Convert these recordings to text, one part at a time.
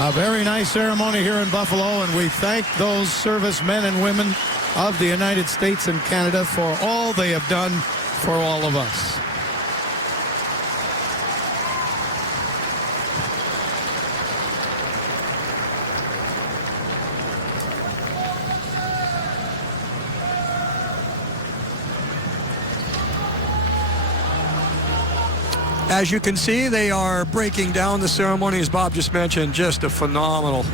A very nice ceremony here in Buffalo, and we thank those servicemen and women of the United States and Canada for all they have done for all of us. As you can see, they are breaking down the ceremony, as Bob just mentioned. Just a phenomenal,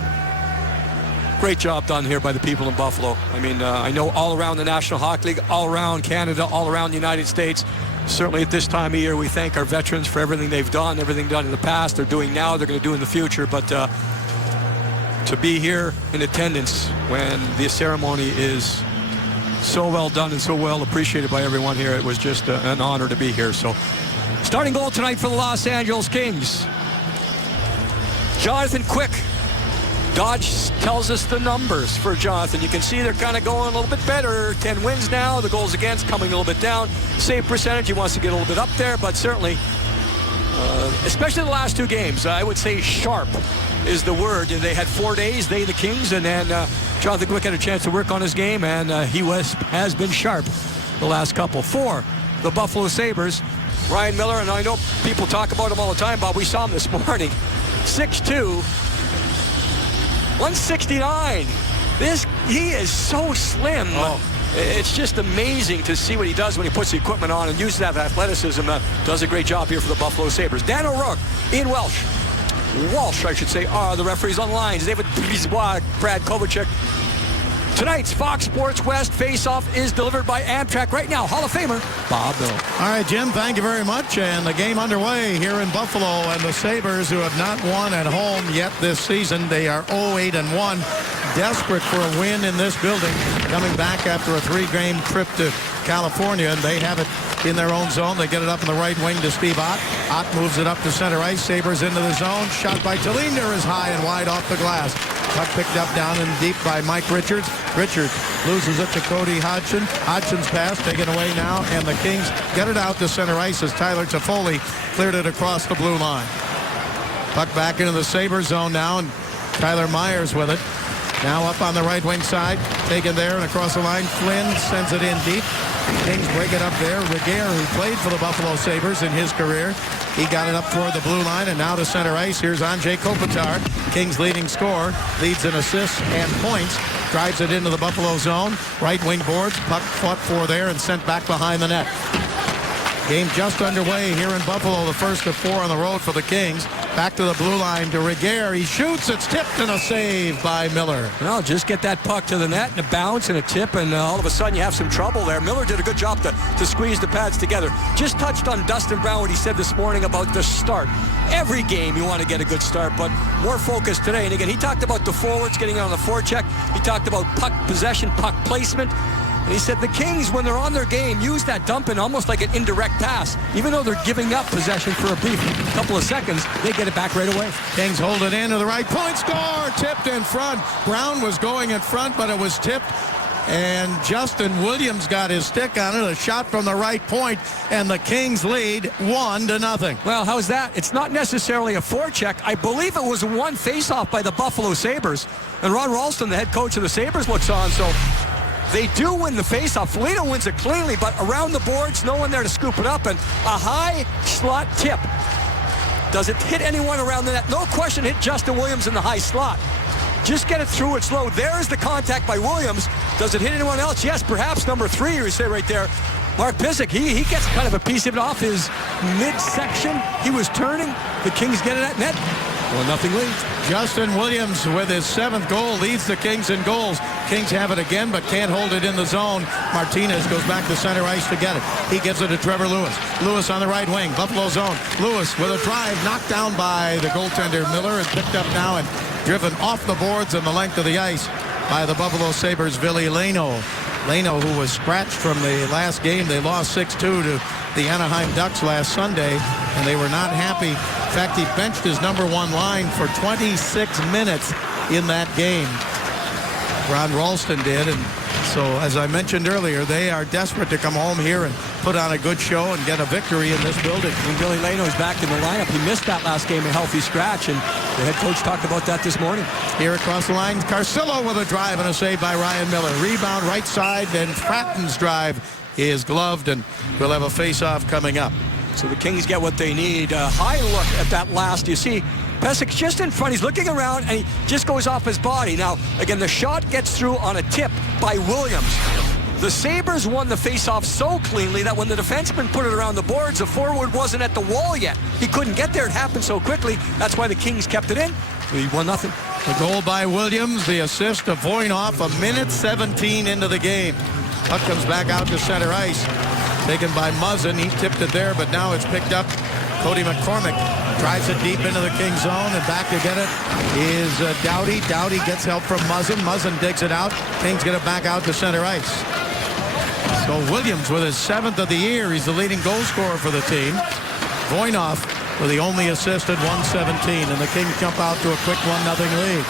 great job done here by the people in Buffalo. I mean, I know all around the National Hockey League, all around Canada, all around the United States, certainly at this time of year, we thank our veterans for everything they've done, everything done in the past, they're doing now, they're going to do in the future. But to be here in attendance when the ceremony is so well done and so well appreciated by everyone here, it was just an honor to be here. So, starting goal tonight for the Los Angeles Kings, Jonathan Quick. Dodge tells us the numbers for Jonathan. You can see they're kind of going a little bit better. 10 wins now. The goals against coming a little bit down. Save percentage, he wants to get a little bit up there, but certainly, especially the last two games, I would say sharp is the word. And they had 4 days, they the Kings, and then Jonathan Quick had a chance to work on his game, and he has been sharp the last couple. For the Buffalo Sabres, Ryan Miller, and I know people talk about him all the time, Bob. We saw him this morning. 6'2", 169. He is so slim. Oh. It's just amazing to see what he does when he puts the equipment on and uses that athleticism. Does a great job here for the Buffalo Sabres. Dan O'Rourke, Ian Walsh, I should say, are the referees on the lines. David Brisebois, Brad Kovacic. Tonight's Fox Sports West face-off is delivered by Amtrak. Right now, Hall of Famer Bob Miller. All right, Jim, thank you very much. And the game underway here in Buffalo. And the Sabres, who have not won at home yet this season, they are 0-8-1. Desperate for a win in this building. Coming back after a 3-game trip to California. And they have it in their own zone. They get it up in the right wing to Steve Ott. Ott moves it up to center ice. Sabres into the zone. Shot by Tallinder is high and wide off the glass. Puck picked up down and deep by Mike Richards. Richards loses it to Cody Hodgson. Hodgson's pass taken away now, and the Kings get it out to center ice as Tyler Toffoli cleared it across the blue line. Puck back into the Sabres zone now, and Tyler Myers with it. Now up on the right wing side, taken there and across the line. Flynn sends it in deep. Kings break it up there. Regehr, who played for the Buffalo Sabres in his career, he got it up toward the blue line, and now to center ice. Here's Andrei Kopitar, Kings' leading scorer, leads in assists and points, drives it into the Buffalo zone. Right wing boards, puck fought for there and sent back behind the net. Game just underway here in Buffalo, the first of 4 on the road for the Kings. Back to the blue line to Regehr. He shoots. It's tipped and a save by Miller. Well, just get that puck to the net and a bounce and a tip, and all of a sudden you have some trouble there. Miller did a good job to squeeze the pads together. Just touched on Dustin Brown, what he said this morning about the start. Every game you want to get a good start, but more focused today. And again, he talked about the forwards getting on the forecheck. He talked about puck possession, puck placement. And he said the Kings, when they're on their game, use that dump in almost like an indirect pass. Even though they're giving up possession for a brief couple of seconds, they get it back right away. Kings hold it in to the right point. Score! Tipped in front. Brown was going in front, but it was tipped. And Justin Williams got his stick on it. A shot from the right point, and the Kings lead 1-0. Well, how's that? It's not necessarily a forecheck. I believe it was one face-off by the Buffalo Sabres. And Ron Ralston, the head coach of the Sabres, looks on. So they do win the face-off. Foligno wins it cleanly, but around the boards, no one there to scoop it up. And a high slot tip. Does it hit anyone around the net? No question, hit Justin Williams in the high slot. Just get it through its load. There's the contact by Williams. Does it hit anyone else? Yes, perhaps number 3, you say right there. Mark Pysyk, he gets kind of a piece of it off his midsection. He was turning. The Kings get it at net. 1-0 lead. Justin Williams with his 7th goal leads the Kings in goals. Kings have it again, but can't hold it in the zone. Martinez goes back to center ice to get it. He gives it to Trevor Lewis. Lewis on the right wing, Buffalo zone. Lewis with a drive, knocked down by the goaltender Miller, and picked up now and driven off the boards and the length of the ice by the Buffalo Sabres' Ville Leino. Leino, who was scratched from the last game. They lost 6-2 to the Anaheim Ducks last Sunday, and they were not happy. In fact, he benched his number 1 line for 26 minutes in that game. Ron Ralston did, and so, as I mentioned earlier, they are desperate to come home here and put on a good show and get a victory in this building. And Billy Leno's back in the lineup. He missed that last game, a healthy scratch, and the head coach talked about that this morning. Here across the line, Carcillo with a drive and a save by Ryan Miller. Rebound right side, and Fratton's drive is gloved, and we'll have a face-off coming up. So the Kings get what they need. A high look at that last. You see, Pesic's just in front. He's looking around, and he just goes off his body. Now, again, the shot gets through on a tip by Williams. The Sabres won the face-off so cleanly that when the defenseman put it around the boards, the forward wasn't at the wall yet. He couldn't get there. It happened so quickly. That's why the Kings kept it in. We won nothing. The goal by Williams, the assist of Voinov, 1:17 into the game. Puck comes back out to center ice. Taken by Muzzin. He tipped it there, but now it's picked up. Cody McCormick drives it deep into the King zone, and back to get it is Doughty. Doughty gets help from Muzzin. Muzzin digs it out. Kings get it back out to center ice. So Williams with his 7th of the year. He's the leading goal scorer for the team. Voinov with the only assist at 1:17, and the Kings jump out to a quick 1-0 lead.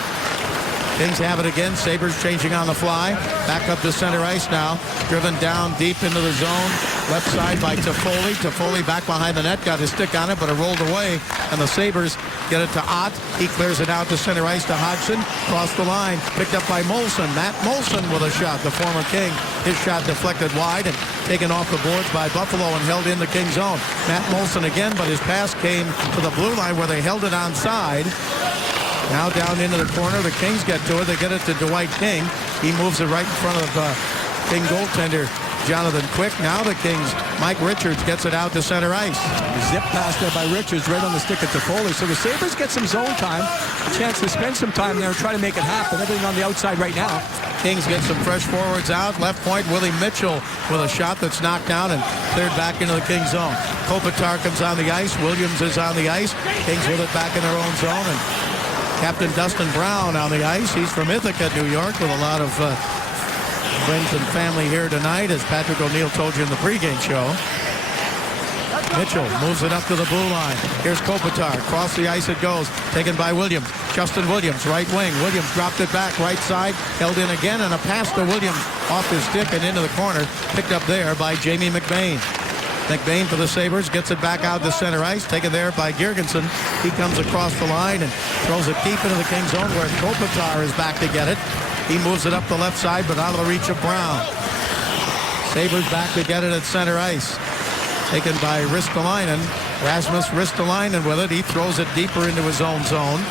Kings have it again. Sabres changing on the fly. Back up to center ice now. Driven down deep into the zone. Left side by Toffoli. Toffoli back behind the net. Got his stick on it, but it rolled away. And the Sabres get it to Ott. He clears it out to center ice to Hodgson. Across the line. Picked up by Molson. Matt Molson with a shot. The former King. His shot deflected wide and taken off the boards by Buffalo and held in the King zone. Matt Molson again, but his pass came to the blue line where they held it onside. Now down into the corner. The Kings get to it. They get it to Dwight King. He moves it right in front of King goaltender Jonathan Quick. Now the Kings, Mike Richards gets it out to center ice. Zip pass there by Richards right on the stick of Toffoli. So the Sabres get some zone time. A chance to spend some time there and try to make it happen. Everything on the outside right now. Kings get some fresh forwards out. Left point, Willie Mitchell with a shot that's knocked down and cleared back into the Kings zone. Kopitar comes on the ice. Williams is on the ice. Kings with it back in their own zone. And Captain Dustin Brown on the ice. He's from Ithaca, New York, with a lot of friends and family here tonight, as Patrick O'Neill told you in the pregame show. Mitchell moves it up to the blue line. Here's Kopitar. Across the ice it goes. Taken by Williams. Justin Williams, right wing. Williams dropped it back, right side. Held in again, and a pass to Williams off his stick and into the corner. Picked up there by Jamie McBain. McBain for the Sabres gets it back out to center ice. Taken there by Girgensson. He comes across the line and throws it deep into the King zone where Kopitar is back to get it. He moves it up the left side, but out of the reach of Brown. Sabres back to get it at center ice. Taken by Ristolainen. Rasmus Ristolainen with it. He throws it deeper into his own zone.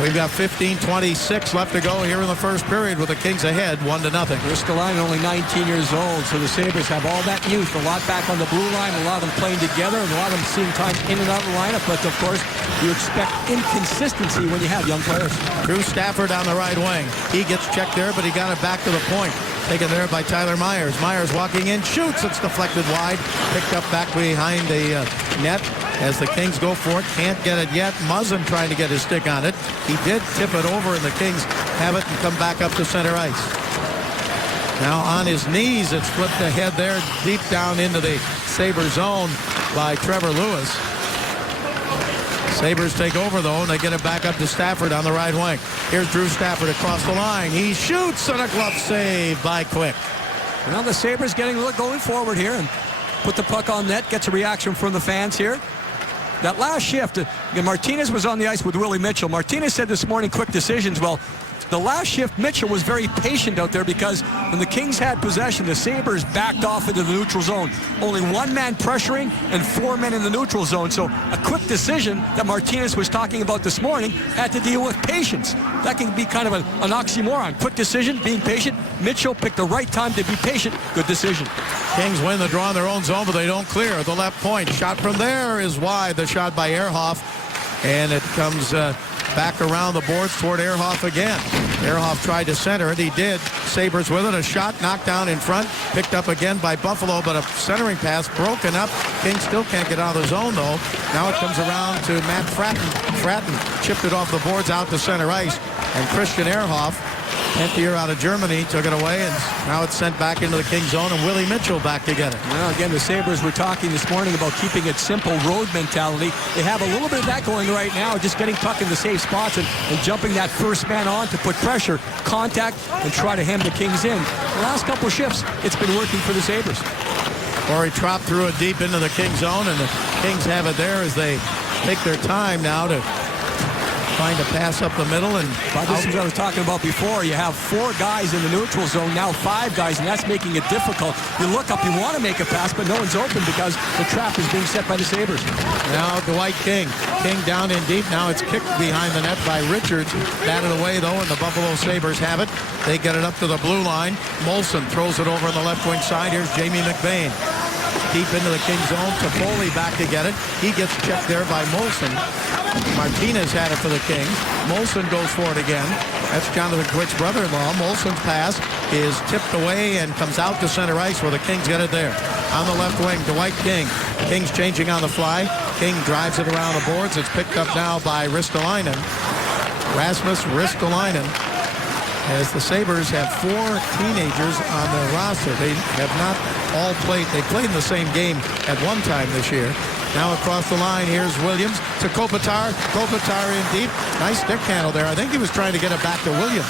We've got 15:26 left to go here in the first period with the Kings ahead 1-0. Ristolainen only 19 years old, so the Sabres have all that youth. A lot back on the blue line, a lot of them playing together, and a lot of them seeing time in and out of the lineup. But, of course, you expect inconsistency when you have young players. Drew Stafford on the right wing. He gets checked there, but he got it back to the point. Taken there by Tyler Myers. Myers walking in, shoots. It's deflected wide. Picked up back behind the net as the Kings go for it. Can't get it yet. Muzzin trying to get his stick on it. He did tip it over, and the Kings have it and come back up to center ice. Now on his knees, it's flipped ahead there, deep down into the Sabre zone by Trevor Lewis. Sabres take over, though, and they get it back up to Stafford on the right wing. Here's Drew Stafford across the line. He shoots, and a glove save by Quick. Well, the Sabres going forward here and put the puck on net, gets a reaction from the fans here. That last shift, Martinez was on the ice with Willie Mitchell. Martinez said this morning, quick decisions. Well, the last shift, Mitchell was very patient out there because when the Kings had possession, the Sabres backed off into the neutral zone. Only one man pressuring and 4 men in the neutral zone. So a quick decision that Martinez was talking about this morning had to deal with patience. That can be kind of an oxymoron. Quick decision, being patient. Mitchell picked the right time to be patient. Good decision. Kings win the draw in their own zone, but they don't clear at the left point. Shot from there is wide. The shot by Ehrhoff, and it comes back around the boards toward Ehrhoff again. Ehrhoff tried to center it. He did. Sabres with it. A shot knocked down in front. Picked up again by Buffalo, but a centering pass broken up. Kings still can't get out of the zone, though. Now it comes around to Matt Fratton. Fratton chipped it off the boards out to center ice. And Christian Ehrhoff, 10th year out of Germany, took it away, and now it's sent back into the King zone, and Willie Mitchell back to get it. Well, again, the Sabres were talking this morning about keeping it simple, road mentality. They have a little bit of that going right now, just getting puck in the safe spots and jumping that first man on to put pressure, contact, and try to hem the Kings in. The last couple of shifts, it's been working for the Sabres. Corey Trop threw it deep into the Kings zone, and the Kings have it there as they take their time now to find a pass up the middle. And this is what I was talking about before. You have 4 guys in the neutral zone, now 5 guys, and that's making it difficult. You look up, you want to make a pass, but no one's open because the trap is being set by the Sabres. Now Dwight King. King down in deep. Now it's kicked behind the net by Richards. Batted away, though, and the Buffalo Sabres have it. They get it up to the blue line. Molson throws it over on the left wing side. Here's Jamie McBain. Deep into the King zone. Toffoli back to get it. He gets checked there by Molson. Martinez had it for the Kings. Molson goes for it again. That's Jonathan Quick's brother-in-law. Molson's pass is tipped away and comes out to center ice where the Kings get it there. On the left wing, Dwight King. King's changing on the fly. King drives it around the boards. It's picked up now by Ristolainen. Rasmus Ristolainen. As the Sabres have 4 teenagers on their roster. They have not all played. They played in the same game at one time this year. Now across the line, here's Williams to Kopitar. Kopitar in deep. Nice stick handle there. I think he was trying to get it back to Williams.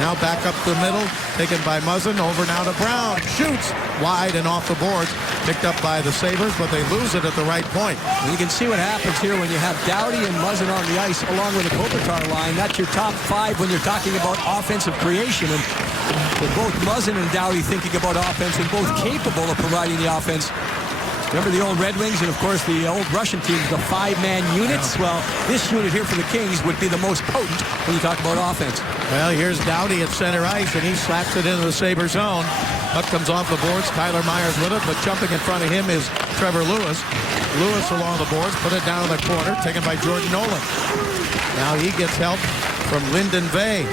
Now back up the middle, taken by Muzzin. Over now to Brown. Shoots wide and off the boards. Picked up by the Sabres, but they lose it at the right point. And you can see what happens here when you have Doughty and Muzzin on the ice along with the Kopitar line. That's your top 5 when you're talking about offensive creation. And with both Muzzin and Doughty thinking about offense and both capable of providing the offense. Remember the old Red Wings and, of course, the old Russian teams, the 5-man units? Yeah. Well, this unit here for the Kings would be the most potent when you talk about offense. Well, here's Doughty at center ice, and he slaps it into the Sabre zone. Puck comes off the boards. Tyler Myers with it, but jumping in front of him is Trevor Lewis. Lewis along the boards, put it down in the corner, taken by Jordan Nolan. Now he gets help from Lyndon Vay.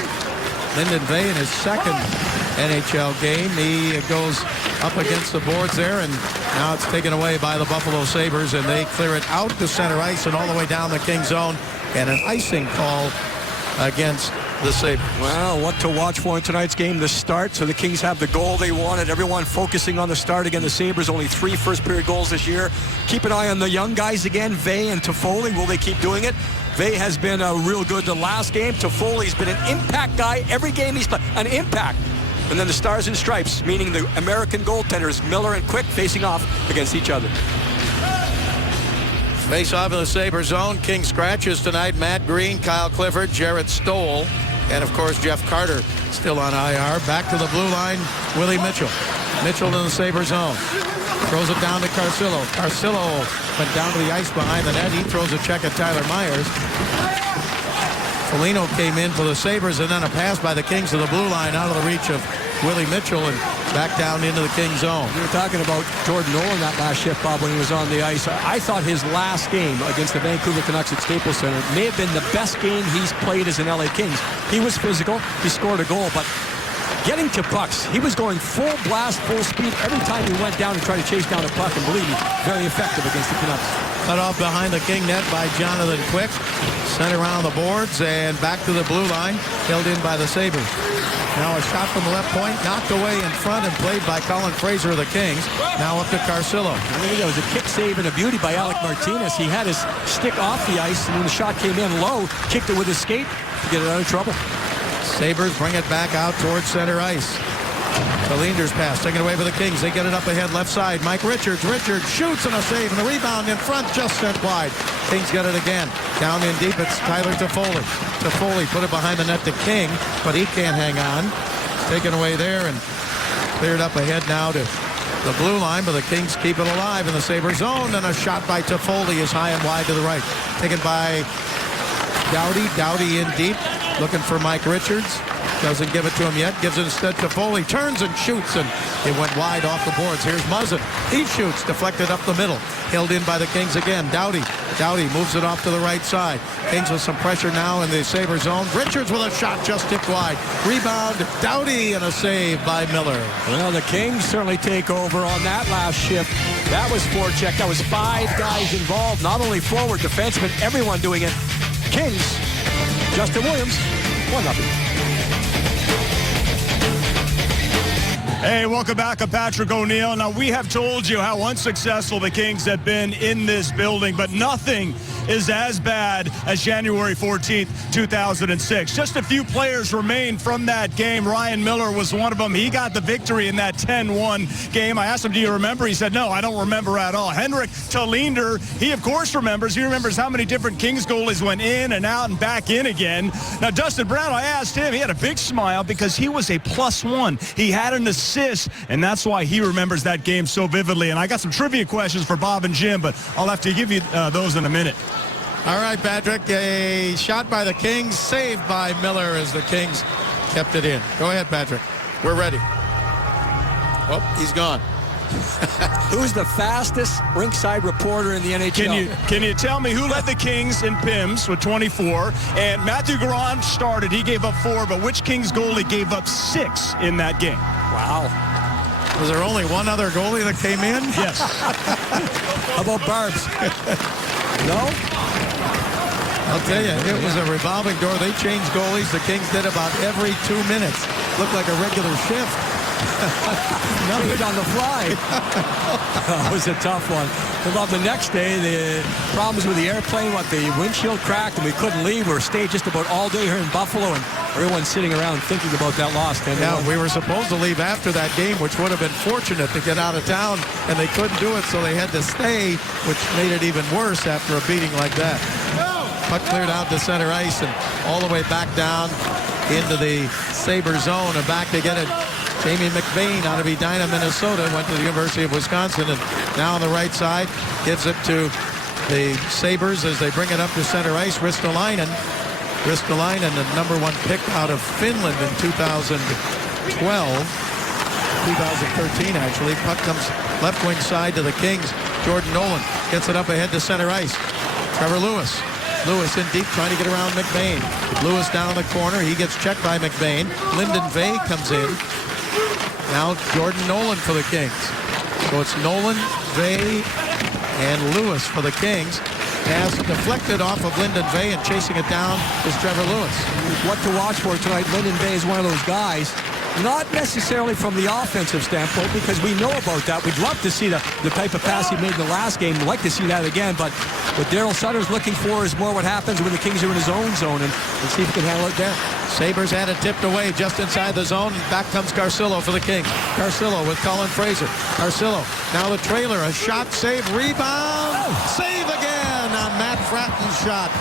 Lyndon Vay in his second NHL game. He goes up against the boards there, and now it's taken away by the Buffalo Sabres, and they clear it out to center ice and all the way down the King zone, and an icing call against the Sabres. Well, what to watch for in tonight's game, the start. So the Kings have the goal they wanted. Everyone focusing on the start. Again, the Sabres only 3 first-period goals this year. Keep an eye on the young guys again, Vay and Toffoli. Will they keep doing it? Vay has been real good the last game. Toffoli's been an impact guy every game he's played. An impact. And then the Stars and Stripes, meaning the American goaltenders, Miller and Quick, facing off against each other. Face off in the Sabre zone. King scratches tonight. Matt Green, Kyle Clifford, Jarrett Stoll, and of course Jeff Carter still on IR. Back to the blue line, Willie Mitchell. Mitchell in the Sabre zone. Throws it down to Carcillo. Carcillo went down to the ice behind the net. He throws a check at Tyler Myers. Foligno came in for the Sabres, and then a pass by the Kings to the blue line out of the reach of Willie Mitchell and back down into the King zone. You were talking about Jordan Nolan that last shift, Bob, when he was on the ice. I thought his last game against the Vancouver Canucks at Staples Center may have been the best game he's played as an LA Kings. He was physical. He scored a goal, but getting to pucks, he was going full blast, full speed every time he went down and tried to chase down a puck, and believe me, very effective against the Canucks. Cut off behind the King net by Jonathan Quick. Sent around the boards and back to the blue line. Held in by the Sabres. Now a shot from the left point, knocked away in front and played by Colin Fraser of the Kings. Now up to Carcillo. I think that was a kick save and a beauty by Alec Martinez. He had his stick off the ice, and when the shot came in low, kicked it with his skate to get it out of trouble. Sabres bring it back out towards center ice. The Linder's pass taken away by the Kings. They get it up ahead left side. Mike Richards. Richards shoots and a save, and the rebound in front just sent wide. Kings get it again. Down in deep, it's Tyler Toffoli. Toffoli put it behind the net to King, but he can't hang on. Taken away there and cleared up ahead now to the blue line, but the Kings keep it alive in the Sabre zone, and a shot by Toffoli is high and wide to the right. Taken by Doughty. Doughty in deep, looking for Mike Richards. Doesn't give it to him yet. Gives it instead to Foley. Turns and shoots, and it went wide off the boards. Here's Muzzin. He shoots. Deflected up the middle. Held in by the Kings again. Doughty. Doughty moves it off to the right side. Kings with some pressure now in the Sabre zone. Richards with a shot just tipped wide. Rebound. Doughty and a save by Miller. Well, the Kings certainly take over on that last shift. That was forecheck. That was 5 guys involved. Not only forward, defensemen, everyone doing it. Kings, Justin Williams, 1-0. Hey, welcome back. I'm Patrick O'Neill. Now, we have told you how unsuccessful the Kings have been in this building, but nothing is as bad as January 14th, 2006. Just a few players remain from that game. Ryan Miller was one of them. He got the victory in that 10-1 game. I asked him, do you remember? He said, no, I don't remember at all. Henrik Tallinder, he of course remembers. He remembers how many different Kings goalies went in and out and back in again. Now, Dustin Brown, I asked him, he had a big smile because he was a +1. He had an assist, and that's why he remembers that game so vividly. And I got some trivia questions for Bob and Jim, but I'll have to give you those in a minute. All right, Patrick, a shot by the Kings, saved by Miller as the Kings kept it in. Go ahead, Patrick. We're ready. Oh, he's gone. Who's the fastest rinkside reporter in the NHL? Can you tell me who led the Kings in PIMS with 24? And Matthew Garon started. He gave up 4, but which Kings goalie gave up 6 in that game? Wow. Was there only one other goalie that came in? Yes. How about Barbs? No? I'll tell you, it was a revolving door. They changed goalies. The Kings did about every 2 minutes. Looked like a regular shift. Nothing on the fly. That was a tough one. About the next day, the problems with the airplane, the windshield cracked, and we couldn't leave. We were stayed just about all day here in Buffalo, and everyone's sitting around thinking about that loss. Yeah, we were supposed to leave after that game, which would have been fortunate to get out of town, and they couldn't do it, so they had to stay, which made it even worse after a beating like that. Puck cleared out to center ice and all the way back down into the Sabre zone, and back to get it. Jamie McBain out of Edina, Minnesota, went to the University of Wisconsin, and now on the right side gives it to the Sabres as they bring it up to center ice. Ristolainen, the number 1 pick out of Finland in 2013 actually. Puck comes left wing side to the Kings. Jordan Nolan gets it up ahead to center ice. Trevor Lewis in deep trying to get around McBain. Lewis down in the corner. He gets checked by McBain. Lyndon Vey comes in. Now Jordan Nolan for the Kings. So it's Nolan, Vey, and Lewis for the Kings. Pass deflected off of Lyndon Vey, and chasing it down is Trevor Lewis. What to watch for tonight, Lyndon Vey is one of those guys, not necessarily from the offensive standpoint, because we know about that. We'd love to see the type of pass he made in the last game. We'd like to see that again, but what Daryl Sutter's looking for is more what happens when the Kings are in his own zone, and see if he can handle it there. Sabres had it tipped away just inside the zone, and back comes Carcillo for the Kings. Carcillo with Colin Fraser. Carcillo, now the trailer, a shot, save, rebound, save again on Matt Fratton's shot.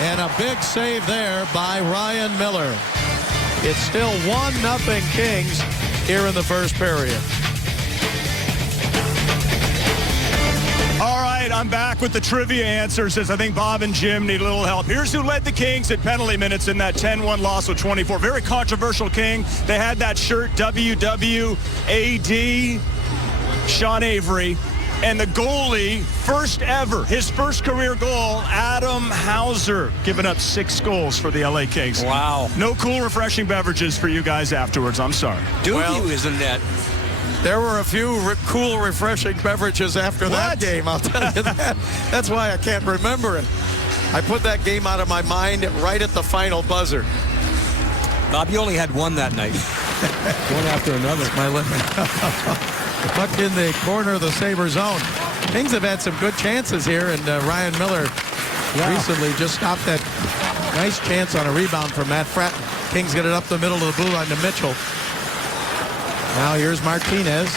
And a big save there by Ryan Miller. It's still 1-0 Kings here in the first period. All right, I'm back with the trivia answers as I think Bob and Jim need a little help. Here's who led the Kings at penalty minutes in that 10-1 loss with 24. Very controversial King. They had that shirt, WWAD, Sean Avery. And the goalie, first ever, his first career goal, Adam Hauser, giving up 6 goals for the LA Kings. Wow. No cool, refreshing beverages for you guys afterwards. I'm sorry. Doobie is in net. There were a few cool, refreshing beverages after that game, I'll tell you that. That's why I can't remember it. I put that game out of my mind right at the final buzzer. Bob, you only had one that night. One after another. My limit. Puck in the corner of the Sabre zone. Kings have had some good chances here, and Ryan Miller recently just stopped that nice chance on a rebound from Matt Fratton. Kings get it up the middle of the blue line to Mitchell. Now here's Martinez.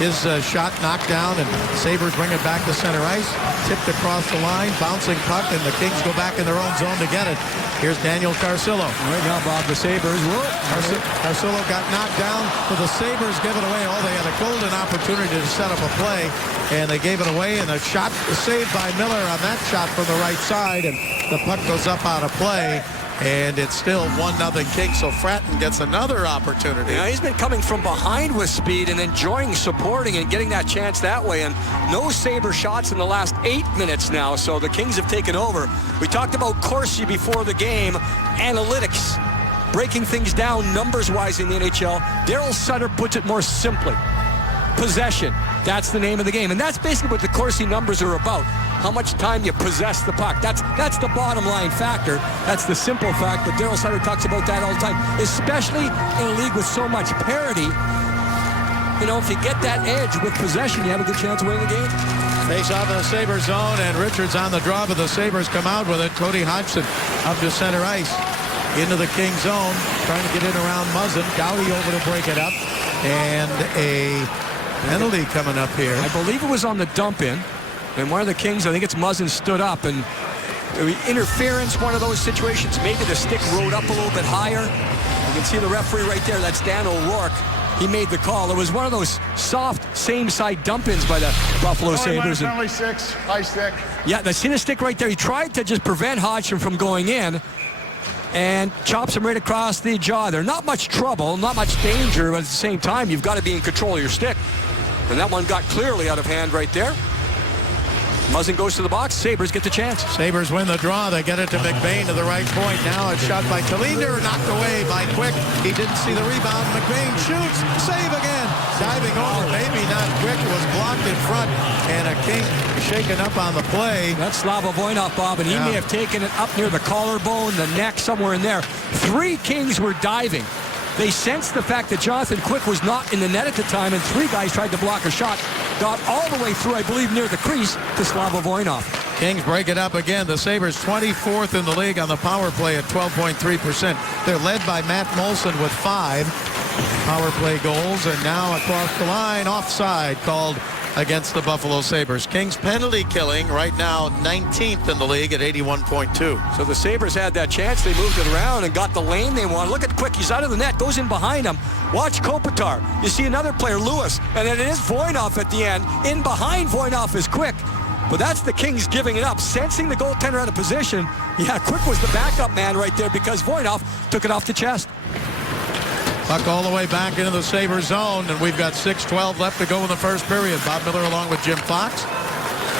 His shot knocked down, and Sabres bring it back to center ice. Tipped across the line, bouncing puck, and the Kings go back in their own zone to get it. Here's Daniel Carcillo. Right now, Bob, the Sabres. Carcillo got knocked down, but the Sabres give it away. They had a golden opportunity to set up a play, and they gave it away, and the shot was saved by Miller on that shot from the right side, and the puck goes up out of play. And it's still 1-0 Kings, so Fratton gets another opportunity. Yeah, he's been coming from behind with speed and enjoying supporting and getting that chance that way. And no Sabre shots in the last 8 minutes now, so the Kings have taken over. We talked about Corsi before the game. Analytics, breaking things down numbers-wise in the NHL. Daryl Sutter puts it more simply. Possession, that's the name of the game. And that's basically what the Corsi numbers are about. How much time you possess the puck. That's the bottom line factor. That's the simple fact, but Daryl Sutter talks about that all the time, especially in a league with so much parity. You know, if you get that edge with possession, you have a good chance of winning the game. Face off in the Sabres zone, and Richards on the draw, but the Sabres come out with it. Cody Hodgson up to center ice. Into the King zone, trying to get in around Muzzin. Doughty over to break it up. And a penalty coming up here. I believe it was on the dump in. And one of the Kings, I think it's Muzzin, stood up. And interference, one of those situations. Maybe the stick rode up a little bit higher. You can see the referee right there. That's Dan O'Rourke. He made the call. It was one of those soft, same-side dump-ins by the Buffalo Sabres. Penalty 6, high stick. Yeah, that's in the stick right there. He tried to just prevent Hodgson from going in and chops him right across the jaw there. Not much trouble, not much danger, but at the same time, you've got to be in control of your stick. And that one got clearly out of hand right there. Muzzin goes to the box. Sabres get the chance. Sabres win the draw. They get it to McBain to the right point. Now it's shot by Tallinder, knocked away by Quick. He didn't see the rebound. McBain shoots. Save again. Diving over. Maybe not Quick. It was blocked in front. And a King shaken up on the play. That's Slava Voinov, Bob, and he may have taken it up near the collarbone, the neck, somewhere in there. 3 Kings were diving. They sensed the fact that Jonathan Quick was not in the net at the time, and 3 guys tried to block a shot. Got all the way through, I believe, near the crease to Slava Voinov. Kings break it up again. The Sabres 24th in the league on the power play at 12.3%. They're led by Matt Molson with 5 power play goals, and now across the line, offside called against the Buffalo Sabres. Kings penalty killing right now 19th in the league at 81.2. So the Sabres had that chance. They moved it around and got the lane they wanted. Look at Quick. He's out of the net. Goes in behind him. Watch Kopitar. You see another player, Lewis. And then it is Voinov at the end. In behind Voinov is Quick. But that's the Kings giving it up. Sensing the goaltender out of position. Yeah, Quick was the backup man right there because Voinov took it off the chest. Puck all the way back into the Sabres zone, and we've got 6:12 left to go in the first period. Bob Miller along with Jim Fox.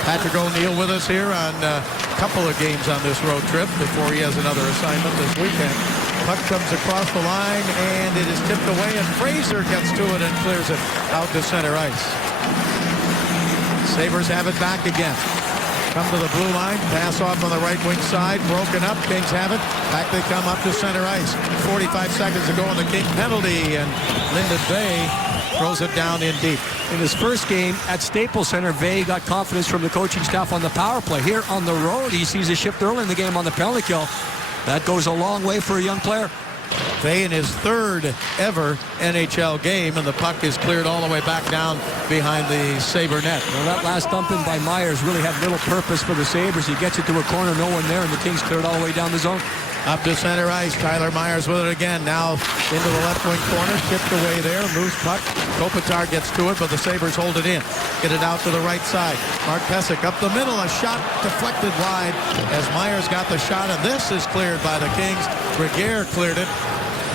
Patrick O'Neill with us here on a couple of games on this road trip before he has another assignment this weekend. Puck comes across the line, and it is tipped away, and Fraser gets to it and clears it out to center ice. Sabres have it back again. Come to the blue line, pass off on the right wing side, broken up, Kings have it. Back they come up to center ice. 45 seconds to go on the King penalty, and Lyndon Bay throws it down in deep. In his first game at Staples Center, Vey got confidence from the coaching staff on the power play. Here on the road, he sees a shift early in the game on the penalty kill. That goes a long way for a young player. Vey in his 3rd ever NHL game, and the puck is cleared all the way back down behind the Sabre net. Well, that last dump in by Myers really had little purpose for the Sabres. He gets it to a corner, no one there, and the Kings cleared all the way down the zone. Up to center ice, Tyler Myers with it again. Now into the left wing corner, tipped away there, loose puck. Kopitar gets to it, but the Sabres hold it in. Get it out to the right side. Mark Pysyk up the middle, a shot deflected wide as Myers got the shot, and this is cleared by the Kings. Regehr cleared it,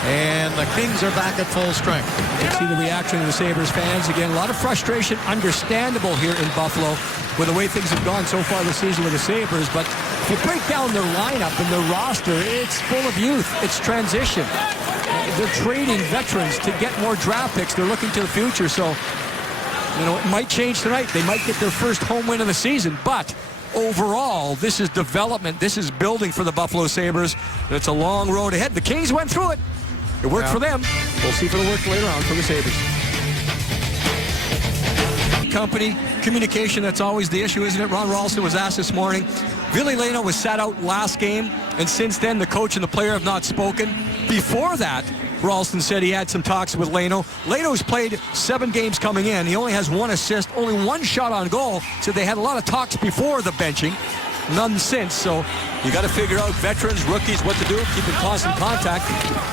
and the Kings are back at full strength. You see the reaction of the Sabres fans. Again, a lot of frustration, understandable here in Buffalo with the way things have gone so far this season with the Sabres. But if you break down their lineup and their roster, it's full of youth. It's transition. They're trading veterans to get more draft picks. They're looking to the future. So, you know, it might change tonight. They might get their first home win of the season. But overall, this is development. This is building for the Buffalo Sabres. It's a long road ahead. The Kings went through it. It worked for them. We'll see if it'll work later on for the Sabres. Company, communication, that's always the issue, isn't it? Ron Ralston was asked this morning. Ville Leino was sat out last game, and since then the coach and the player have not spoken. Before that, Ralston said he had some talks with Leino. Leino's played 7 games coming in. He only has 1 assist, only 1 shot on goal. So they had a lot of talks before the benching. None since, so you got to figure out veterans, rookies, what to do, keep in constant contact.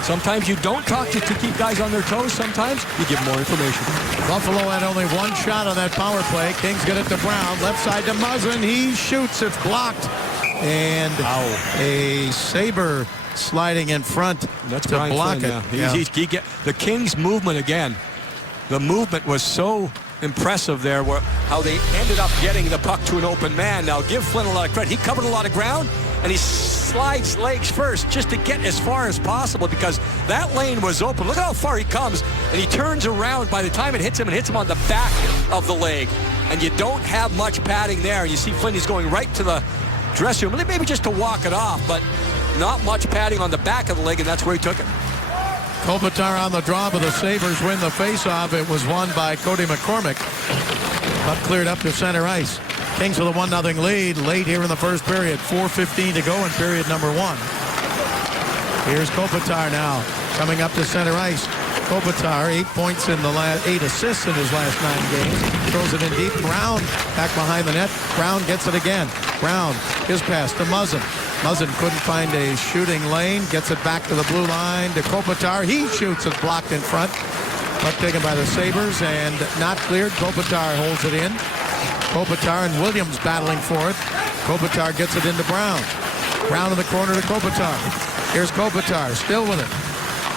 Sometimes you don't talk to keep guys on their toes. Sometimes you give more information. Buffalo had only 1 shot on that power play. Kings get it to Brown, left side to Muzzin. He shoots, it's blocked. And a Sabre sliding in front That's to Brian block Flynn, it. yeah. He the Kings' movement again. The movement was so impressive there, how they ended up getting the puck to an open man. Now, give Flynn a lot of credit. He covered a lot of ground, and he slides legs first just to get as far as possible because that lane was open. Look how far he comes, and he turns around. By the time it hits him on the back of the leg, and you don't have much padding there. You see Flynn, he's going right to the dressing room, maybe just to walk it off, but not much padding on the back of the leg, and that's where he took it. Kopitar on the draw, but the Sabres win the faceoff. It was won by Cody McCormick. Puck cleared up to center ice. Kings with a 1-0 lead late here in the first period. 4:15 to go in period number 1. Here's Kopitar now coming up to center ice. Kopitar, 8 points in the last, 8 assists in his last 9 games. Throws it in deep. Brown back behind the net. Brown gets it again. Brown, his pass to Muzzin. Muzzin couldn't find a shooting lane. Gets it back to the blue line to Kopitar. He shoots it blocked in front. Puck taken by the Sabres and not cleared. Kopitar holds it in. Kopitar and Williams battling for it. Kopitar gets it into Brown. Brown in the corner to Kopitar. Here's Kopitar, still with it.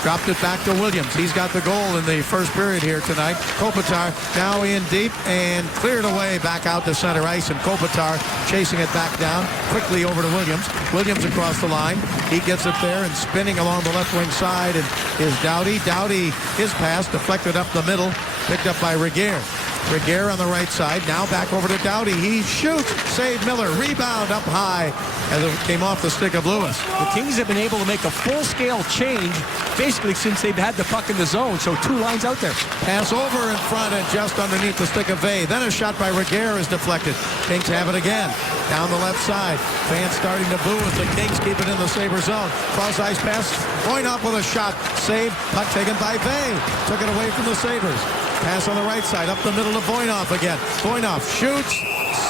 Dropped it back to Williams. He's got the goal in the first period here tonight. Kopitar now in deep and cleared away back out to center ice. And Kopitar chasing it back down quickly over to Williams. Williams across the line. He gets it there and spinning along the left wing side. And is Doughty. Doughty, his pass deflected up the middle. Picked up by Regehr. Regehr on the right side. Now back over to Doughty. He shoots. Save Miller. Rebound up high as it came off the stick of Lewis. The Kings have been able to make a full-scale change basically since they've had the puck in the zone. So 2 lines out there. Pass over in front and just underneath the stick of Vey. Then a shot by Regehr is deflected. Kings have it again. Down the left side. Fans starting to boo as the Kings keep it in the Sabre zone. Cross ice pass. Going up with a shot. Save. Puck taken by Vey. Took it away from the Sabres. Pass on the right side. Up the middle to Voinov again. Voinov shoots.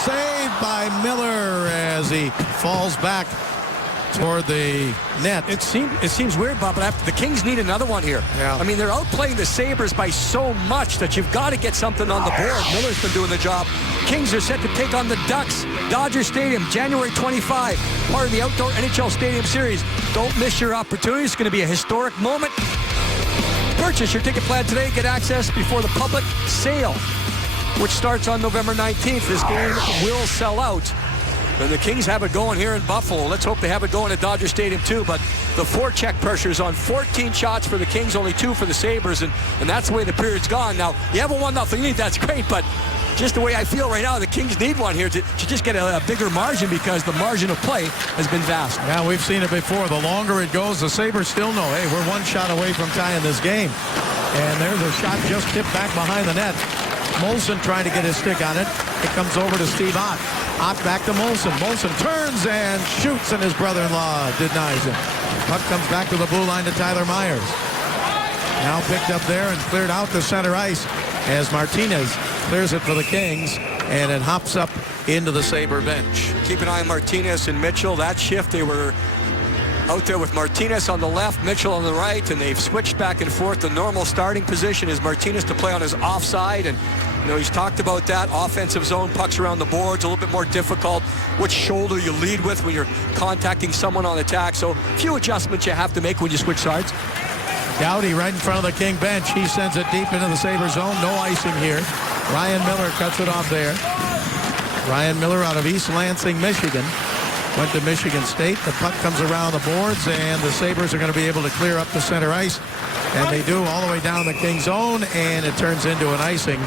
Saved by Miller as he falls back toward the net. It seems weird, Bob, but the Kings need another one here. Yeah. I mean, they're outplaying the Sabres by so much that you've got to get something on the board. Miller's been doing the job. Kings are set to take on the Ducks. Dodger Stadium, January 25, part of the Outdoor NHL Stadium Series. Don't miss your opportunity. It's going to be a historic moment. Purchase your ticket plan today. Get access before the public sale, which starts on November 19th. This game will sell out. And the Kings have it going here in Buffalo. Let's hope they have it going at Dodger Stadium too. But the forecheck pressure's on. 14 shots for the Kings, only 2 for the Sabres. And that's the way the period's gone. Now, you have a 1-0 lead, that's great. But just the way I feel right now, the Kings need one here to just get a bigger margin because the margin of play has been vast. Yeah, we've seen it before. The longer it goes, the Sabres still know, hey, we're 1 shot away from tying this game. And there's a shot just tipped back behind the net. Molson trying to get his stick on it. It comes over to Steve Ott. Ott back to Molson. Molson turns and shoots, and his brother-in-law denies him. Puck comes back to the blue line to Tyler Myers. Now picked up there and cleared out to center ice as Martinez clears it for the Kings, and it hops up into the Sabre bench. Keep an eye on Martinez and Mitchell. That shift, they were out there with Martinez on the left, Mitchell on the right, and they've switched back and forth. The normal starting position is Martinez to play on his offside, and he's talked about that. Offensive zone, pucks around the boards, a little bit more difficult. Which shoulder you lead with when you're contacting someone on attack. So a few adjustments you have to make when you switch sides. Doughty right in front of the King bench. He sends it deep into the Sabre zone. No icing here. Ryan Miller cuts it off there. Ryan Miller out of East Lansing, Michigan. Went to Michigan State. The puck comes around the boards, and the Sabres are going to be able to clear up the center ice. And they do all the way down the King zone, and it turns into an icing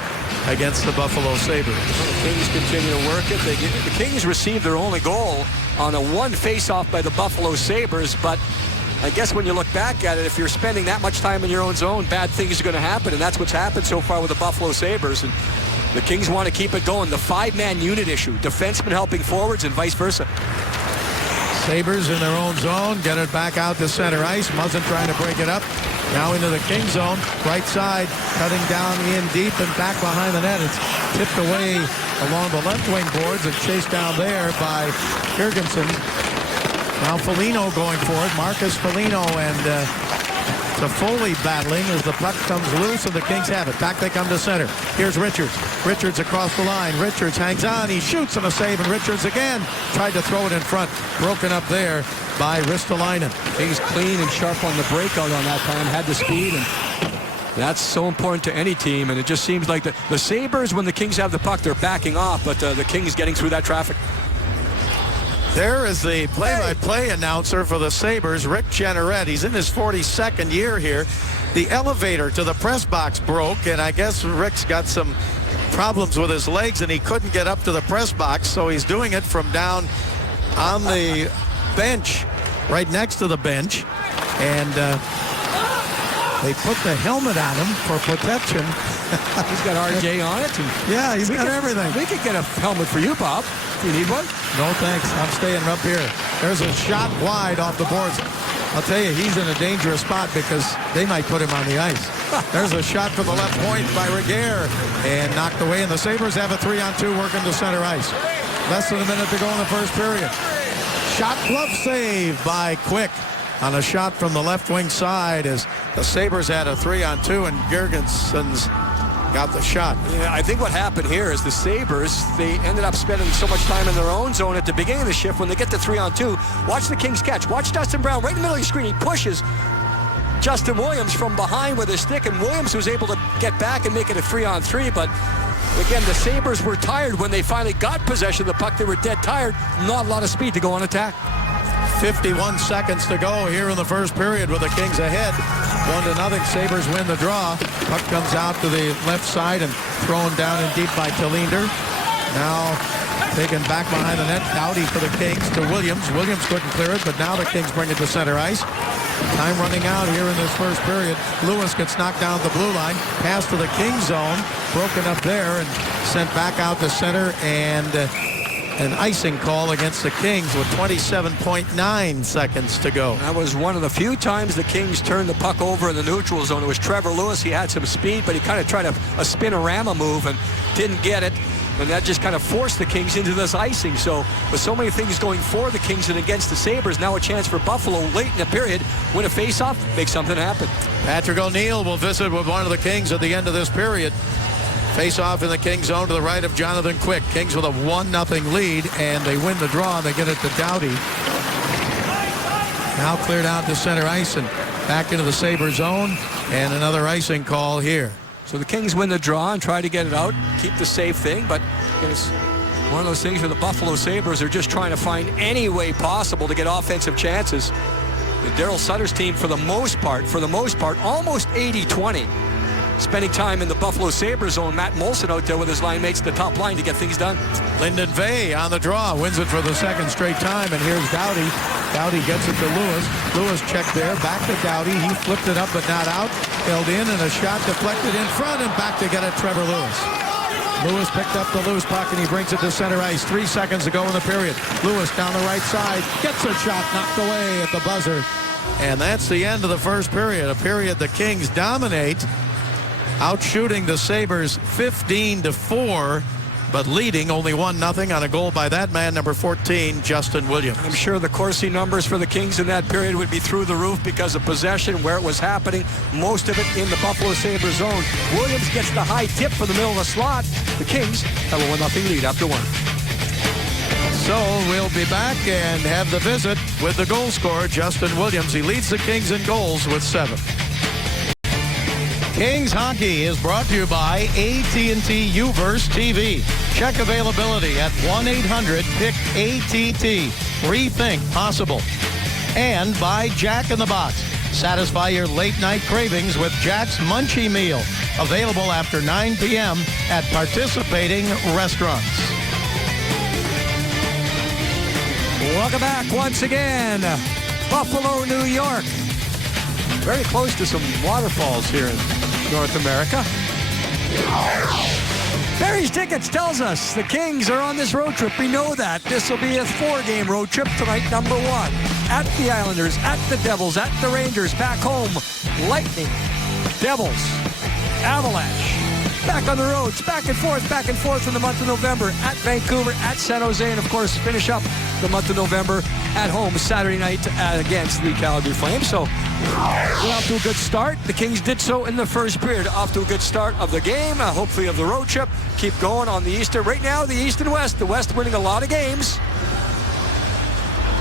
against the Buffalo Sabres. The Kings continue to work it. The Kings received their only goal on a 1 face-off by the Buffalo Sabres, but I guess when you look back at it, if you're spending that much time in your own zone, bad things are going to happen, and that's what's happened so far with the Buffalo Sabres. And the Kings want to keep it going. The 5-man unit issue, defensemen helping forwards and vice versa. Sabres in their own zone, get it back out to center ice. Muzzin trying to break it up. Now into the King zone, right side, cutting down in deep and back behind the net. It's tipped away along the left wing boards and chased down there by Jurgensen. Now Foligno going for it. Marcus Foligno and Foley battling as the puck comes loose and the Kings have it. Back they come to center. Here's Richards. Richards across the line. Richards hangs on. He shoots and a save, and Richards again tried to throw it in front. Broken up there by Ristolainen. Kings clean and sharp on the breakout on that time. Had the speed, and that's so important to any team. And it just seems like the Sabres, when the Kings have the puck, they're backing off, but the Kings getting through that traffic. There is the play-by-play announcer for the Sabres, Rick Jeanneret. He's in his 42nd year here. The elevator to the press box broke, and I guess Rick's got some problems with his legs, and he couldn't get up to the press box, so he's doing it from down on the bench, right next to the bench. And They put the helmet on him for protection. He's got RJ on it. Yeah, he's got everything. We could get a helmet for you, Bob. Do you need one? No, thanks. I'm staying up here. There's a shot wide off the boards. I'll tell you, he's in a dangerous spot because they might put him on the ice. There's a shot from the left point by Regehr and knocked away, and the Sabres have a 3-on-2 working to center ice. Less than a minute to go in the first period. Shot glove save by Quick on a shot from the left wing side as the Sabres had a 3-on-2 and Girgensons got the shot. Yeah, I think what happened here is the Sabres, they ended up spending so much time in their own zone at the beginning of the shift. When they get to 3-on-2, watch the Kings catch. Watch Dustin Brown right in the middle of the screen. He pushes Justin Williams from behind with his stick, and Williams was able to get back and make it a 3-on-3. But again, the Sabres were tired when they finally got possession of the puck. They were dead tired. Not a lot of speed to go on attack. 51 seconds to go here in the first period with the Kings ahead. 1-0. Sabres win the draw. Puck comes out to the left side and thrown down in deep by Talinder. Now taken back behind the net. Doughty for the Kings to Williams. Williams couldn't clear it, but now the Kings bring it to center ice. Time running out here in this first period. Lewis gets knocked down the blue line. Pass to the Kings zone. Broken up there and sent back out to center, and an icing call against the Kings with 27.9 seconds to go. That was one of the few times the Kings turned the puck over in the neutral zone. It was Trevor Lewis. He had some speed, but he kind of tried a spinorama move and didn't get it. And that just kind of forced the Kings into this icing. So with so many things going for the Kings and against the Sabres, now a chance for Buffalo late in the period, win a faceoff, make something happen. Patrick O'Neill will visit with one of the Kings at the end of this period. Face-off in the Kings zone to the right of Jonathan Quick. Kings with a 1-0 lead, and they win the draw, and they get it to Doughty. Now cleared out to center ice and back into the Sabre zone, and another icing call here. So the Kings win the draw and try to get it out, keep the safe thing, but it's one of those things where the Buffalo Sabres are just trying to find any way possible to get offensive chances. The Daryl Sutter's team, for the most part, almost 80-20. Spending time in the Buffalo Sabres zone. Matt Molson out there with his line mates at the top line to get things done. Lyndon Vey on the draw, wins it for the second straight time, and here's Doughty. Doughty gets it to Lewis. Lewis checked there, back to Doughty. He flipped it up but not out. Held in, and a shot deflected in front, and back to get it, Trevor Lewis. Lewis picked up the loose puck, and he brings it to center ice. 3 seconds to go in the period. Lewis down the right side, gets a shot knocked away at the buzzer. And that's the end of the first period, a period the Kings dominate, outshooting the Sabres 15-4, but leading only 1-0 on a goal by that man, number 14, Justin Williams. I'm sure the Corsi numbers for the Kings in that period would be through the roof because of possession, where it was happening, most of it in the Buffalo Sabres zone. Williams gets the high tip for the middle of the slot. The Kings have a 1-0 lead after one. So we'll be back and have the visit with the goal scorer, Justin Williams. He leads the Kings in goals with 7. Kings Hockey is brought to you by AT&T UVerse TV. Check availability at 1-800-PICK-ATT. Rethink possible. And by Jack in the Box. Satisfy your late-night cravings with Jack's Munchie Meal. Available after 9 p.m. at participating restaurants. Welcome back once again. Buffalo, New York. Very close to some waterfalls here in North America. Barry's Tickets tells us the Kings are on this road trip. We know that. This will be a 4-game road trip tonight, number 1. At the Islanders, at the Devils, at the Rangers, back home, Lightning, Devils, Avalanche. Back on the roads, back and forth in the month of November, at Vancouver, at San Jose, and of course finish up the month of November at home Saturday night against the Calgary Flames. So we're off to a good start. The Kings did so in the first period. Off to a good start of the game, hopefully of the road trip. Keep going on the East. Right now, the East and West. The West winning a lot of games.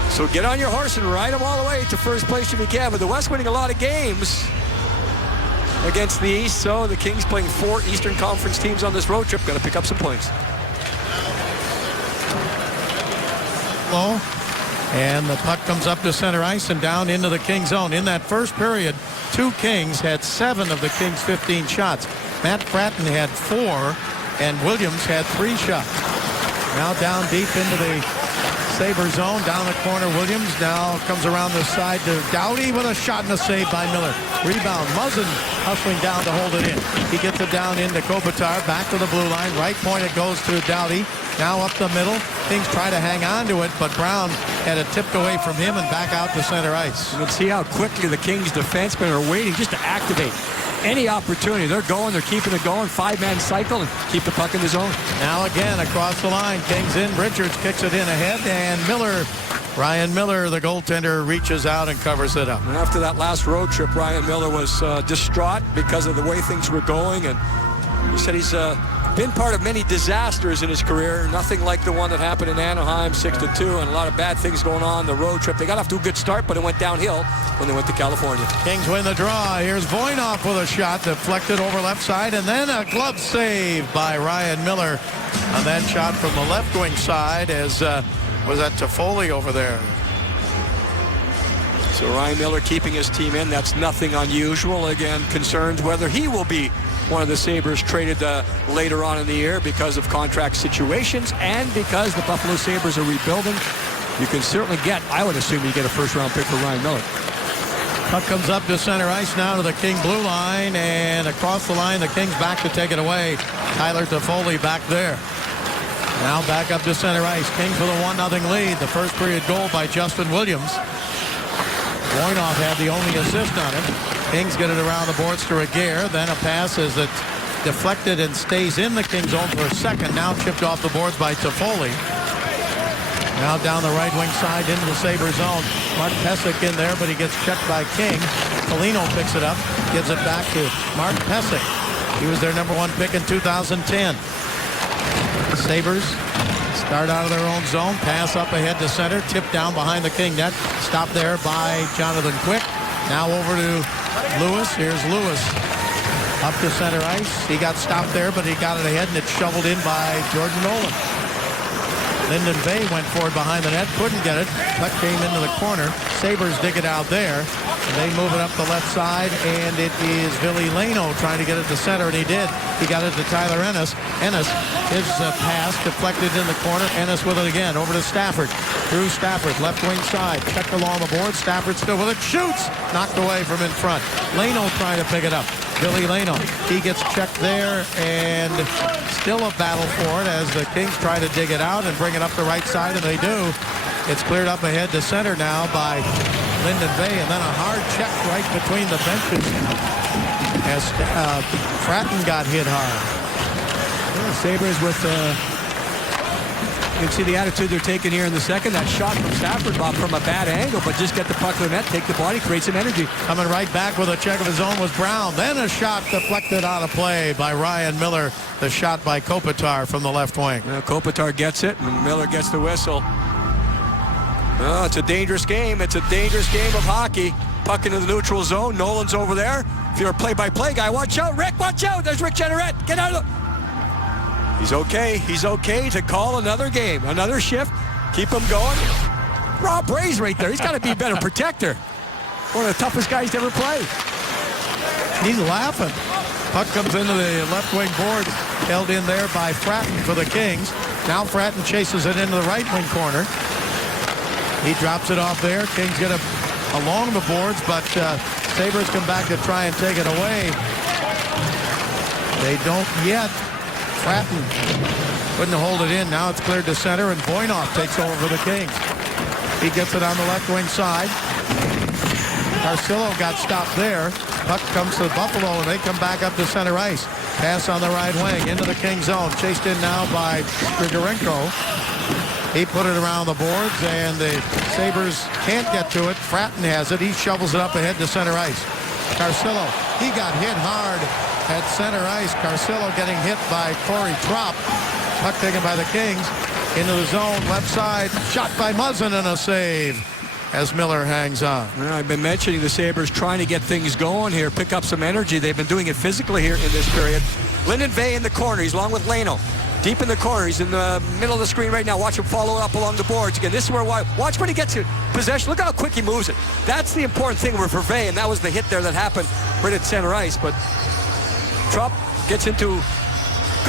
So get on your horse and ride them all the way to first place if you can. But the West winning a lot of games against the East. So the Kings playing 4 Eastern Conference teams on this road trip. Got to pick up some points. Low. And the puck comes up to center ice and down into the Kings zone. In that first period, 2 Kings had 7 of the Kings' 15 shots. Matt Fratton had 4, and Williams had 3 shots. Now down deep into the Sabre zone down the corner. Williams now comes around the side to Doughty with a shot and a save by Miller. Rebound. Muzzin hustling down to hold it in. He gets it down into Kopitar. Back to the blue line. Right point it goes to Doughty. Now up the middle. Kings try to hang on to it, but Brown had it tipped away from him and back out to center ice. You can see how quickly the Kings defensemen are waiting just to activate any opportunity. They're going, they're keeping it going, 5-man cycle, and keep the puck in the zone. Now again across the line. Kings in. Richards kicks it in ahead, and Miller, Ryan Miller, the goaltender, reaches out and covers it up. And after that last road trip, Ryan Miller was distraught because of the way things were going, and he said he's been part of many disasters in his career. Nothing like the one that happened in Anaheim, 6-2, and a lot of bad things going on the road trip. They got off to a good start, but it went downhill when they went to California. Kings win the draw. Here's Voynov with a shot deflected over left side, and then a glove save by Ryan Miller on that shot from the left wing side as was that Toffoli over there. So Ryan Miller keeping his team in. That's nothing unusual. Again, concerns whether he will be one of the Sabres traded later on in the year because of contract situations and because the Buffalo Sabres are rebuilding. You can certainly get, I would assume you get a first-round pick for Ryan Miller. Puck comes up to center ice now to the King blue line, and across the line, the Kings back to take it away. Tyler Toffoli back there. Now back up to center ice. Kings with a 1-0 lead. The first period goal by Justin Williams. Voynov had the only assist on him. Kings get it around the boards to Regehr. Then a pass as it deflected and stays in the King zone for a second. Now chipped off the boards by Toffoli. Now down the right wing side into the Sabre zone. Mark Pysyk in there, but he gets checked by King. Foligno picks it up, gives it back to Mark Pysyk. He was their #1 pick in 2010. The Sabres start out of their own zone, pass up ahead to center, tipped down behind the King net. Stopped there by Jonathan Quick. Now over to Lewis. Here's Lewis up to center ice. He got stopped there, but he got it ahead, and it's shoveled in by Jordan Nolan. Lyndon Bay went forward behind the net, couldn't get it. Puck came into the corner. Sabres dig it out there. And they move it up the left side, and it is Ville Leino trying to get it to center, and he did. He got it to Tyler Ennis. Ennis, his pass deflected in the corner. Ennis with it again, over to Stafford. Through Stafford, left wing side. Checked along the board. Stafford still with it. Shoots! Knocked away from in front. Leino trying to pick it up. Ville Leino. He gets checked there, and still a battle for it as the Kings try to dig it out and bring it up the right side, and they do. It's cleared up ahead to center now by Lyndon Bay, and then a hard check right between the benches as Fratton got hit hard. Yeah, Sabres with, you can see the attitude they're taking here in the second. That shot from Stafford, Bob, from a bad angle, but just get the puck to the net, take the body, create some energy. Coming right back with a check of his own was Brown. Then a shot deflected out of play by Ryan Miller. The shot by Kopitar from the left wing. Yeah, Kopitar gets it, and Miller gets the whistle. Oh, it's a dangerous game. It's a dangerous game of hockey. Puck into the neutral zone. Nolan's over there. If you're a play-by-play guy, watch out. Rick, watch out. There's Rick Jeanneret. Get out of the... He's okay. He's okay to call another game, another shift. Keep him going. Rob Bray's right there. He's got to be a better protector. One of the toughest guys to ever play. He's laughing. Puck comes into the left wing board. Held in there by Fratton for the Kings. Now Fratton chases it into the right wing corner. He drops it off there. Kings get it along the boards, but Sabres come back to try and take it away. They don't yet. Fratton couldn't hold it in. Now it's cleared to center, and Voynov takes over for the Kings. He gets it on the left wing side. Carcillo got stopped there. Puck comes to Buffalo, and they come back up to center ice. Pass on the right wing into the King zone. Chased in now by Grigorenko. He put it around the boards, and the Sabres can't get to it. Fratton has it. He shovels it up ahead to center ice. Carcillo, he got hit hard at center ice. Carcillo getting hit by Corey Trop. Puck taken by the Kings. Into the zone, left side. Shot by Muzzin, and a save as Miller hangs on. Well, I've been mentioning the Sabres trying to get things going here, pick up some energy. They've been doing it physically here in this period. Lyndon Bay in the corner. He's along with Leino. Deep in the corner. He's in the middle of the screen right now. Watch him follow up along the boards. Again, this is where, watch when he gets to possession. Look how quick he moves it. That's the important thing for Vey, and that was the hit there that happened right at center ice. But Trop gets into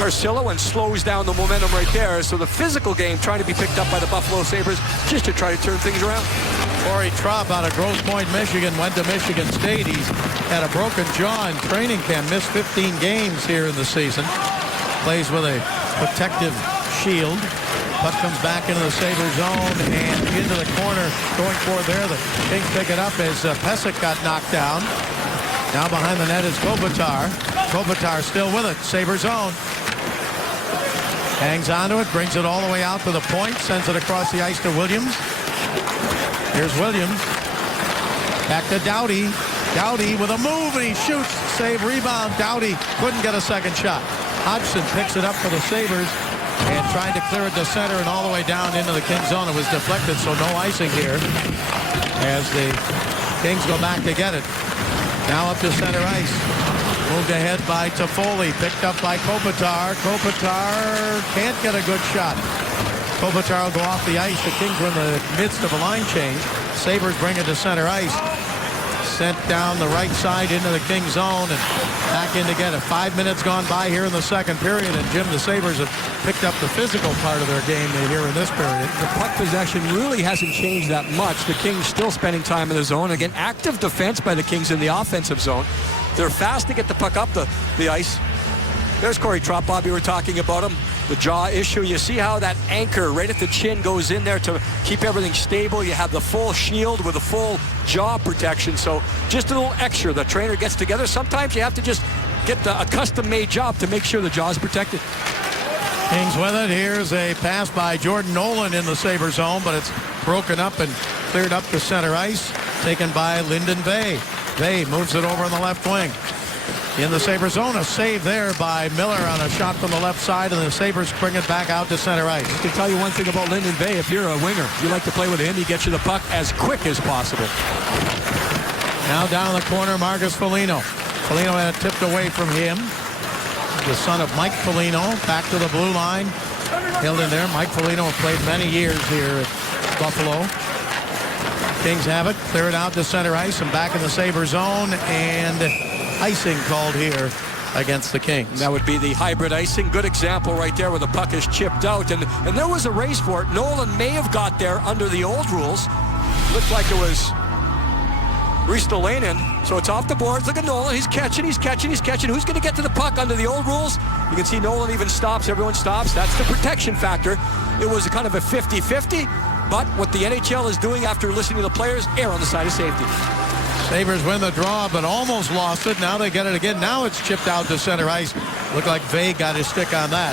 Carcillo and slows down the momentum right there. So the physical game trying to be picked up by the Buffalo Sabres just to try to turn things around. Corey Traub out of Grosse Pointe, Michigan, went to Michigan State. He's had a broken jaw in training camp, missed 15 games here in the season. Plays with a protective shield. Puck comes back into the Sabre zone and into the corner. Going for it there. The Kings pick it up as Pesek got knocked down. Now behind the net is Kopitar. Kopitar still with it. Sabre zone. Hangs onto it, brings it all the way out to the point, sends it across the ice to Williams. Here's Williams. Back to Doughty. Doughty with a move, and he shoots. Save, rebound. Doughty couldn't get a second shot. Hodgson picks it up for the Sabres and trying to clear it to center and all the way down into the Kings zone. It was deflected, so no icing here as the Kings go back to get it. Now up to center ice. Moved ahead by Toffoli, picked up by Kopitar. Kopitar can't get a good shot. Kopitar will go off the ice. The Kings were in the midst of a line change. Sabres bring it to center ice. Sent down the right side into the Kings zone and back in to get it. 5 minutes gone by here in the second period, and Jim, the Sabres have picked up the physical part of their game here in this period. The puck possession really hasn't changed that much. The Kings still spending time in the zone. Again, active defense by the Kings in the offensive zone. They're fast to get the puck up the ice. There's Corey Traub, Bobby, we're talking about him. The jaw issue. You see how that anchor right at the chin goes in there to keep everything stable. You have the full shield with a full jaw protection. So just a little extra the trainer gets together. Sometimes you have to just get a custom-made job to make sure the jaw is protected. Kings with it. Here's a pass by Jordan Nolan in the Sabre zone, but it's broken up and cleared up to center ice. Taken by Lyndon Vay. Vay moves it over on the left wing. In the Sabre zone, a save there by Miller on a shot from the left side, and the Sabres bring it back out to center ice. I can tell you one thing about Lyndon Vay. If you're a winger, you like to play with him, he gets you the puck as quick as possible. Now down the corner, Marcus Foligno. Foligno had it tipped away from him. The son of Mike Foligno, back to the blue line. Held in there. Mike Foligno played many years here at Buffalo. Kings have it, clear it out to center ice, and back in the Sabre zone, and icing called here against the Kings. That would be the hybrid icing. Good example right there where the puck is chipped out. And there was a race for it. Nolan may have got there under the old rules. Looked like it was Ristolainen. So it's off the boards. Look at Nolan. He's catching. Who's going to get to the puck under the old rules? You can see Nolan even stops. Everyone stops. That's the protection factor. It was a kind of a 50-50. But what the NHL is doing after listening to the players, err on the side of safety. Sabres win the draw, but almost lost it. Now they get it again. Now it's chipped out to center ice. Looked like Vay got his stick on that.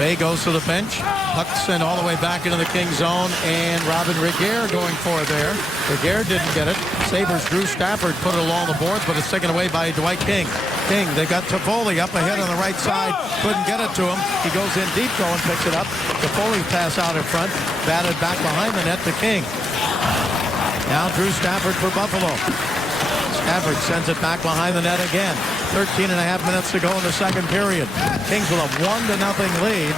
Vay goes to the bench. Puck sent all the way back into the King zone, and Robin Regehr going for it there. Regehr didn't get it. Sabres, Drew Stafford put it along the boards, but it's taken away by Dwight King. They got Toffoli up ahead on the right side. Couldn't get it to him. He goes in deep, though, and picks it up. Toffoli pass out in front. Batted back behind the net to King. Now Drew Stafford for Buffalo. Stafford sends it back behind the net again. 13 and a half minutes to go in the second period. Kings with a 1-0 lead.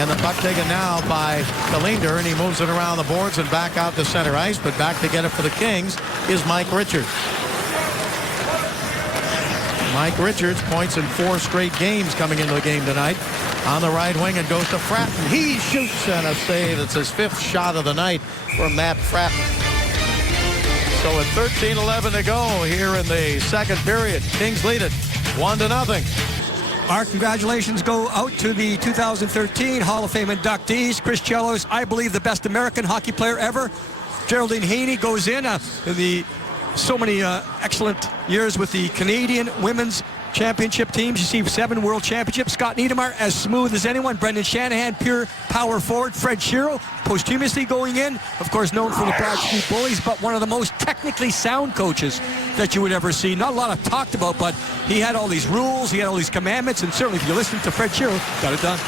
And the puck taken now by Kalinder, and he moves it around the boards and back out to center ice. But back to get it for the Kings is Mike Richards. Mike Richards points in 4 straight games coming into the game tonight. On the right wing, it goes to Fratton. He shoots and a save. It's his 5th shot of the night for Matt Fratton. So with 13-11 to go here in the second period, Kings lead it 1-0. Our congratulations go out to the 2013 Hall of Fame inductees. Chris Chelios, I believe the best American hockey player ever. Geraldine Haney goes in so many excellent years with the Canadian women's championship teams. You see 7 world championships. Scott Niedermayer, as smooth as anyone. Brendan Shanahan, pure power forward. Fred Shero, posthumously going in. Of course, known for the Broad Street Bullies, but one of the most technically sound coaches that you would ever see. Not a lot of talked about, but he had all these rules, he had all these commandments, and certainly if you listen to Fred Shero, got it done.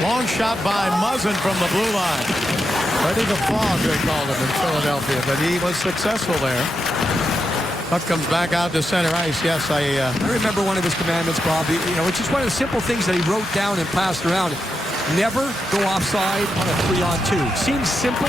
Long shot by Muzzin from the blue line. Ready to fog, they called him in Philadelphia, but he was successful there. Puck comes back out to center ice. Yes, I remember one of his commandments, Bob. It's just one of the simple things that he wrote down and passed around. Never go offside on a 3-on-2. Seems simple,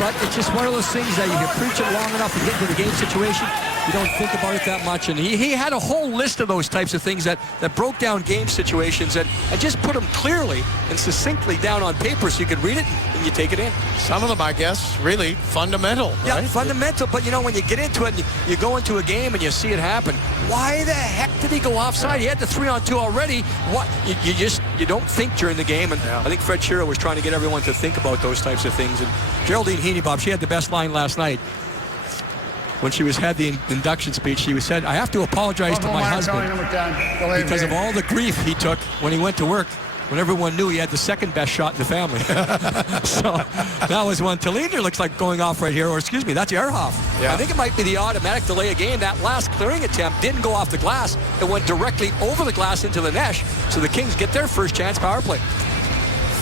but it's just one of those things that you can preach it long enough and get into the game situation, You don't think about it that much. And he had a whole list of those types of things that broke down game situations and just put them clearly and succinctly down on paper so you could read it and you take it in. Some of them, I guess, really fundamental. Yeah, right? fundamental. But, when you get into it and you go into a game and you see it happen, why the heck did he go offside? He had the 3-on-2 already. What? You don't think during the game. And I think Fred Shero was trying to get everyone to think about those types of things. And Geraldine Heaney, Bob, she had the best line last night. When she had the induction speech, she said, "I have to apologize to my husband because of all the grief he took when he went to work when everyone knew he had the second best shot in the family." So that was one. Tallinder looks like going off right here, or excuse me, that's Ehrhoff. Yeah. I think it might be the automatic delay of game. That last clearing attempt didn't go off the glass. It went directly over the glass into the net. So the Kings get their first chance power play.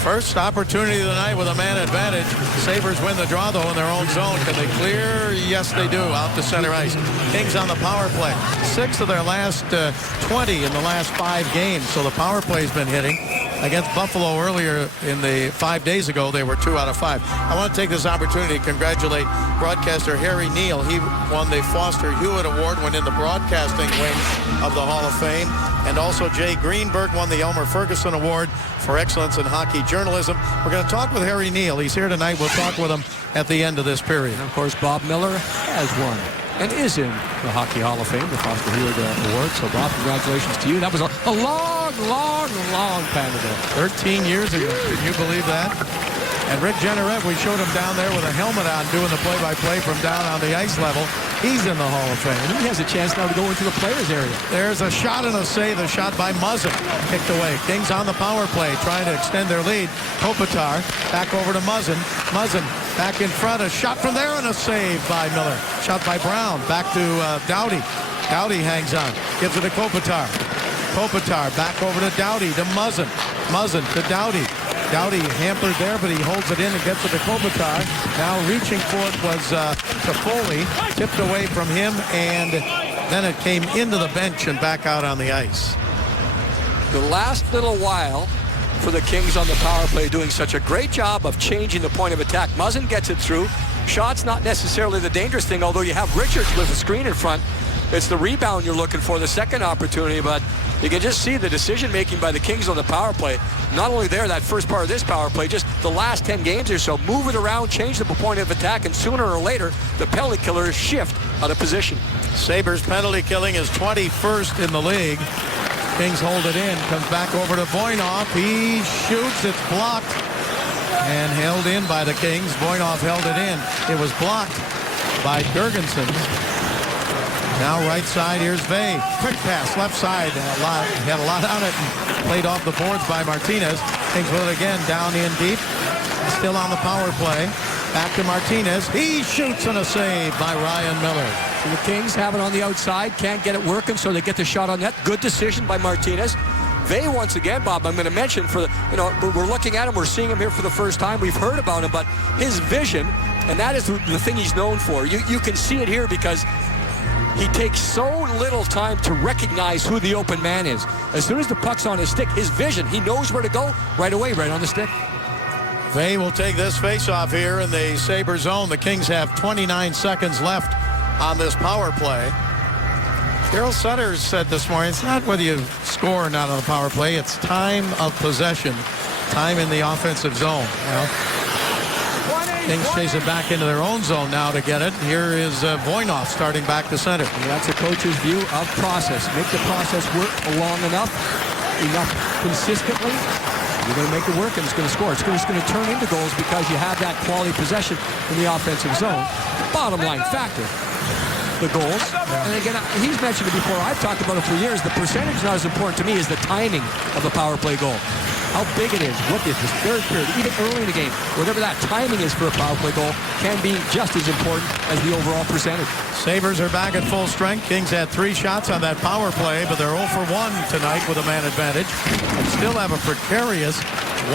First opportunity of the night with a man advantage. Sabres win the draw, though, in their own zone. Can they clear? Yes, they do. Out to center ice. Kings on the power play. 6 of their last 20 in the last 5 games. So the power play's been hitting. Against Buffalo earlier in the 5 days ago, they were 2 out of 5. I want to take this opportunity to congratulate broadcaster Harry Neal. He won the Foster Hewitt Award, went in the broadcasting wing of the Hall of Fame. And also Jay Greenberg won the Elmer Ferguson Award for excellence in hockey journalism. We're going to talk with Harry Neal. He's here tonight. We'll talk with him at the end of this period. And of course, Bob Miller has won and is in the Hockey Hall of Fame, the Foster Hewitt Award. So, Bob, congratulations to you. That was a long time ago. 13 years ago. Can you believe that? And Rick Jeanneret, we showed him down there with a helmet on doing the play-by-play from down on the ice level. He's in the Hall of Fame. And he has a chance now to go into the players area. There's a shot and a save. A shot by Muzzin. Kicked away. Kings on the power play, trying to extend their lead. Kopitar back over to Muzzin. Muzzin back in front. A shot from there and a save by Miller. Shot by Brown. Back to Doughty. Doughty hangs on. Gives it to Kopitar. Kopitar back over to Doughty to Muzzin. Muzzin to Doughty. Doughty hampered there, but he holds it in and gets it to Kopitar. Now reaching for it was Toffoli. Tipped away from him, and then it came into the bench and back out on the ice. The last little while for the Kings on the power play, doing such a great job of changing the point of attack. Muzzin gets it through. Shot's not necessarily the dangerous thing, although you have Richards with a screen in front. It's the rebound you're looking for, the second opportunity, but you can just see the decision-making by the Kings on the power play. Not only there, that first part of this power play, just the last 10 games or so, move it around, change the point of attack, and sooner or later, the penalty killers shift out of position. Sabres penalty killing is 21st in the league. Kings hold it in, comes back over to Voinov. He shoots, it's blocked, and held in by the Kings. Voinov held it in. It was blocked by Girgensons. Now right side, here's Vey. Quick pass, left side. Had a lot on it and played off the boards by Martinez. Kings with it again, down in deep. Still on the power play. Back to Martinez. He shoots and a save by Ryan Miller. So the Kings have it on the outside, can't get it working, so they get the shot on net. Good decision by Martinez. Vey, once again, Bob, I'm going to mention, we're looking at him, we're seeing him here for the first time. We've heard about him, but his vision, and that is the thing he's known for. You can see it here because he takes so little time to recognize who the open man is. As soon as the puck's on his stick, his vision, he knows where to go right away, right on the stick. Vey will take this faceoff here in the Sabre zone. The Kings have 29 seconds left on this power play. Daryl Sutter said this morning, it's not whether you score or not on the power play, it's time of possession, time in the offensive zone. Kings chase it back into their own zone now to get it. Here is Voinov starting back to center. And that's a coach's view of process. Make the process work long enough consistently. You're going to make it work and it's going to score. It's just going to turn into goals because you have that quality possession in the offensive zone. Bottom line factor, the goals. Yeah. And again, he's mentioned it before. I've talked about it for years. The percentage is not as important to me as the timing of the power play goal. How big it is, what is this third period, even early in the game, whatever that timing is for a power play goal can be just as important as the overall percentage. Sabres are back at full strength. Kings had 3 shots on that power play, but they're 0 for 1 tonight with a man advantage and still have a precarious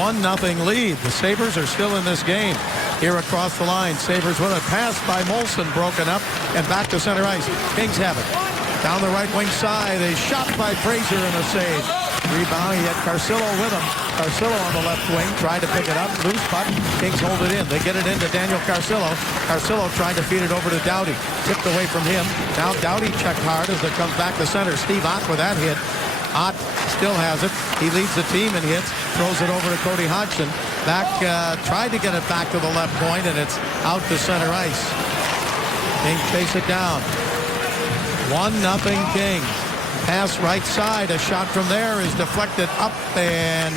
1-0 lead. The Sabres are still in this game. Here across the line, Sabres with a pass by Molson, broken up, and back to center ice. Kings have it. Down the right wing side, a shot by Fraser and a save. Rebound, he had Carcillo with him. Carcillo on the left wing, trying to pick it up. Loose puck. Kings hold it in. They get it into Daniel Carcillo. Carcillo trying to feed it over to Doughty. Tipped away from him. Now Doughty checked hard as it comes back to center. Steve Ott with that hit. Ott still has it. He leads the team in hits. Throws it over to Cody Hodgson. Back, tried to get it back to the left point, and it's out to center ice. Kings chase it down. 1-0 Kings. Pass right side. A shot from there is deflected up and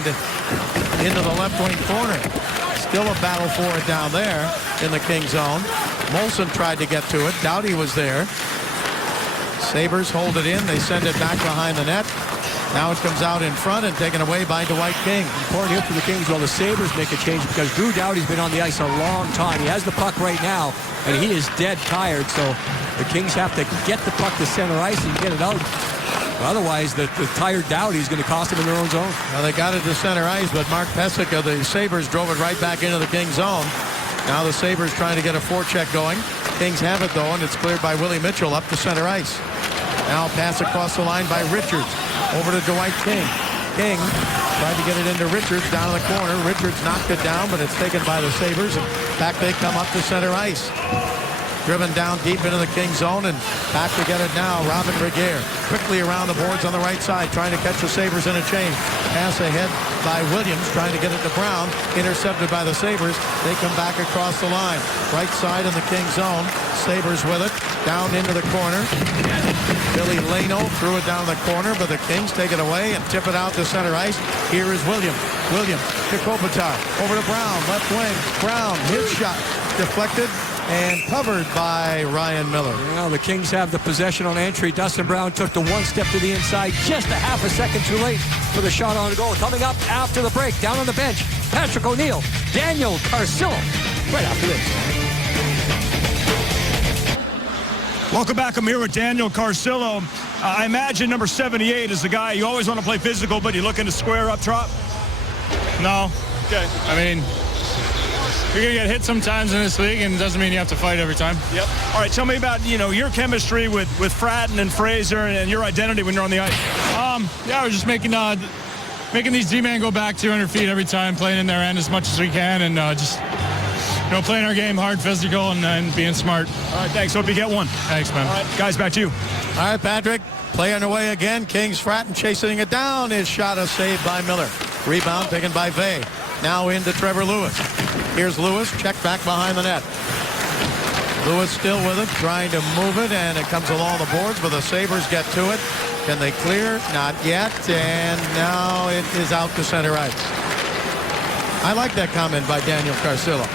into the left wing corner. Still a battle for it down there in the King zone. Molson tried to get to it. Doughty was there. Sabres hold it in. They send it back behind the net. Now it comes out in front and taken away by Dwight King. Important here for the Kings while the Sabres make a change because Drew Doughty's been on the ice a long time. He has the puck right now, and he is dead tired. So the Kings have to get the puck to center ice and get it out. Otherwise, the tired Doughty is going to cost them in their own zone. Well, they got it to center ice, but Mark Pesic of the Sabres drove it right back into the King zone. Now the Sabres trying to get a forecheck going. Kings have it, though, and it's cleared by Willie Mitchell up to center ice. Now pass across the line by Richards. Over to Dwight King. King tried to get it into Richards down in the corner. Richards knocked it down, but it's taken by the Sabres. And back they come up to center ice. Driven down deep into the King zone, and back to get it now. Robin Regehr quickly around the boards on the right side, trying to catch the Sabres in a change. Pass ahead by Williams, trying to get it to Brown. Intercepted by the Sabres. They come back across the line. Right side in the King zone. Sabres with it. Down into the corner. Billy Leno threw it down the corner, but the Kings take it away and tip it out to center ice. Here is Williams. Williams to Kopitar. Over to Brown. Left wing. Brown. His shot. Deflected and covered by Ryan Miller. Well, the Kings have the possession on entry. Dustin Brown took the one step to the inside, just a half a second too late for the shot on goal. Coming up after the break, down on the bench, Patrick O'Neill, Daniel Carcillo, right after this. Welcome back. I'm here with Daniel Carcillo. I imagine number 78 is the guy you always want to play physical, but you're looking to square up top? No. Okay. I mean, you're going to get hit sometimes in this league, and it doesn't mean you have to fight every time. Yep. All right, tell me about, your chemistry with Fratton and Fraser and your identity when you're on the ice. Yeah, we're just making these D-men go back 200 feet every time, playing in their end as much as we can, and just playing our game hard, physical, and being smart. All right, thanks. Hope you get one. Thanks, man. All right, guys, back to you. All right, Patrick. Play underway again. Kings Fratton chasing it down. His shot is saved by Miller. Rebound taken by Vey. Now into Trevor Lewis. Here's Lewis. Check back behind the net. Lewis still with it, trying to move it, and it comes along the boards, but the Sabres get to it. Can they clear? Not yet, and now it is out to center ice. I like that comment by Daniel Carcillo.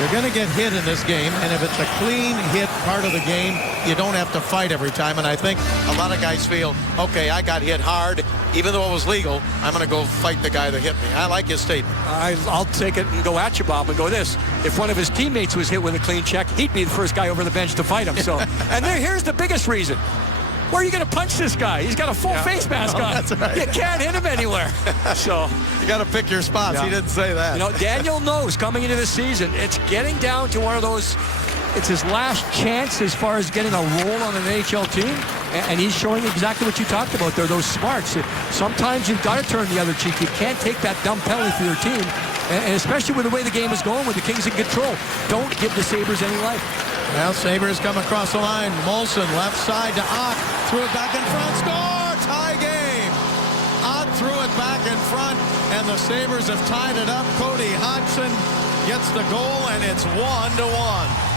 You're going to get hit in this game, and if it's a clean hit part of the game, you don't have to fight every time. And I think a lot of guys feel, okay, I got hit hard. Even though it was legal, I'm going to go fight the guy that hit me. I like his statement. I'll take it and go at you, Bob, and go this. If one of his teammates was hit with a clean check, he'd be the first guy over the bench to fight him. So, and here's the biggest reason. Where are you going to punch this guy? He's got a full face mask on. That's right. You can't hit him anywhere. So you got to pick your spots. Yeah. He didn't say that. Daniel knows coming into the season, it's getting down to one of those, it's his last chance as far as getting a role on an NHL team. And he's showing exactly what you talked about there, those smarts. Sometimes you've got to turn the other cheek. You can't take that dumb penalty for your team. And especially with the way the game is going, with the Kings in control. Don't give the Sabres any life. Well, Sabres come across the line. Molson left side to Ott. Threw it back in front. Score! Tie game. Ott threw it back in front, and the Sabres have tied it up. Cody Hodgson gets the goal, and it's 1-1.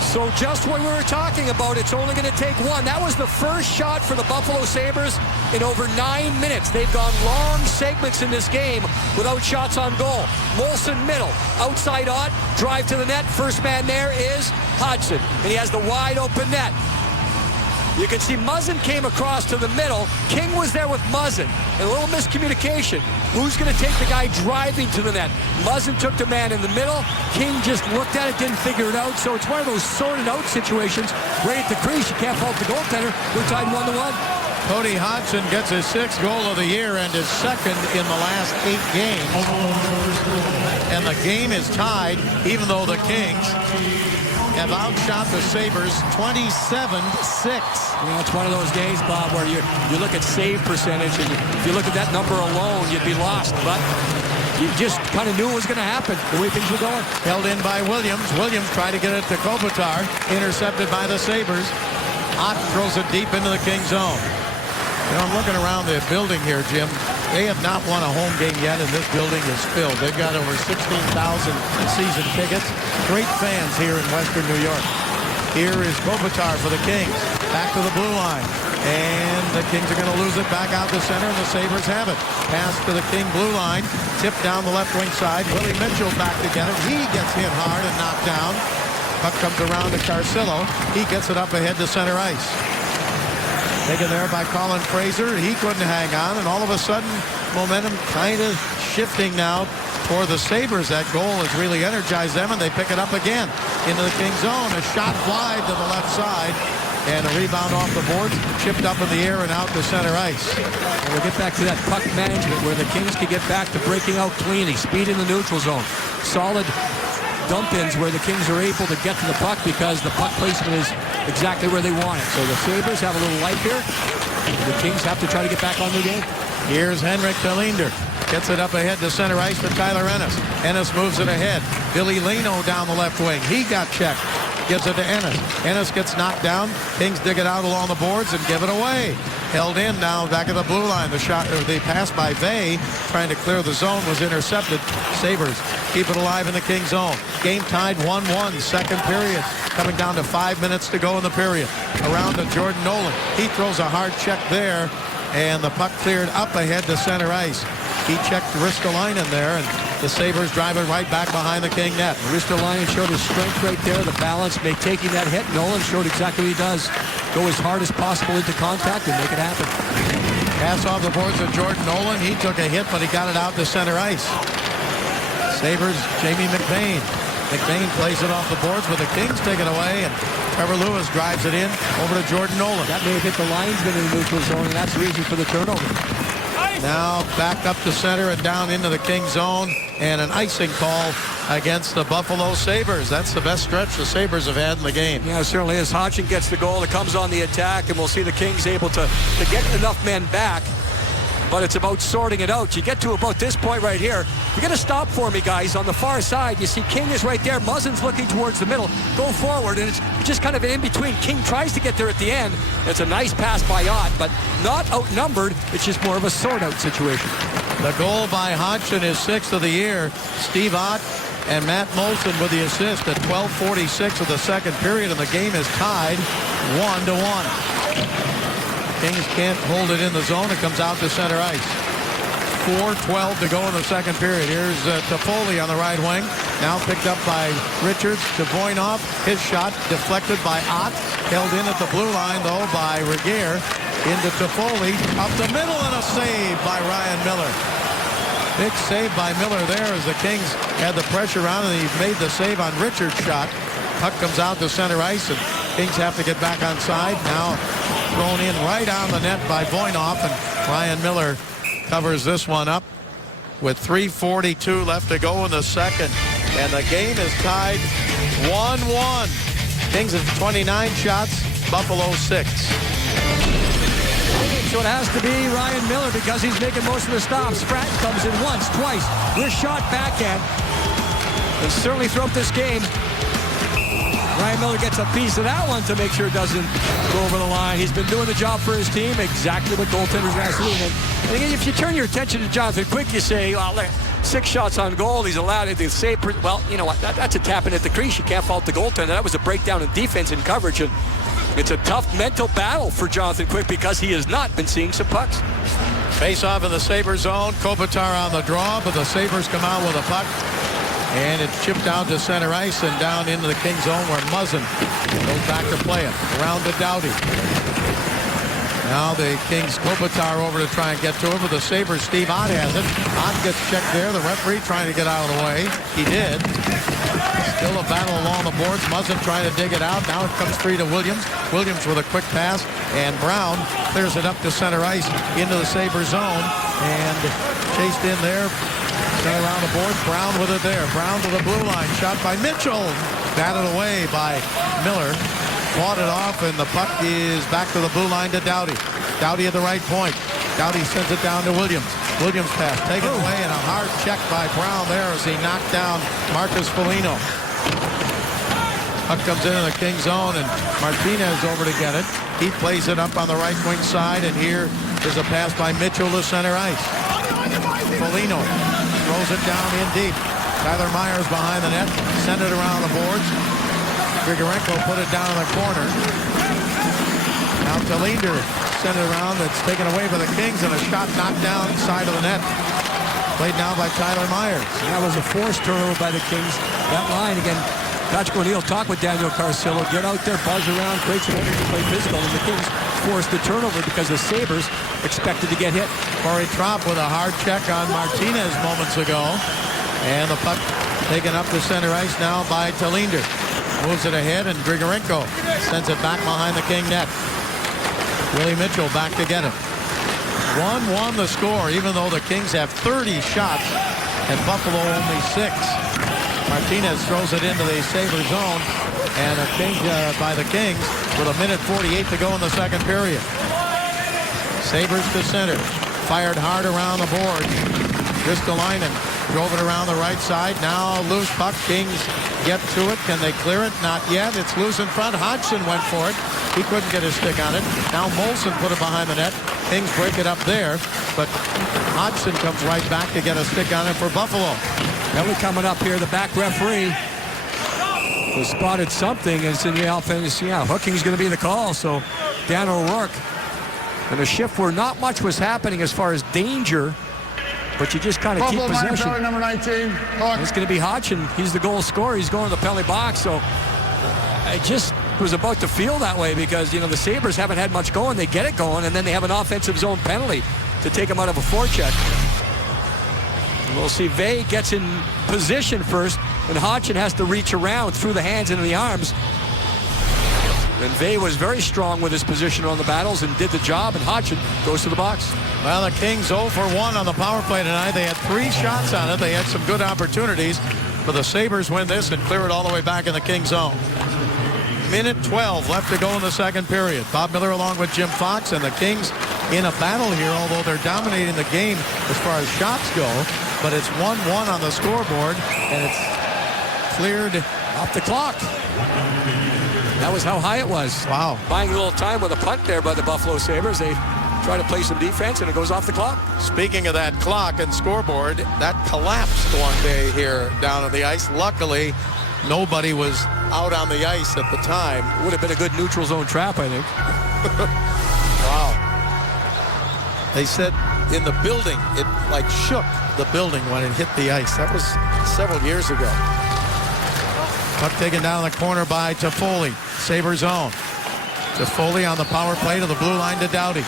So just what we were talking about, it's only going to take one. That was the first shot for the Buffalo Sabres in over 9 minutes. They've gone long segments in this game without shots on goal. Molson middle, outside Ott, drive to the net. First man there is Hodgson, and he has the wide open net. You can see Muzzin came across to the middle. King was there with Muzzin. A little miscommunication. Who's going to take the guy driving to the net? Muzzin took the man in the middle. King just looked at it, didn't figure it out. So it's one of those sorted out situations. Right at the crease, you can't fault the goaltender. We're tied 1-1. Cody Hodgson gets his 6th goal of the year and his 2nd in the last 8 games. And the game is tied, even though the Kings have outshot the Sabres 27-6. It's one of those days, Bob, where you look at save percentage, and if you look at that number alone, you'd be lost. But you just kind of knew it was going to happen, the way things were going. Held in by Williams. Williams tried to get it to Kopitar. Intercepted by the Sabres. Ott throws it deep into the Kings zone. I'm looking around the building here, Jim. They have not won a home game yet, and this building is filled. They've got over 16,000 season tickets. Great fans here in Western New York. Here is Kopitar for the Kings. Back to the blue line. And the Kings are going to lose it back out the center, and the Sabres have it. Pass to the King blue line. Tipped down the left wing side. Willie Mitchell back to get it. He gets hit hard and knocked down. Puck comes around to Carcillo. He gets it up ahead to center ice. Taken there by Colin Fraser. He couldn't hang on, and all of a sudden, momentum kind of shifting now for the Sabres. That goal has really energized them, and they pick it up again into the Kings zone. A shot wide to the left side, and a rebound off the boards, chipped up in the air and out to center ice. And we'll get back to that puck management where the Kings can get back to breaking out cleanly. Speed in the neutral zone. Solid dump-ins where the Kings are able to get to the puck because the puck placement is exactly where they want it. So the Sabres have a little life here. The Kings have to try to get back on their game. Here's Henrik Delinder. Gets it up ahead to center ice for Tyler Ennis. Ennis moves it ahead. Billy Leno down the left wing. He got checked. Gives it to Ennis. Ennis gets knocked down. Kings dig it out along the boards and give it away. Held in now back of the blue line. The shot, or the pass by Vey, trying to clear the zone, was intercepted. Sabres keep it alive in the Kings zone. Game tied 1-1, second period. Coming down to 5 minutes to go in the period. Around to Jordan Nolan. He throws a hard check there, and the puck cleared up ahead to center ice. He checked Ristolainen there, and the Sabres drive it right back behind the King net. Ristolainen showed his strength right there, the balance, taking that hit. Nolan showed exactly what he does. Go as hard as possible into contact and make it happen. Pass off the boards to Jordan Nolan. He took a hit, but he got it out to center ice. Sabres, Jamie McBain. McBain plays it off the boards, but the Kings take it away, and Trevor Lewis drives it in over to Jordan Nolan. That may have hit the linesman in the neutral zone, and that's the reason for the turnover. Now back up to center and down into the King zone, and an icing call against the Buffalo Sabres. That's the best stretch the Sabres have had in the game. Yeah, it certainly is. Hodgson gets the goal. It comes on the attack, and we'll see the Kings able to get enough men back. But it's about sorting it out. You get to about this point right here. You're going to stop for me, guys. On the far side, you see King is right there. Muzzin's looking towards the middle. Go forward, and it's just kind of an in-between. King tries to get there at the end. It's a nice pass by Ott, but not outnumbered. It's just more of a sort-out situation. The goal by Hodgson is sixth of the year. Steve Ott and Matt Molson with the assist at 12:46 of the second period, and the game is tied 1-1. Kings can't hold it in the zone. It comes out to center ice. 4:12 to go in the second period. Here's Toffoli on the right wing. Now picked up by Richards to Voinov. His shot deflected by Ott. Held in at the blue line, though, by Regehr. Into Toffoli. Up the middle, and a save by Ryan Miller. Big save by Miller there as the Kings had the pressure on, and he made the save on Richards' shot. Puck comes out to center ice, and Kings have to get back on side. Now thrown in right on the net by Voinov, and Ryan Miller covers this one up with 3:42 left to go in the second. And the game is tied 1-1. Kings have 29 shots, Buffalo 6. So it has to be Ryan Miller because he's making most of the stops. Pratt comes in once, twice. Wrist shot backhand. And certainly throughout this game, Ryan Miller gets a piece of that one to make sure it doesn't go over the line. He's been doing the job for his team, exactly what goaltenders ask to do. And again, if you turn your attention to Jonathan Quick, you say, well, 6 shots on goal, he's allowed to save. Well, you know what, that's a tap in at the crease. You can't fault the goaltender. That was a breakdown in defense and coverage. And it's a tough mental battle for Jonathan Quick because he has not been seeing some pucks. Face off in the Sabres zone. Kopitar on the draw, but the Sabres come out with a puck. And it's chipped down to center ice and down into the King zone where Muzzin goes back to play it. Around to Doughty. Now the Kings Kopitar over to try and get to it, but the Sabres, Steve Ott has it. Ott gets checked there. The referee trying to get out of the way. He did. Still a battle along the boards. Muzzin trying to dig it out. Now it comes free to Williams. Williams with a quick pass. And Brown clears it up to center ice into the Sabres zone. And chased in there. Around the boards. Brown with it there. Brown to the blue line. Shot by Mitchell. batted away by Miller. Fought it off, and the puck is back to the blue line to Doughty. Doughty at the right point. Doughty sends it down to Williams. Williams pass taken away, and a hard check by Brown there as he knocked down Marcus Foligno. Puck comes into the Kings zone, and Martinez over to get it. He plays it up on the right wing side, and here is a pass by Mitchell to center ice. Foligno throws it down in deep. Tyler Myers behind the net, send it around the boards. Grigorenko put it down in the corner. Now Tallinder sent it around. It's taken away by the Kings, and a shot knocked down side of the net. Played now by Tyler Myers. That was a forced turnover by the Kings. That line, again, Patrick O'Neill talked with Daniel Carcillo. Get out there, buzz around, create some energy, play physical. And the Kings forced the turnover because the Sabres expected to get hit. Corey Trop with a hard check on Martinez moments ago. And the puck taken up to center ice now by Tallinder. Moves it ahead, and Grigorenko sends it back behind the King net. Willie Mitchell back to get it. 1-1 the score, even though the Kings have 30 shots and Buffalo only 6. Martinez throws it into the Sabre zone, and a change by the Kings with 1:48 to go in the second period. Sabres to center. Fired hard around the board. Ristolainen drove it around the right side. Now loose puck. Kings get to it. Can they clear it? Not yet. It's loose in front. Hodgson went for it. He couldn't get his stick on it. Now Molson put it behind the net. Kings break it up there, but Hodgson comes right back to get a stick on it for Buffalo. Penalty coming up here. The back referee was spotted something and said, hooking's going to be the call. So Dan O'Rourke in a shift where not much was happening as far as danger, but you just kind of keep possession. Number 19, Hook. It's going to be Hodgson. He's the goal scorer. He's going to the penalty box. So I just was about to feel that way because, the Sabres haven't had much going. They get it going, and then they have an offensive zone penalty to take them out of a forecheck. We'll see. Vey gets in position first, and Hodgson has to reach around through the hands and the arms. And Vey was very strong with his position on the battles and did the job, and Hodgson goes to the box. Well, the Kings 0 for 1 on the power play tonight. They had 3 shots on it. They had some good opportunities, but the Sabres win this and clear it all the way back in the Kings zone. Minute 12 left to go in the second period. Bob Miller along with Jim Fox, and the Kings in a battle here, although they're dominating the game as far as shots go, but it's 1-1 on the scoreboard, and it's cleared off the clock. That was how high it was. Wow. Buying a little time with a punt there by the Buffalo Sabres. They try to play some defense, and it goes off the clock. Speaking of that clock and scoreboard, that collapsed one day here down on the ice. Luckily, nobody was out on the ice at the time. Would have been a good neutral zone trap, I think. Wow. They said in the building, it like shook the building when it hit the ice. That was several years ago. Puck taken down the corner by Toffoli. Sabre zone. Toffoli on the power play to the blue line to Doughty.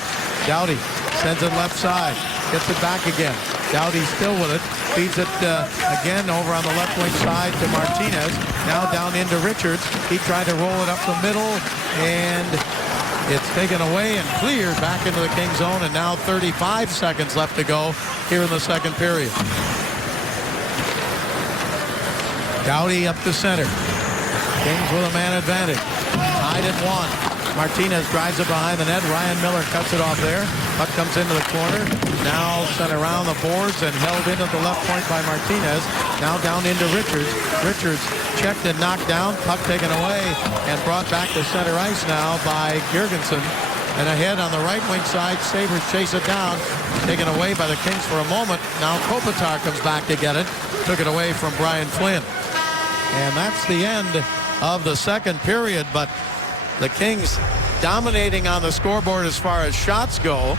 Doughty sends it left side. Gets it back again. Doughty still with it. Feeds it again over on the left wing side to Martinez. Now down into Richards. He tried to roll it up the middle, and it's taken away and cleared back into the King zone, and now 35 seconds left to go here in the second period. Doughty up the center. Kings with a man advantage. Tied at 1. Martinez drives it behind the net. Ryan Miller cuts it off there. Puck comes into the corner. Now sent around the boards and held in at the left point by Martinez. Now down into Richards. Richards checked and knocked down. Puck taken away and brought back to center ice now by Girgensson. And ahead on the right wing side, Sabres chase it down. Taken away by the Kings for a moment. Now Kopitar comes back to get it. Took it away from Brian Flynn. And that's the end of the second period, but the Kings dominating on the scoreboard as far as shots go,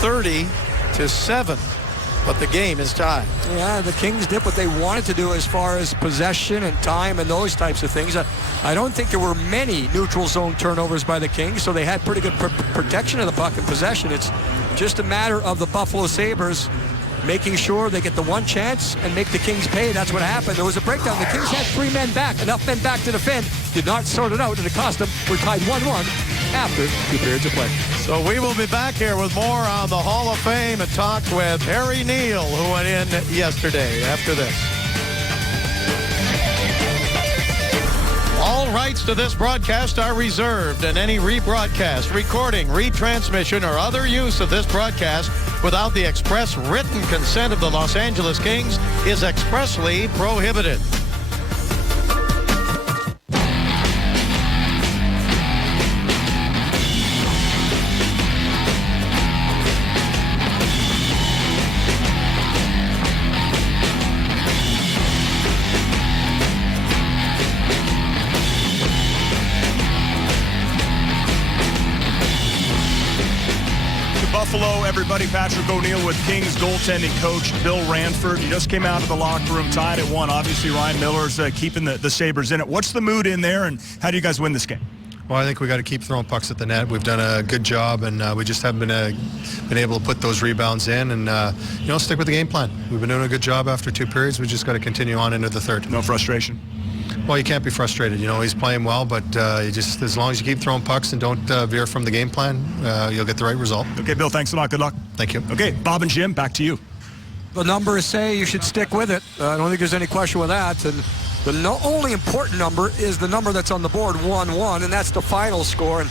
30-7, but the game is tied. Yeah, the Kings did what they wanted to do as far as possession and time and those types of things. I don't think there were many neutral zone turnovers by the Kings, so they had pretty good protection of the puck and possession. It's just a matter of the Buffalo Sabres making sure they get the one chance and make the Kings pay. That's what happened. There was a breakdown. The Kings had 3 men back, enough men back to defend, did not sort it out, and it cost them. We're tied 1-1 after 2 periods of play. So we will be back here with more on the Hall of Fame and talk with Harry Neal, who went in yesterday after this. rights to this broadcast are reserved, and any rebroadcast, recording, retransmission, or other use of this broadcast without the express written consent of the Los Angeles Kings is expressly prohibited. Buffalo, everybody. Patrick O'Neill with Kings goaltending coach Bill Ranford. He just came out of the locker room tied at 1. Obviously, Ryan Miller's keeping the Sabres in it. What's the mood in there, and how do you guys win this game? Well, I think we got to keep throwing pucks at the net. We've done a good job, and we just haven't been able to put those rebounds in, and stick with the game plan. We've been doing a good job after 2 periods. We just got to continue on into the third. No frustration? Well, you can't be frustrated. He's playing well, but you just, as long as you keep throwing pucks and don't veer from the game plan, you'll get the right result. Okay, Bill, thanks a lot. Good luck. Thank you. Okay, Bob and Jim, back to you. The numbers say you should stick with it. I don't think there's any question with that. And the only important number is the number that's on the board, 1-1, and that's the final score. And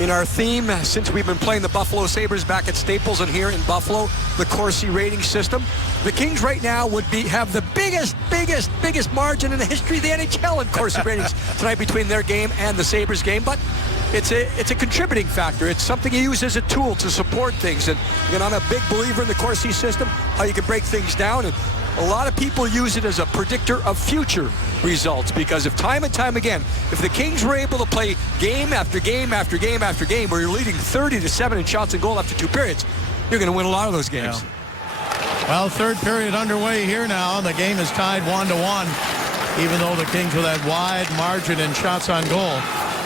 in our theme, since we've been playing the Buffalo Sabres back at Staples and here in Buffalo, the Corsi rating system, the Kings right now would have the biggest margin in the history of the NHL in Corsi ratings tonight between their game and the Sabres game. But it's a contributing factor. It's something you use as a tool to support things. And I'm a big believer in the Corsi system, how you can break things down. And a lot of people use it as a predictor of future results, because if time and time again, if the Kings were able to play game after game after game after game where you're leading 30-7 in shots and goal after 2 periods, you're going to win a lot of those games. Yeah. Well, third period underway here now. The game is tied 1-1, even though the Kings with that wide margin in shots on goal.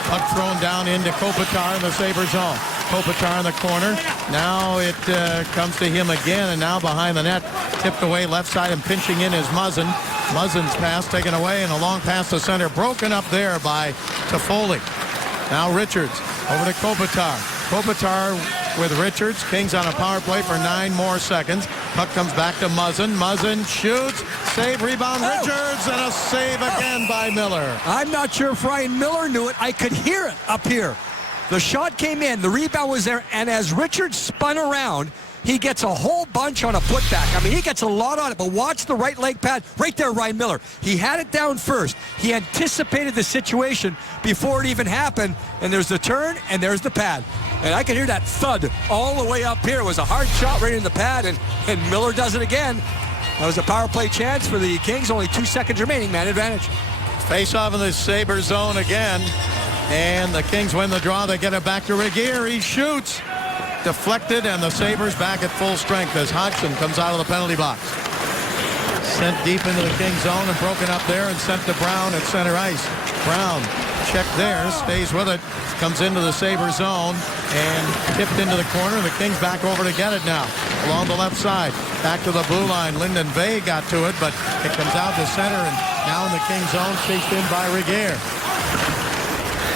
Puck thrown down into Kopitar in the Sabres zone. Kopitar in the corner. Now it comes to him again, and now behind the net, tipped away left side and pinching in is Muzzin. Muzzin's pass taken away, and a long pass to center, broken up there by Toffoli. Now Richards over to Kopitar. Kopitar with Richards. Kings on a power play for 9 more seconds. Puck comes back to Muzzin. Muzzin shoots. Save, rebound, Richards, and a save again by Miller. I'm not sure if Ryan Miller knew it. I could hear it up here. The shot came in, the rebound was there, and as Richards spun around, he gets a whole bunch on a putback. I mean, he gets a lot on it, but watch the right leg pad. Right there, Ryan Miller. He had it down first. He anticipated the situation before it even happened, and there's the turn, and there's the pad. And I could hear that thud all the way up here. It was a hard shot right in the pad, and Miller does it again. That was a power play chance for the Kings. Only 2 seconds remaining, man advantage. Face off in the Sabres zone again. And the Kings win the draw. They get it back to Regehr. He shoots. Deflected, and the Sabres back at full strength as Hodgson comes out of the penalty box. Sent deep into the Kings zone and broken up there and sent to Brown at center ice. Brown checked there, stays with it, comes into the Sabres zone and tipped into the corner. The Kings back over to get it now along the left side. Back to the blue line. Lyndon Vay got to it, but it comes out to center, and now in the Kings zone, chased in by Regehr.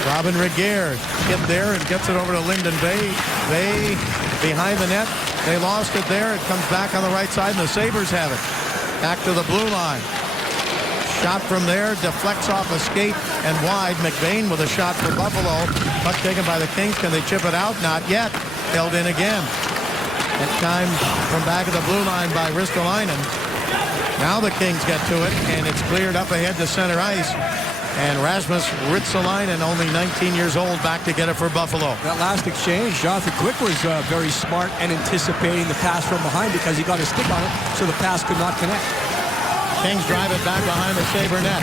Robin Regehr hit there and gets it over to Lyndon Vay. Vay behind the net. They lost it there. It comes back on the right side, and the Sabres have it. Back to the blue line. Shot from there, deflects off a skate and wide. McBain with a shot for Buffalo. Puck taken by the Kings. Can they chip it out? Not yet. Held in again. That time from back of the blue line by Ristolainen. Now the Kings get to it, and it's cleared up ahead to center ice. And Rasmus Ristolainen, only 19 years old, back to get it for Buffalo. That last exchange, Jonathan Quick was very smart and anticipating the pass from behind because he got a stick on it, so the pass could not connect. Kings drive it back behind the Sabre net.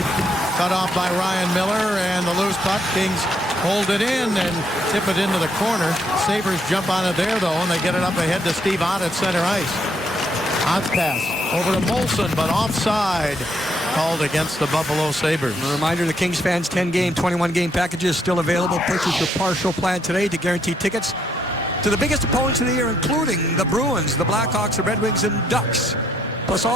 Cut off by Ryan Miller, and the loose puck. Kings hold it in and tip it into the corner. Sabres jump on it there, though, and they get it up ahead to Steve Ott at center ice. Ott's pass over to Molson, but offside. Called against the Buffalo Sabres. A reminder to Kings fans, 10-game, 21-game packages still available. Purchase your partial plan today to guarantee tickets to the biggest opponents of the year, including the Bruins, the Blackhawks, the Red Wings, and Ducks. Plus,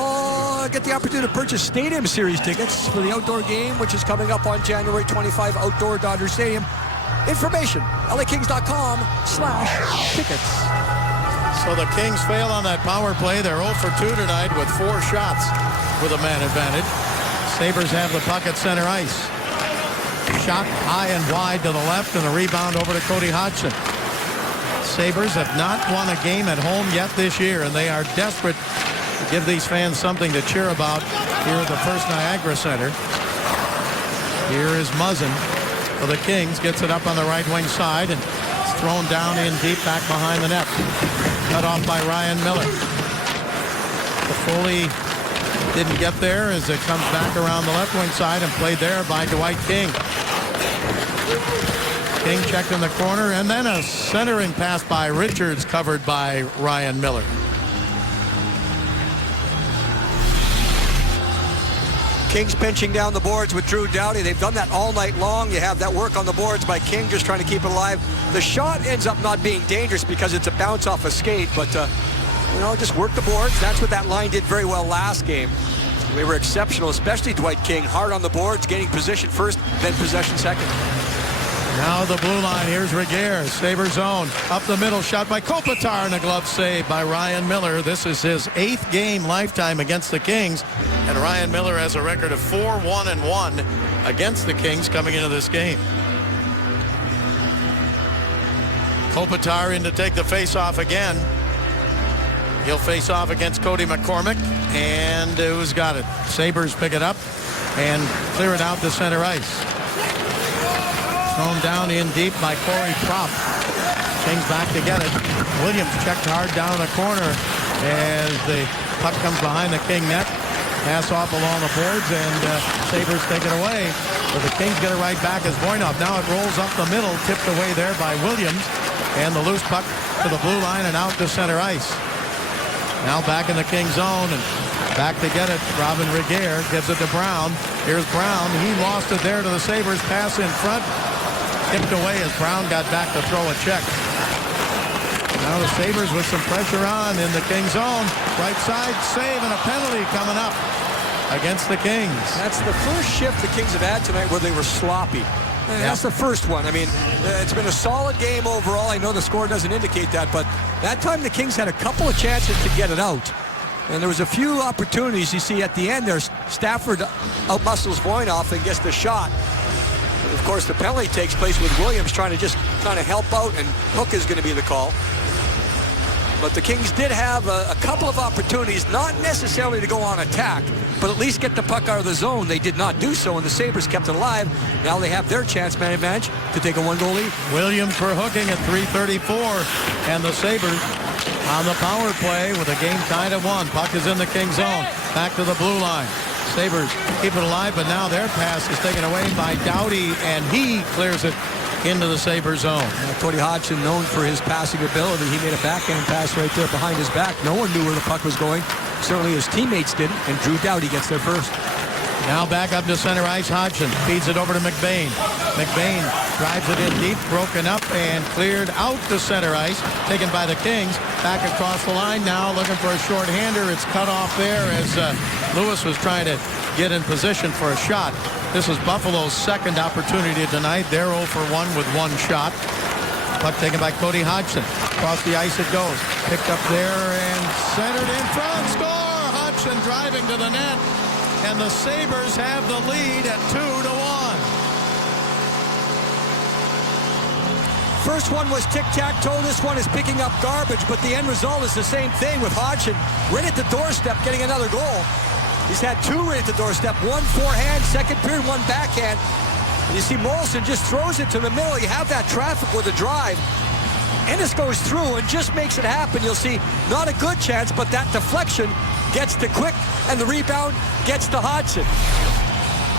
get the opportunity to purchase Stadium Series tickets for the outdoor game, which is coming up on January 25, outdoor Dodger Stadium. Information, lakings.com/tickets. So the Kings fail on that power play. They're 0 for 2 tonight with 4 shots with a man advantage. Sabres have the puck at center ice. shot high and wide to the left, and a rebound over to Cody Hodgson. Sabres have not won a game at home yet this year, and they are desperate to give these fans something to cheer about here at the First Niagara Center. Here is Muzzin for the Kings. Gets it up on the right wing side, and it's thrown down in deep back behind the net. Cut off by Ryan Miller. Foley didn't get there as it comes back around the left wing side and played there by Dwight King. King checked in the corner, and then a centering pass by Richards covered by Ryan Miller. Kings pinching down the boards with Drew Doughty. They've done that all night long. You have that work on the boards by King, just trying to keep it alive. The shot ends up not being dangerous because it's a bounce off a skate, but just work the boards. That's what that line did very well last game. They were exceptional, especially Dwight King. Hard on the boards, gaining position first, then possession second. Now the blue line. Here's Regehr. Sabres zone. Up the middle. Shot by Kopitar, and a glove save by Ryan Miller. This is his 8th game lifetime against the Kings. And Ryan Miller has a record of 4-1-1 against the Kings coming into this game. Kopitar in to take the face-off again. He'll face off against Cody McCormick, and who's got it? Sabres pick it up and clear it out to center ice. Thrown down in deep by Corey Propp. Kings back to get it. Williams checked hard down the corner as the puck comes behind the King net. Pass off along the boards, and Sabres take it away. But the Kings get it right back as Voynov. Now it rolls up the middle, tipped away there by Williams. And the loose puck to the blue line and out to center ice. Now back in the Kings zone, and back to get it. Robin Regehr gives it to Brown. Here's Brown. He lost it there to the Sabres. Pass in front. Tipped away as Brown got back to throw a check. Now the Sabres with some pressure on in the Kings zone. Right side save, and a penalty coming up against the Kings. That's the first shift the Kings have had tonight where they were sloppy. That's the first one. I mean, it's been a solid game overall. I know the score doesn't indicate that, but that time the Kings had a couple of chances to get it out. And there was a few opportunities. You see at the end there, Stafford outmuscles Voynov and gets the shot. And of course, the penalty takes place with Williams trying to just kind of help out, and Hook is going to be the call. But the Kings did have a couple of opportunities, not necessarily to go on attack, but at least get the puck out of the zone. They did not do so, and the Sabres kept it alive. Now they have their chance, man advantage, to take a one-goal lead. Williams for hooking at 3:34, and the Sabres on the power play with a game tied at 1. Puck is in the Kings zone. Back to the blue line. Sabres keep it alive, but now their pass is taken away by Doughty, and he clears it into the Sabres zone. Cody Hodgson, known for his passing ability, he made a backhand pass right there behind his back. No one knew where the puck was going. Certainly his teammates didn't, and Drew Doughty gets there first. Now back up to center ice. Hodgson feeds it over to McBain. McBain drives it in deep, broken up, and cleared out to center ice. Taken by the Kings. Back across the line now, looking for a short-hander. It's cut off there as Lewis was trying to get in position for a shot. This is Buffalo's second opportunity tonight. They're 0 for 1 with one shot. Puck taken by Cody Hodgson. Across the ice it goes. Picked up there and centered in front. Score! Hodgson driving to the net. And the Sabres have the lead at 2-1. First one was tic-tac-toe. This one is picking up garbage, but the end result is the same thing with Hodgson right at the doorstep getting another goal. He's had 2 right at the doorstep. One forehand, second period, one backhand. And you see Molson just throws it to the middle. You have that traffic with a drive. Ennis goes through and just makes it happen. You'll see not a good chance, but that deflection gets to Quick, and the rebound gets to Hodgson.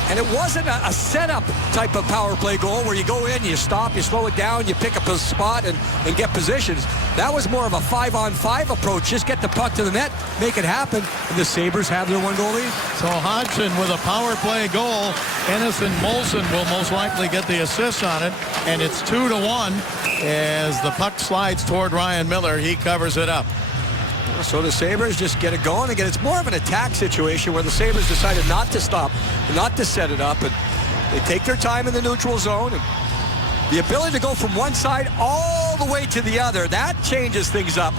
And it wasn't a setup type of power play goal where you go in, you stop, you slow it down, you pick up a spot and get positions. That was more of a 5-on-5 approach. Just get the puck to the net, make it happen, and the Sabres have their one-goal lead. So Hodgson with a power play goal. Ennis and Molson will most likely get the assist on it, and it's 2-1 as the puck slides toward Ryan Miller. He covers it up. So the Sabres just get it going again. It's more of an attack situation where the Sabres decided not to stop, not to set it up, and they take their time in the neutral zone. And the ability to go from one side all the way to the other, that changes things up.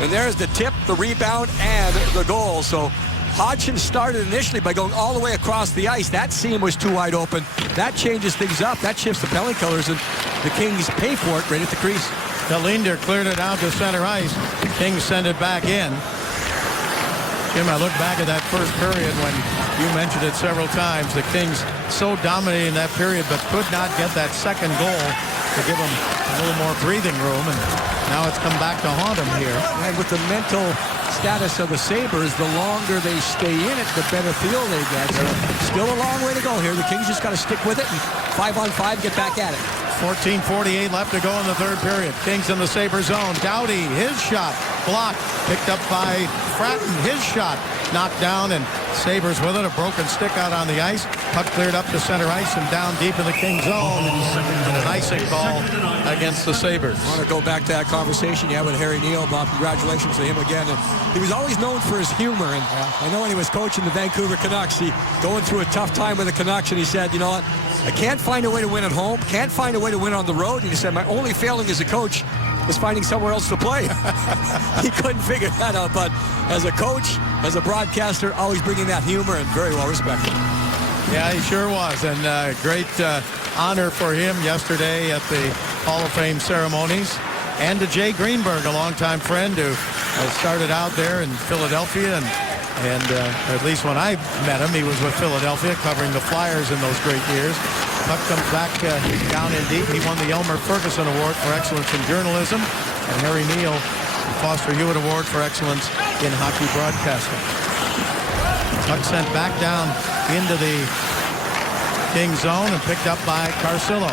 And there's the tip, the rebound, and the goal. So Hodgson started initially by going all the way across the ice. That seam was too wide open. That changes things up. That shifts the penalty killers, and the Kings pay for it right at the crease. Linder cleared it out to center ice. Kings send it back in. Jim, I look back at that first period when you mentioned it several times. The Kings so dominating that period, but could not get that second goal to give them a little more breathing room. And now it's come back to haunt them here. And with the mental status of the Sabres, the longer they stay in it, the better feel they get. So still a long way to go here. The Kings just got to stick with it and 5-on-5 get back at it. 14:48 left to go in the third period. Kings in the Sabre zone. Doughty, his shot blocked. Picked up by Fratton. His shot knocked down, and Sabres with it. A broken stick out on the ice. Puck cleared up to center ice and down deep in the Kings zone. And an icing call against the Sabres. I want to go back to that conversation you had with Harry Neal, Bob. Congratulations to him again. And he was always known for his humor. And I know when he was coaching the Vancouver Canucks, he going through a tough time with the Canucks, and he said, you know what, I can't find a way to win at home, can't find a way to win on the road. And he said, my only failing as a coach is finding somewhere else to play. He couldn't figure that out, but as a coach, as a broadcaster, always bringing that humor, and very well respected. Yeah, he sure was, and great honor for him yesterday at the Hall of Fame ceremonies. And to Jay Greenberg, a longtime friend who started out there in Philadelphia, and at least when I met him, he was with Philadelphia covering the Flyers in those great years. Puck comes back down in deep. He won the Elmer Ferguson Award for Excellence in Journalism, and Harry Neal the Foster Hewitt Award for Excellence in Hockey Broadcasting. Puck sent back down into the King zone and picked up by Carcillo.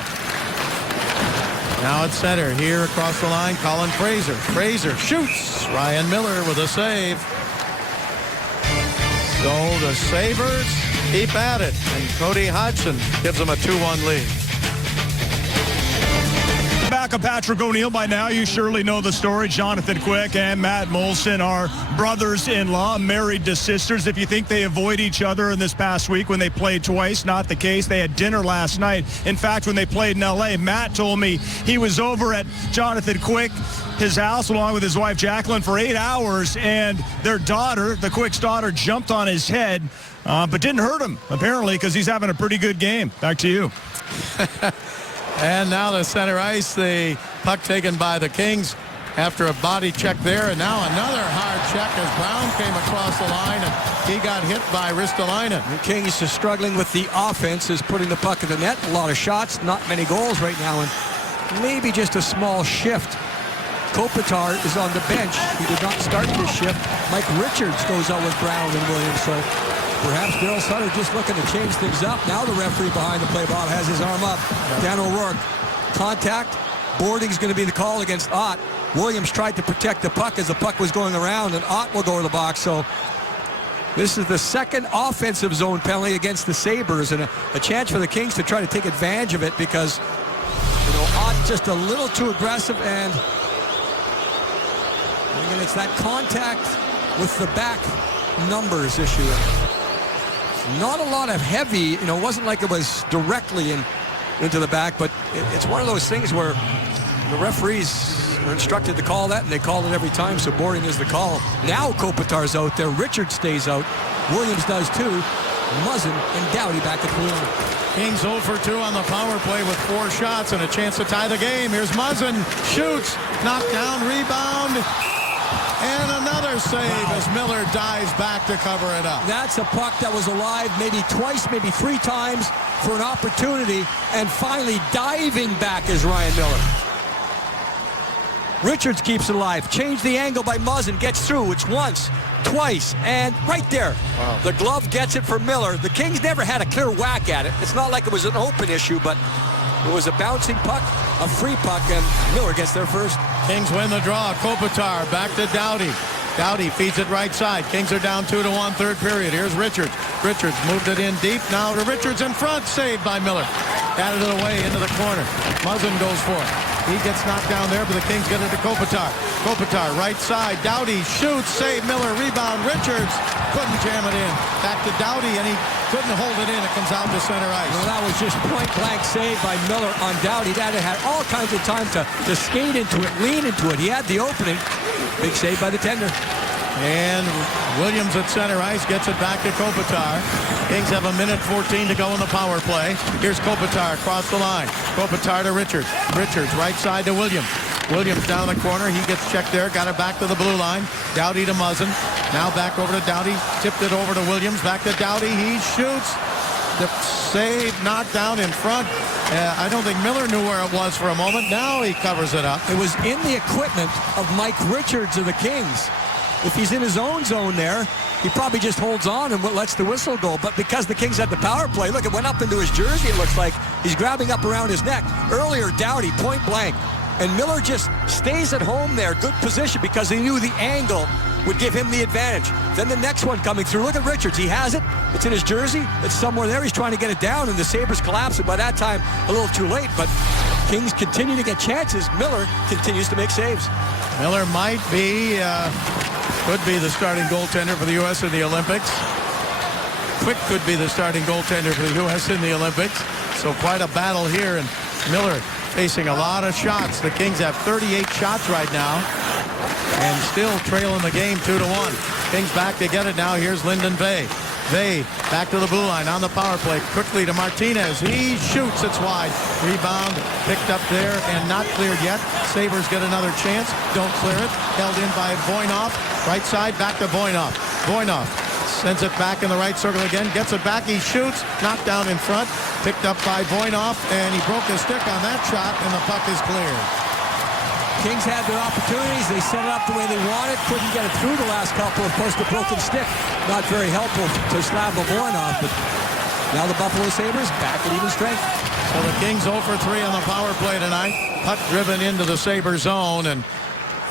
Now at center, here across the line, Colin Fraser. Fraser shoots. Ryan Miller with a save. So the Sabres keep at it, and Cody Hodgson gives them a 2-1 lead. Back of Patrick O'Neill by now. You surely know the story. Jonathan Quick and Matt Molson are brothers-in-law, married to sisters. If you think they avoid each other in this past week when they played twice, not the case. They had dinner last night. In fact, when they played in L.A., Matt told me he was over at Jonathan Quick, his house, along with his wife Jacqueline, for 8 hours, and their daughter, the Quick's daughter, jumped on his head, but didn't hurt him, apparently, because he's having a pretty good game. Back to you. And now the center ice, the puck taken by the Kings after a body check there, and now another hard check as Brown came across the line, and he got hit by Ristolainen. The Kings is struggling with the offense, is putting the puck in the net. A lot of shots, not many goals right now, and maybe just a small shift. Kopitar is on the bench. He did not start this shift. Mike Richards goes out with Brown and Williams, so perhaps Daryl Sutter just looking to change things up. Now the referee behind the play, Bob, has his arm up. Dan O'Rourke, contact. Boarding's going to be the call against Ott. Williams tried to protect the puck as the puck was going around, and Ott will go to the box. So this is the second offensive zone penalty against the Sabres, and a chance for the Kings to try to take advantage of it because, you know, Ott just a little too aggressive, and again, it's that contact with the back numbers issue. Not a lot of heavy, you know, it wasn't like it was directly into the back, but it's one of those things where the referees are instructed to call that, and they call it every time, so Boarding is the call. Now Kopitar's out there. Richard stays out. Williams does too. Muzzin and Doughty back at the line. Kings 0 for 2 on the power play with 4 shots and a chance to tie the game. Here's Muzzin, shoots, knocked down, rebound. And another save as Miller dives back to cover it up. That's a puck that was alive maybe twice, maybe 3 times for an opportunity, and finally diving back is Ryan Miller. Richards keeps it alive. Change the angle by Muzzin, gets through. It's once, twice, and right there. Wow. The glove gets it for Miller. The Kings never had a clear whack at it. It's not like it was an open issue, but it was a bouncing puck, a free puck, and Miller gets there first. Kings win the draw. Kopitar back to Doughty. Doughty feeds it right side. Kings are down 2-1 third period. Here's Richards. Richards moved it in deep. Now to Richards in front. Saved by Miller. Added it away into the corner. Muzzin goes for it. He gets knocked down there, but the Kings get it to Kopitar. Kopitar right side. Doughty shoots. Save Miller. Rebound. Richards couldn't jam it in. Back to Doughty, and he couldn't hold it in. It comes out to center ice. Well, that was just point-blank save by Miller on Doughty. That had all kinds of time to skate into it, lean into it. He had the opening. Big save by the tender. And Williams at center ice gets it back to Kopitar. Kings have 1:14 to go in the power play. Here's Kopitar across the line. Kopitar to Richards. Richards right side to Williams. Williams down the corner. He gets checked there. Got it back to the blue line. Doughty to Muzzin. Now back over to Doughty. Tipped it over to Williams. Back to Doughty. He shoots. The save knocked down in front. I don't think Miller knew where it was for a moment. Now he covers it up. It was in the equipment of Mike Richards of the Kings. If he's in his own zone there, he probably just holds on and lets the whistle go. But because the Kings had the power play, look, it went up into his jersey, it looks like. He's grabbing up around his neck. Earlier, Doughty, point blank. And Miller just stays at home there, good position, because he knew the angle would give him the advantage. Then the next one coming through. Look at Richards. He has it. It's in his jersey. It's somewhere there. He's trying to get it down, and the Sabres collapse. And by that time, a little too late. But Kings continue to get chances. Miller continues to make saves. Miller might be, could be the starting goaltender for the U.S. in the Olympics. Quick could be the starting goaltender for the U.S. in the Olympics. So quite a battle here, and Miller facing a lot of shots. The Kings have 38 shots right now and still trailing the game 2-1. Kings back to get it now. Here's Lyndon Vay. Vay back to the blue line on the power play. Quickly to Martinez. He shoots. It's wide. Rebound picked up there and not cleared yet. Sabres get another chance. Don't clear it. Held in by Voinov. Right side back to Voinov. Voinov sends it back in the right circle again. Gets it back. He shoots. Knocked down in front. Picked up by Voinov. And he broke his stick on that shot. And the puck is cleared. Kings had their opportunities. They set it up the way they wanted. Couldn't get it through the last couple. Of course, the broken stick, not very helpful to Slava Voinov. But now the Buffalo Sabres back at even strength. So the Kings 0 for 3 on the power play tonight. Puck driven into the Sabres zone, and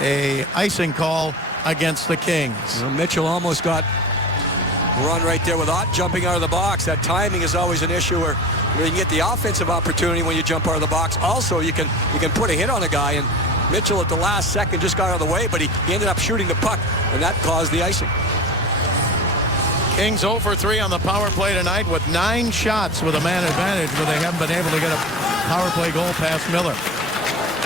a icing call against the Kings. Well, Mitchell almost got run right there with Ott jumping out of the box. That timing is always an issue where you can get the offensive opportunity when you jump out of the box. Also, you can put a hit on a guy, and Mitchell at the last second just got out of the way, but he ended up shooting the puck, and that caused the icing. Kings 0 for 3 on the power play tonight with 9 shots with a man advantage, but they haven't been able to get a power play goal past Miller.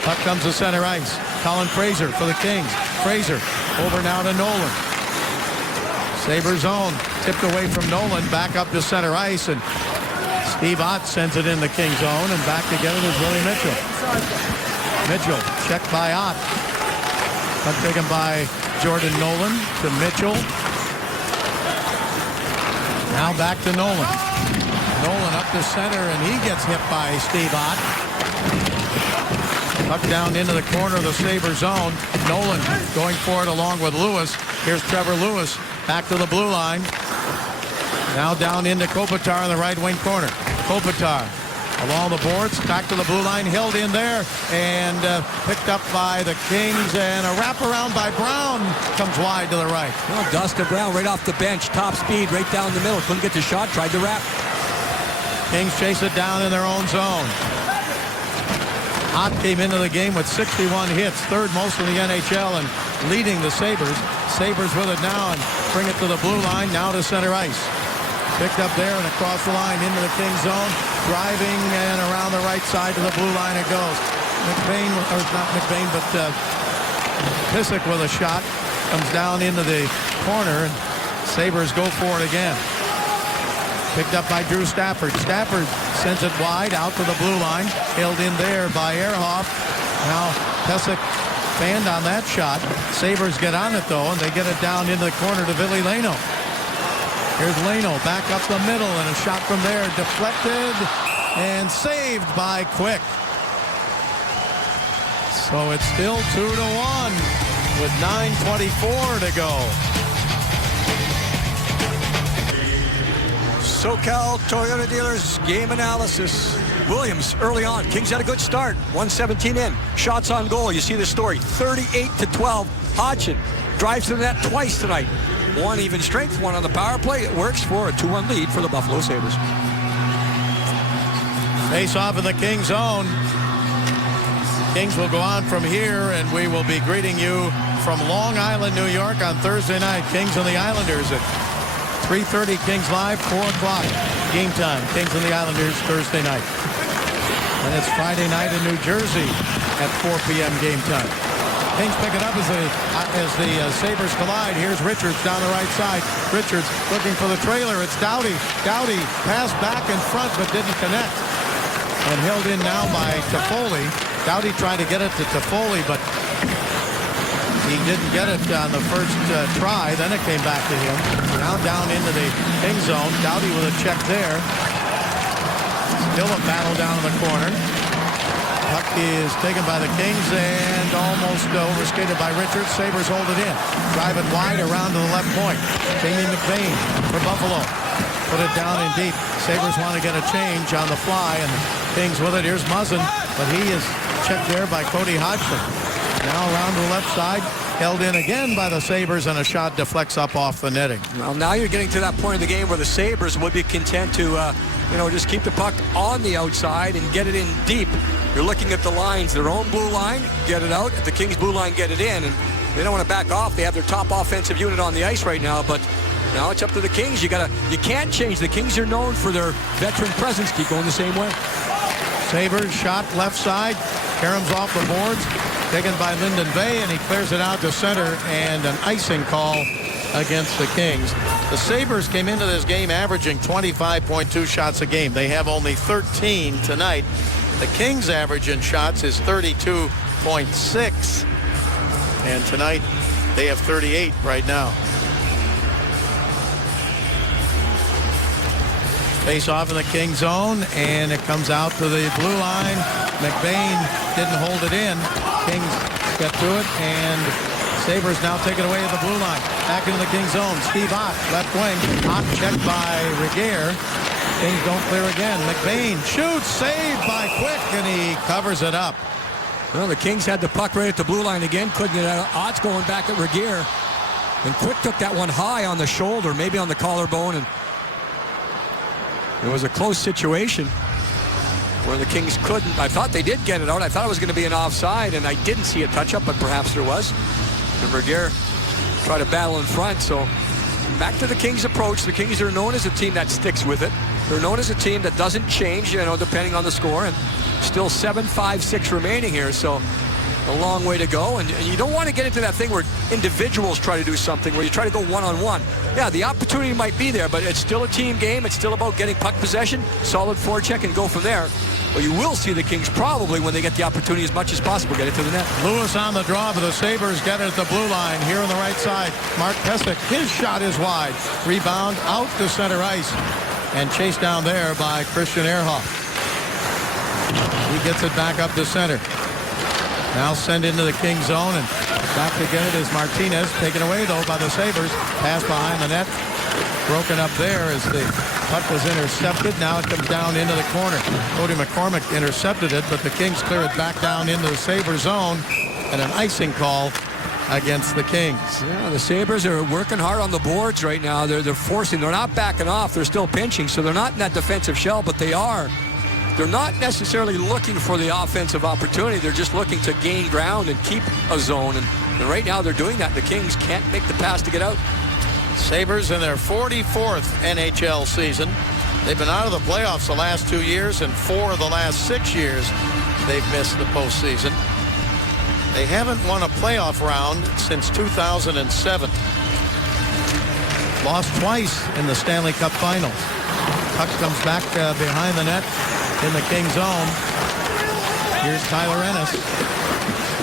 Puck comes to center ice. Colin Fraser for the Kings. Fraser over now to Nolan. Sabres zone tipped away from Nolan, back up to center ice, and Steve Ott sends it in the Kings zone, and back to get it is Willie Mitchell. Mitchell checked by Ott. Puck taken by Jordan Nolan to Mitchell. Now back to Nolan. Nolan up to center, and he gets hit by Steve Ott. Puck down into the corner of the Sabres zone. Nolan going for it along with Lewis. Here's Trevor Lewis back to the blue line. Now down into Kopitar in the right wing corner. Kopitar along the boards, back to the blue line, held in there, and picked up by the Kings, and a wraparound by Brown comes wide to the right. Well, Dustin Brown right off the bench, top speed, right down the middle. Couldn't get the shot, tried to wrap. Kings chase it down in their own zone. Ott came into the game with 61 hits, third most in the NHL, and leading the Sabres. Sabres with it now and bring it to the blue line, now to center ice. Picked up there and across the line into the Kings zone. Driving and around the right side to the blue line it goes. McBain, or not McBain, but Pysyk with a shot. Comes down into the corner, and Sabres go for it again. Picked up by Drew Stafford. Stafford sends it wide out to the blue line. Held in there by Ehrhoff. Now Pysyk fanned on that shot. Sabres get on it though, and they get it down into the corner to Ville Leino. Here's Leino back up the middle, and a shot from there deflected and saved by Quick. So it's still 2-1 with 9:24 to go. SoCal Toyota Dealers game analysis. Williams early on. Kings had a good start. 117 in. Shots on goal. You see the story. 38-12. Hodgson drives to the net twice tonight. One even strength, one on the power play. It works for a 2-1 lead for the Buffalo Sabres. Face off in the Kings zone. Kings will go on from here, and we will be greeting you from Long Island, New York on Thursday night. Kings and the Islanders at 3:30. Kings live, 4 o'clock game time. Kings and the Islanders Thursday night. And it's Friday night in New Jersey at 4 p.m. game time. Kings pick it up as the Sabres collide. Here's Richards down the right side. Richards looking for the trailer. It's Doughty. Doughty passed back in front but didn't connect. And held in now by Toffoli. Doughty tried to get it to Toffoli, but he didn't get it on the first try. Then it came back to him. Now down into the King zone. Doughty with a check there. Still a battle down in the corner. Puck is taken by the Kings and almost overskated by Richards. Sabres hold it in. Drive it wide around to the left point. Jamie McBain for Buffalo. Put it down in deep. Sabres want to get a change on the fly, and the Kings with it. Here's Muzzin, but he is checked there by Cody Hodgson. Now around to the left side. Held in again by the Sabres, and a shot deflects up off the netting. Well, now you're getting to that point in the game where the Sabres would be content to, just keep the puck on the outside and get it in deep. You're looking at the lines, their own blue line, get it out. At the Kings blue line, get it in. And they don't want to back off. They have their top offensive unit on the ice right now, but now it's up to the Kings. You can't change. The Kings are known for their veteran presence. Keep going the same way. Sabres shot left side. Karam's off the boards. Taken by Lyndon Vey, and he clears it out to center, and an icing call against the Kings. The Sabres came into this game averaging 25.2 shots a game. They have only 13 tonight. The Kings' average in shots is 32.6, and tonight they have 38 right now. Face off in the King zone, and it comes out to the blue line. McBain didn't hold it in. Kings get to it, and Sabres now take it away at the blue line. Back into the King zone. Steve Ott, left wing. Ott checked by Regehr. Kings don't clear again. McBain shoots, saved by Quick, and he covers it up. Well, the Kings had the puck right at the blue line again. Couldn't get out. Ott's going back at Regehr. And Quick took that one high on the shoulder, maybe on the collarbone, and it was a close situation where the Kings couldn't. I thought they did get it out. I thought it was going to be an offside, and I didn't see a touch-up, but perhaps there was. And Regehr tried to battle in front. So back to the Kings' approach. The Kings are known as a team that sticks with it. They're known as a team that doesn't change, depending on the score. And still 7-5-6 remaining here. So a long way to go, and you don't want to get into that thing where individuals try to do something, where you try to go one-on-one. Yeah, the opportunity might be there, but it's still a team game. It's still about getting puck possession, solid forecheck, and go from there. But you will see the Kings probably, when they get the opportunity as much as possible, get it to the net. Lewis on the draw, but the Sabres get it at the blue line. Here on the right side, Mark Pysyk, his shot is wide. Rebound out to center ice, and chased down there by Christian Ehrhoff. He gets it back up to center. Now send into the King zone, and back to get it is Martinez. Taken away, though, by the Sabres. Pass behind the net. Broken up there as the puck was intercepted. Now it comes down into the corner. Cody McCormick intercepted it, but the Kings clear it back down into the Sabres zone, and an icing call against the Kings. Yeah, the Sabres are working hard on the boards right now. They're forcing. They're not backing off. They're still pinching, so they're not in that defensive shell, but they are. They're not necessarily looking for the offensive opportunity. They're just looking to gain ground and keep a zone. And right now they're doing that. The Kings can't make the pass to get out. Sabres in their 44th NHL season. They've been out of the playoffs the last 2 years, and 4 of the last 6 years they've missed the postseason. They haven't won a playoff round since 2007. Lost twice in the Stanley Cup Finals. Puck comes back behind the net in the King zone. Here's Tyler Ennis.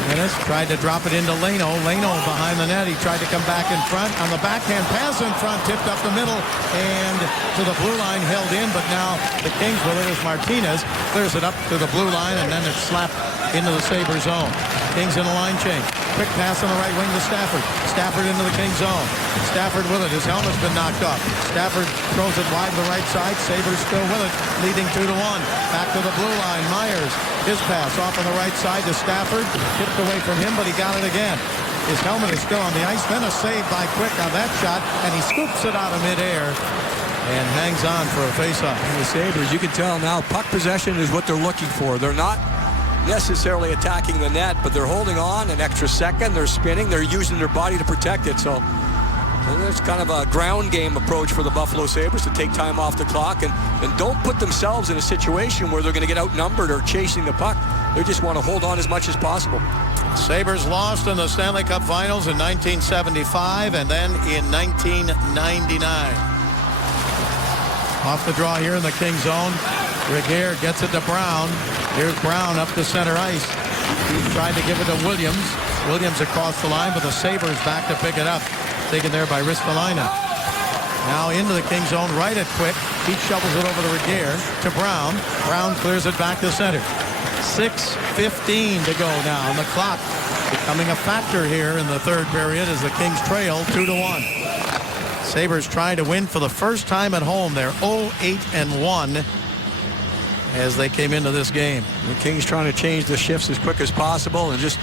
Ennis tried to drop it into Leno. Leno behind the net. He tried to come back in front. On the backhand pass in front, tipped up the middle and to the blue line, held in. But now the Kings with it as Martinez clears it up to the blue line, and then it's slapped into the Sabres zone. Kings in a line change. Quick pass on the right wing to Stafford. Stafford into the King zone. Stafford with it. His helmet's been knocked off. Stafford throws it wide to the right side. Sabres still with it, leading 2-1. Back to the blue line. Myers, his pass off on the right side to Stafford. Tipped away from him, but he got it again. His helmet is still on the ice. Then a save by Quick on that shot, and he scoops it out of midair and hangs on for a faceoff. And the Sabres, you can tell now, puck possession is what they're looking for. They're not necessarily attacking the net, but they're holding on an extra second. They're spinning. They're using their body to protect it. So And there's kind of a ground game approach for the Buffalo Sabres to take time off the clock and don't put themselves in a situation where they're going to get outnumbered or chasing the puck. They just want to hold on as much as possible. Sabres lost in the Stanley Cup Finals in 1975 and then in 1999. Off the draw here in the King zone. Regehr gets it to Brown. Here's Brown up the center ice. He tried to give it to Williams. Williams across the line, but the Sabres back to pick it up. Taken there by Ristolainen. Now into the King zone, right at Quick. He shovels it over to Regehr, to Brown. Brown clears it back to center. 6:15 to go now, and the clock becoming a factor here in the third period as the Kings trail 2-1. Sabres trying to win for the first time at home. They're 0-8-1 as they came into this game. The Kings trying to change the shifts as quick as possible, and just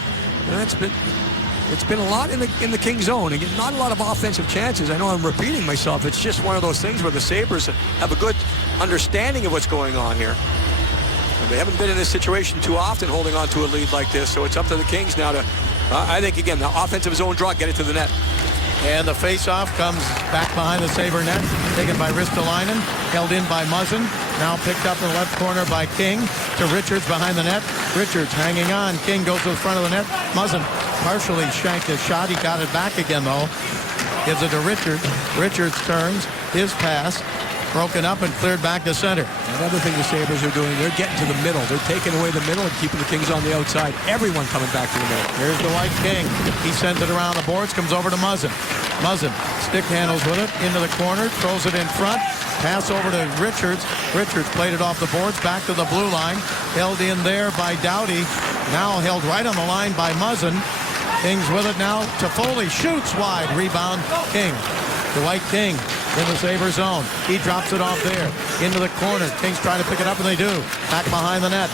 it's been a lot in the King zone. Again, not a lot of offensive chances. I know I'm repeating myself. It's just one of those things where the Sabres have a good understanding of what's going on here. And they haven't been in this situation too often, holding on to a lead like this. So it's up to the Kings now to, I think, again, the offensive zone draw, get it to the net. And the face-off comes back behind the Sabre net, taken by Ristolainen, held in by Muzzin. Now picked up in the left corner by King to Richards behind the net. Richards hanging on. King goes to the front of the net. Muzzin partially shanked his shot. He got it back again, though. Gives it to Richards. Richards turns. His pass broken up and cleared back to center. Another thing the Sabres are doing, they're getting to the middle. They're taking away the middle and keeping the Kings on the outside. Everyone coming back to the middle. Here's Dwight King. He sends it around the boards, comes over to Muzzin. Muzzin stick handles with it into the corner, throws it in front. Pass over to Richards. Richards played it off the boards, back to the blue line. Held in there by Doughty. Now held right on the line by Muzzin. Kings with it now. Toffoli shoots wide. Rebound, King. Dwight King in the Sabre zone. He drops it off there into the corner. Kings try to pick it up, and they do. Back behind the net.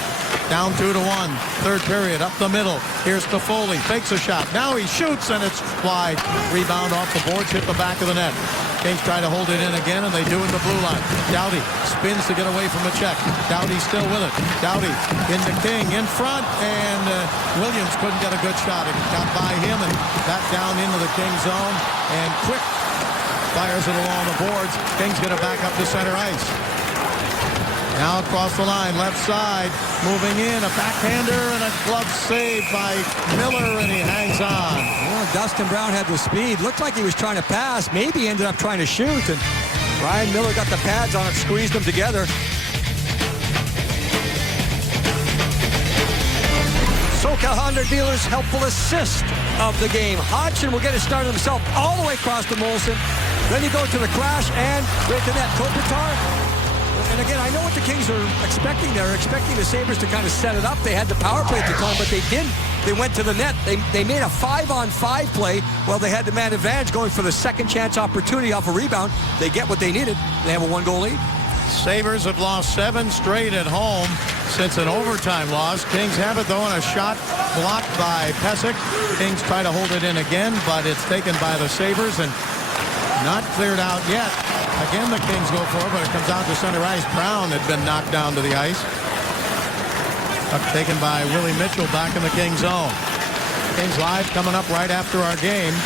Down 2-1. Third period, up the middle. Here's Toffoli. Fakes a shot. Now he shoots, and it's wide. Rebound off the boards, hit the back of the net. Kings try to hold it in again, and they do at the blue line. Doughty spins to get away from the check. Doughty still with it. Doughty into King in front, and Williams couldn't get a good shot. It got by him, and back down into the King zone, and Quick fires it along the boards. Kings get it back up to center ice. Now across the line, left side, moving in, a backhander and a glove save by Miller, and he hangs on. Well, Dustin Brown had the speed. Looked like he was trying to pass. Maybe ended up trying to shoot, and Ryan Miller got the pads on it, squeezed them together. SoCal Honda Dealers helpful assist of the game. Hodgson will get it started himself all the way across to Molson. Then you go to the crash and right to net. Kopitar. And again, I know what the Kings are expecting. They're expecting the Sabres to kind of set it up. They had the power play at the time, but they didn't. They went to the net. They made a 5-on-5 play while they had the man advantage going for the second chance opportunity off a rebound. They get what they needed. They have a 1-goal lead. Sabres have lost 7 straight at home since an overtime loss. Kings have it, though, on a shot blocked by Pesic. Kings try to hold it in again, but it's taken by the Sabres and not cleared out yet. Again, the Kings go for it, but it comes out to center ice. Brown had been knocked down to the ice. Puck taken by Willie Mitchell back in the Kings zone. Kings Live coming up right after our game.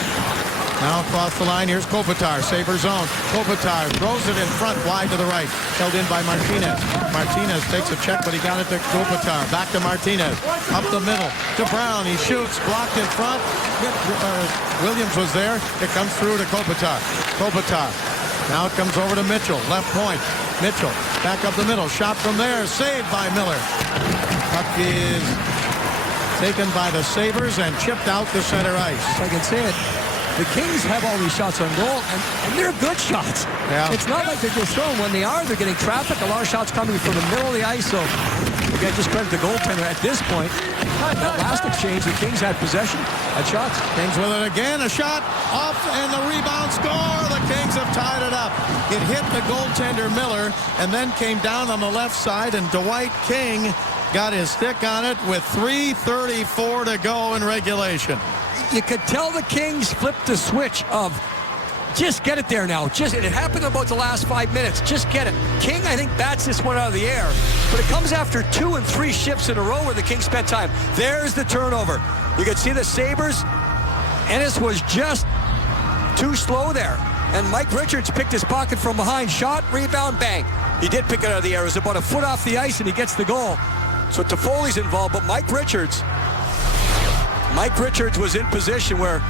Now across the line, here's Kopitar, Sabre zone. Kopitar throws it in front, wide to the right. Held in by Martinez. Martinez takes a check, but he got it to Kopitar. Back to Martinez. Up the middle to Brown. He shoots, blocked in front. Williams was there. It comes through to Kopitar. Kopitar. Now it comes over to Mitchell. Left point. Mitchell back up the middle. Shot from there. Saved by Miller. Puck is taken by the Sabres and chipped out to center ice. I can say it. The Kings have all these shots on goal, and they're good shots. Yeah. It's not like they're just thrown. When they are, they're getting traffic. A lot of shots coming from the middle of the ice. So, again, just credit the goaltender at this point. That last exchange, the Kings had possession, had shots. Kings with it again. A shot off, and the rebound score. The Kings have tied it up. It hit the goaltender Miller, and then came down on the left side, and Dwight King got his stick on it with 3:34 to go in regulation. You could tell the Kings flipped the switch of just get it there now. It happened about the last 5 minutes. Just get it. King, I think, bats this one out of the air. But it comes after 2 and 3 shifts in a row where the Kings spent time. There's the turnover. You could see the Sabres. Ennis was just too slow there. And Mike Richards picked his pocket from behind. Shot, rebound, bang. He did pick it out of the air. It was about a foot off the ice, and he gets the goal. So Toffoli's involved, but Mike Richards was in position where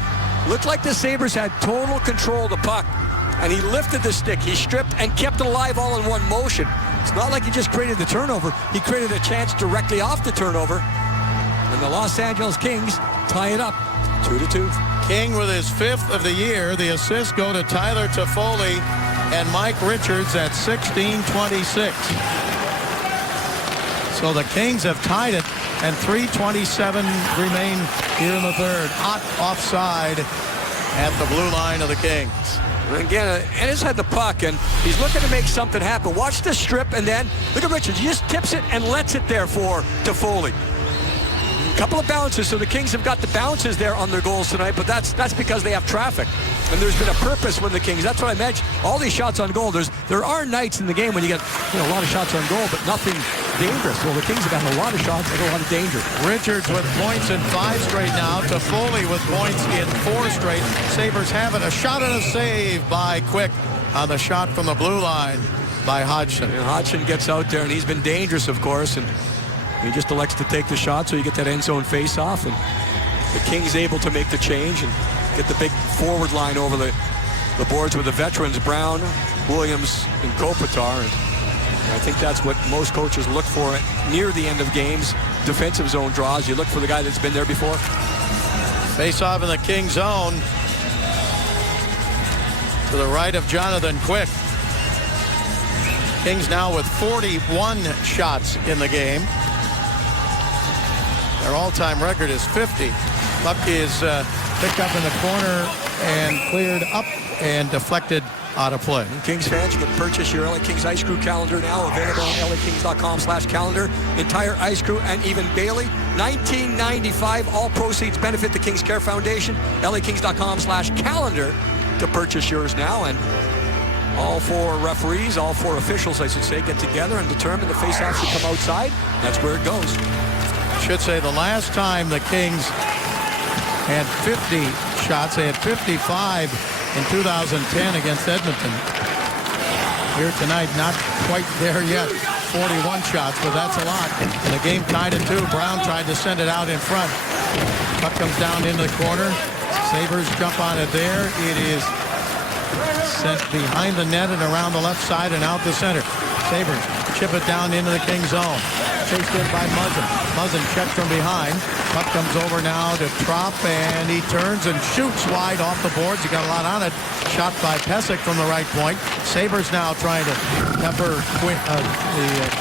looked like the Sabres had total control of the puck. And he lifted the stick. He stripped and kept it alive all in one motion. It's not like he just created the turnover. He created a chance directly off the turnover. And the Los Angeles Kings tie it up 2-2. King with his 5th of the year. The assists go to Tyler Toffoli and Mike Richards at 16:26. So the Kings have tied it, and 3:27 remain here in the third. Hot offside at the blue line of the Kings. And again, Ennis had the puck, and he's looking to make something happen. Watch the strip, and then look at Richards. He just tips it and lets it there for Toffoli. A couple of bounces, so the Kings have got the bounces there on their goals tonight, but that's because they have traffic. And there's been a purpose with the Kings. That's what I mentioned. All these shots on goal. There are nights in the game when you get a lot of shots on goal, but nothing dangerous. Well, the Kings have had a lot of shots and a lot of danger. Richards with points in 5 straight now. Toffoli with points in 4 straight. Sabres have it. A shot and a save by Quick on the shot from the blue line by Hodgson. And Hodgson gets out there, and he's been dangerous, of course, and he just elects to take the shot, so you get that end zone face-off, and the Kings able to make the change and get the big forward line over the boards with the veterans, Brown, Williams, and Kopitar. And I think that's what most coaches look for near the end of games, defensive zone draws. You look for the guy that's been there before. Face-off in the King zone to the right of Jonathan Quick. Kings now with 41 shots in the game. Their all-time record is 50. Puck is picked up in the corner and cleared up and deflected out of play. Kings fans, you can purchase your LA Kings Ice Crew calendar now, available on lakings.com/calendar. Entire Ice Crew and even Bailey, $19.95. All proceeds benefit the Kings Care Foundation. lakings.com/calendar to purchase yours now. And all 4 referees, all 4 officials, I should say, get together and determine the face-off should come outside. That's where it goes. Should say the last time the Kings had 50 shots, they had 55 in 2010 against Edmonton. Here tonight, not quite there yet. 41 shots, but that's a lot. And the game tied at 2. Brown tried to send it out in front. Puck comes down into the corner. Sabres jump on it there. It is sent behind the net and around the left side and out the center. Sabres chip it down into the King zone. Chased in by Muzzin. Muzzin checked from behind. Puck comes over now to Trop, and he turns and shoots wide off the boards. He got a lot on it. Shot by Pesek from the right point. Sabres now trying to pepper the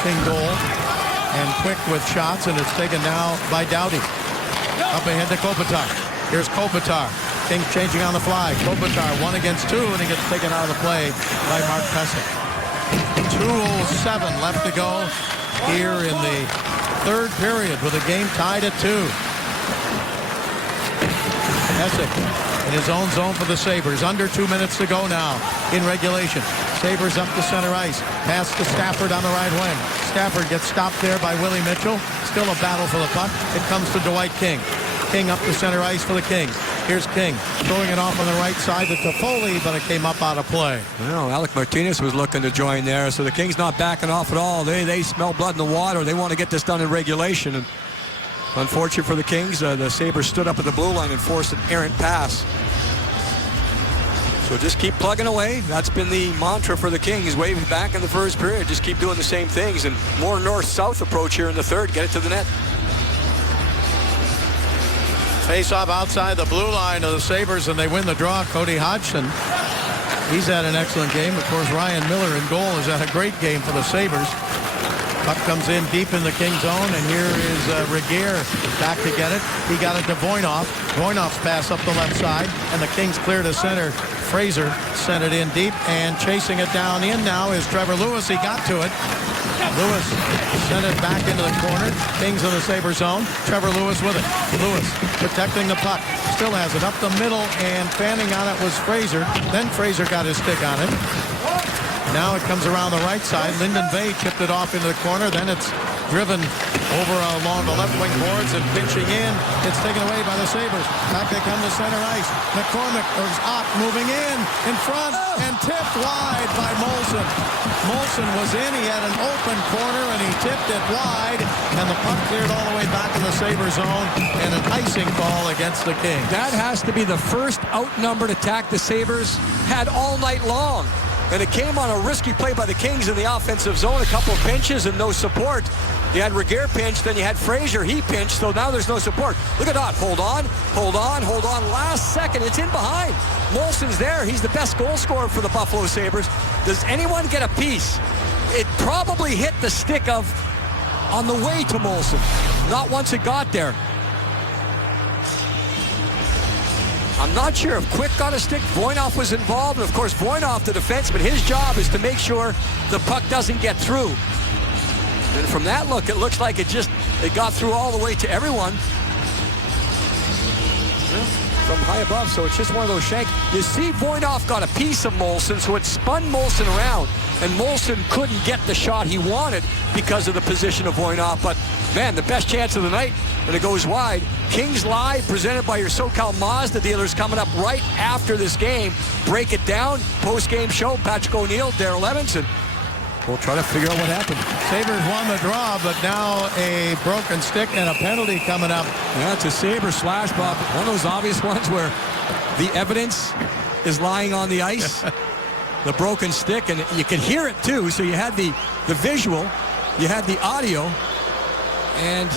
King goal. And Quick with shots, and it's taken now by Doughty. Up ahead to Kopitar. Here's Kopitar. Kings changing on the fly. Kopitar 1 against 2, and he gets taken out of the play by Mark Pesek. 2:07 left to go here in the third period with the game tied at 2. Pesek in his own zone for the Sabres. Under 2 minutes to go now in regulation. Sabres up the center ice. Pass to Stafford on the right wing. Stafford gets stopped there by Willie Mitchell. Still a battle for the puck. It comes to Dwight King. King up the center ice for the Kings. Here's King throwing it off on the right side to Toffoli, but it came up out of play. Well, Alec Martinez was looking to join there, so the Kings not backing off at all. They smell blood in the water. They want to get this done in regulation. And unfortunate for the Kings, the Sabres stood up at the blue line and forced an errant pass. So just keep plugging away. That's been the mantra for the Kings way back in the first period. Just keep doing the same things, and more north-south approach here in the third. Get it to the net. Face-off outside the blue line of the Sabres, and they win the draw. Cody Hodgson, he's had an excellent game. Of course, Ryan Miller in goal has had a great game for the Sabres. Puck comes in deep in the King zone, and here is Regehr back to get it. He got it to Voynov. Voynov's pass up the left side, and the Kings clear to center. Fraser sent it in deep, and chasing it down in now is Trevor Lewis. He got to it. Lewis sent it back into the corner. Kings in the Sabre zone. Trevor Lewis with it. Lewis protecting the puck. Still has it up the middle, and fanning on it was Fraser. Then Fraser got his stick on it. Now it comes around the right side. Lyndon Vay chipped it off into the corner. Then it's driven over along the left wing boards and pinching in. It's taken away by the Sabres. Back they come to center ice. McCormick is up, moving in front, and tipped wide by Molson. Molson was in. He had an open corner, and he tipped it wide, and the puck cleared all the way back in the Sabre zone, and an icing call against the Kings. That has to be the first outnumbered attack the Sabres had all night long. And it came on a risky play by the Kings in the offensive zone. A couple of pinches and no support. You had Regehr pinch, then you had Fraser. He pinched, so now there's no support. Look at that. Hold on. Last second, it's in behind. Molson's there. He's the best goal scorer for the Buffalo Sabres. Does anyone get a piece? It probably hit the stick of on the way to Molson. Not once it got there. I'm not sure if Quick got a stick. Voynov was involved, and of course Voynov, the defenseman, his job is to make sure the puck doesn't get through. And from that look, it looks like it got through all the way to everyone. From high above, so it's just one of those shanks. You see Voynov got a piece of Molson, so it spun Molson around, and Molson couldn't get the shot he wanted because of the position of Voynov. But man, the best chance of the night, and it goes wide. Kings Live, presented by your SoCal Mazda dealers, coming up right after this game. Break it down, post-game show. Patrick O'Neill, Daryl Evans, and we'll try to figure out what happened. Sabres won the draw, but now a broken stick and a penalty coming up. Yeah, it's a Sabre slash, Bob. One of those obvious ones where the evidence is lying on the ice. The broken stick, and you could hear it too. So you had the visual, you had the audio, and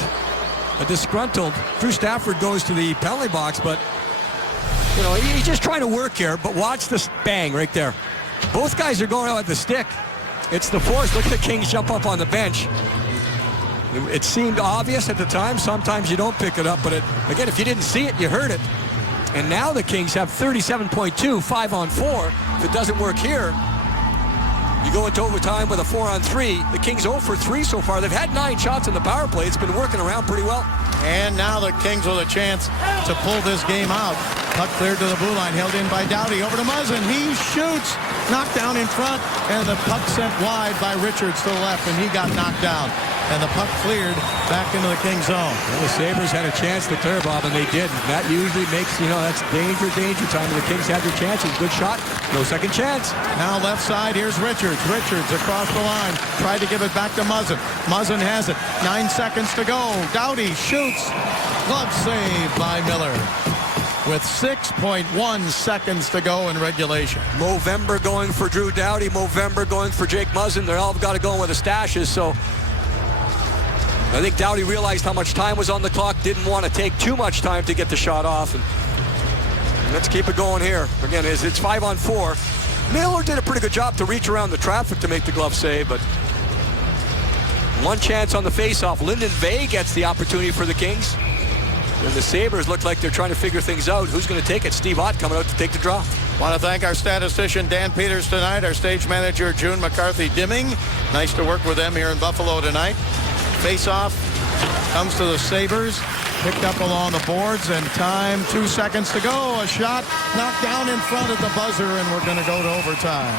a disgruntled Drew Stafford goes to the penalty box, but you know, he's just trying to work here. But watch this bang right there. Both guys are going out with the stick. It's the force. Look at the Kings jump up on the bench. It seemed obvious at the time. Sometimes you don't pick it up, but again, if you didn't see it, you heard it. And now the Kings have 37.2, 5-on-4. If it doesn't work here, you go into overtime with a 4-on-3. The Kings 0 for 3 so far. They've had 9 shots in the power play. It's been working around pretty well. And now the Kings with a chance to pull this game out. Puck cleared to the blue line, held in by Doughty. Over to Muzzin. He shoots. Knocked down in front, and the puck sent wide by Richards to the left, and he got knocked down. And the puck cleared back into the Kings zone. Well, the Sabres had a chance to clear, Bob, and they didn't. That usually makes, that's danger time. And the Kings had their chances. Good shot. No second chance. Now left side, here's Richards. Richards across the line. Tried to give it back to Muzzin. Muzzin has it. 9 seconds to go. Doughty shoots. Glove save by Miller. With 6.1 seconds to go in regulation. Movember going for Drew Doughty. Movember going for Jake Muzzin. They're all got to go with the stashes, so I think Doughty realized how much time was on the clock, didn't want to take too much time to get the shot off. And let's keep it going here. Again, it's 5-on-4. Miller did a pretty good job to reach around the traffic to make the glove save, but one chance on the faceoff. Lyndon Vay gets the opportunity for the Kings. And the Sabres look like they're trying to figure things out. Who's going to take it? Steve Ott coming out to take the draw. Want to thank our statistician Dan Peters tonight, our stage manager June McCarthy-Dimming. Nice to work with them here in Buffalo tonight. Face-off comes to the Sabres. Picked up along the boards, and time 2 seconds to go. A shot knocked down in front of the buzzer, and we're going to go to overtime.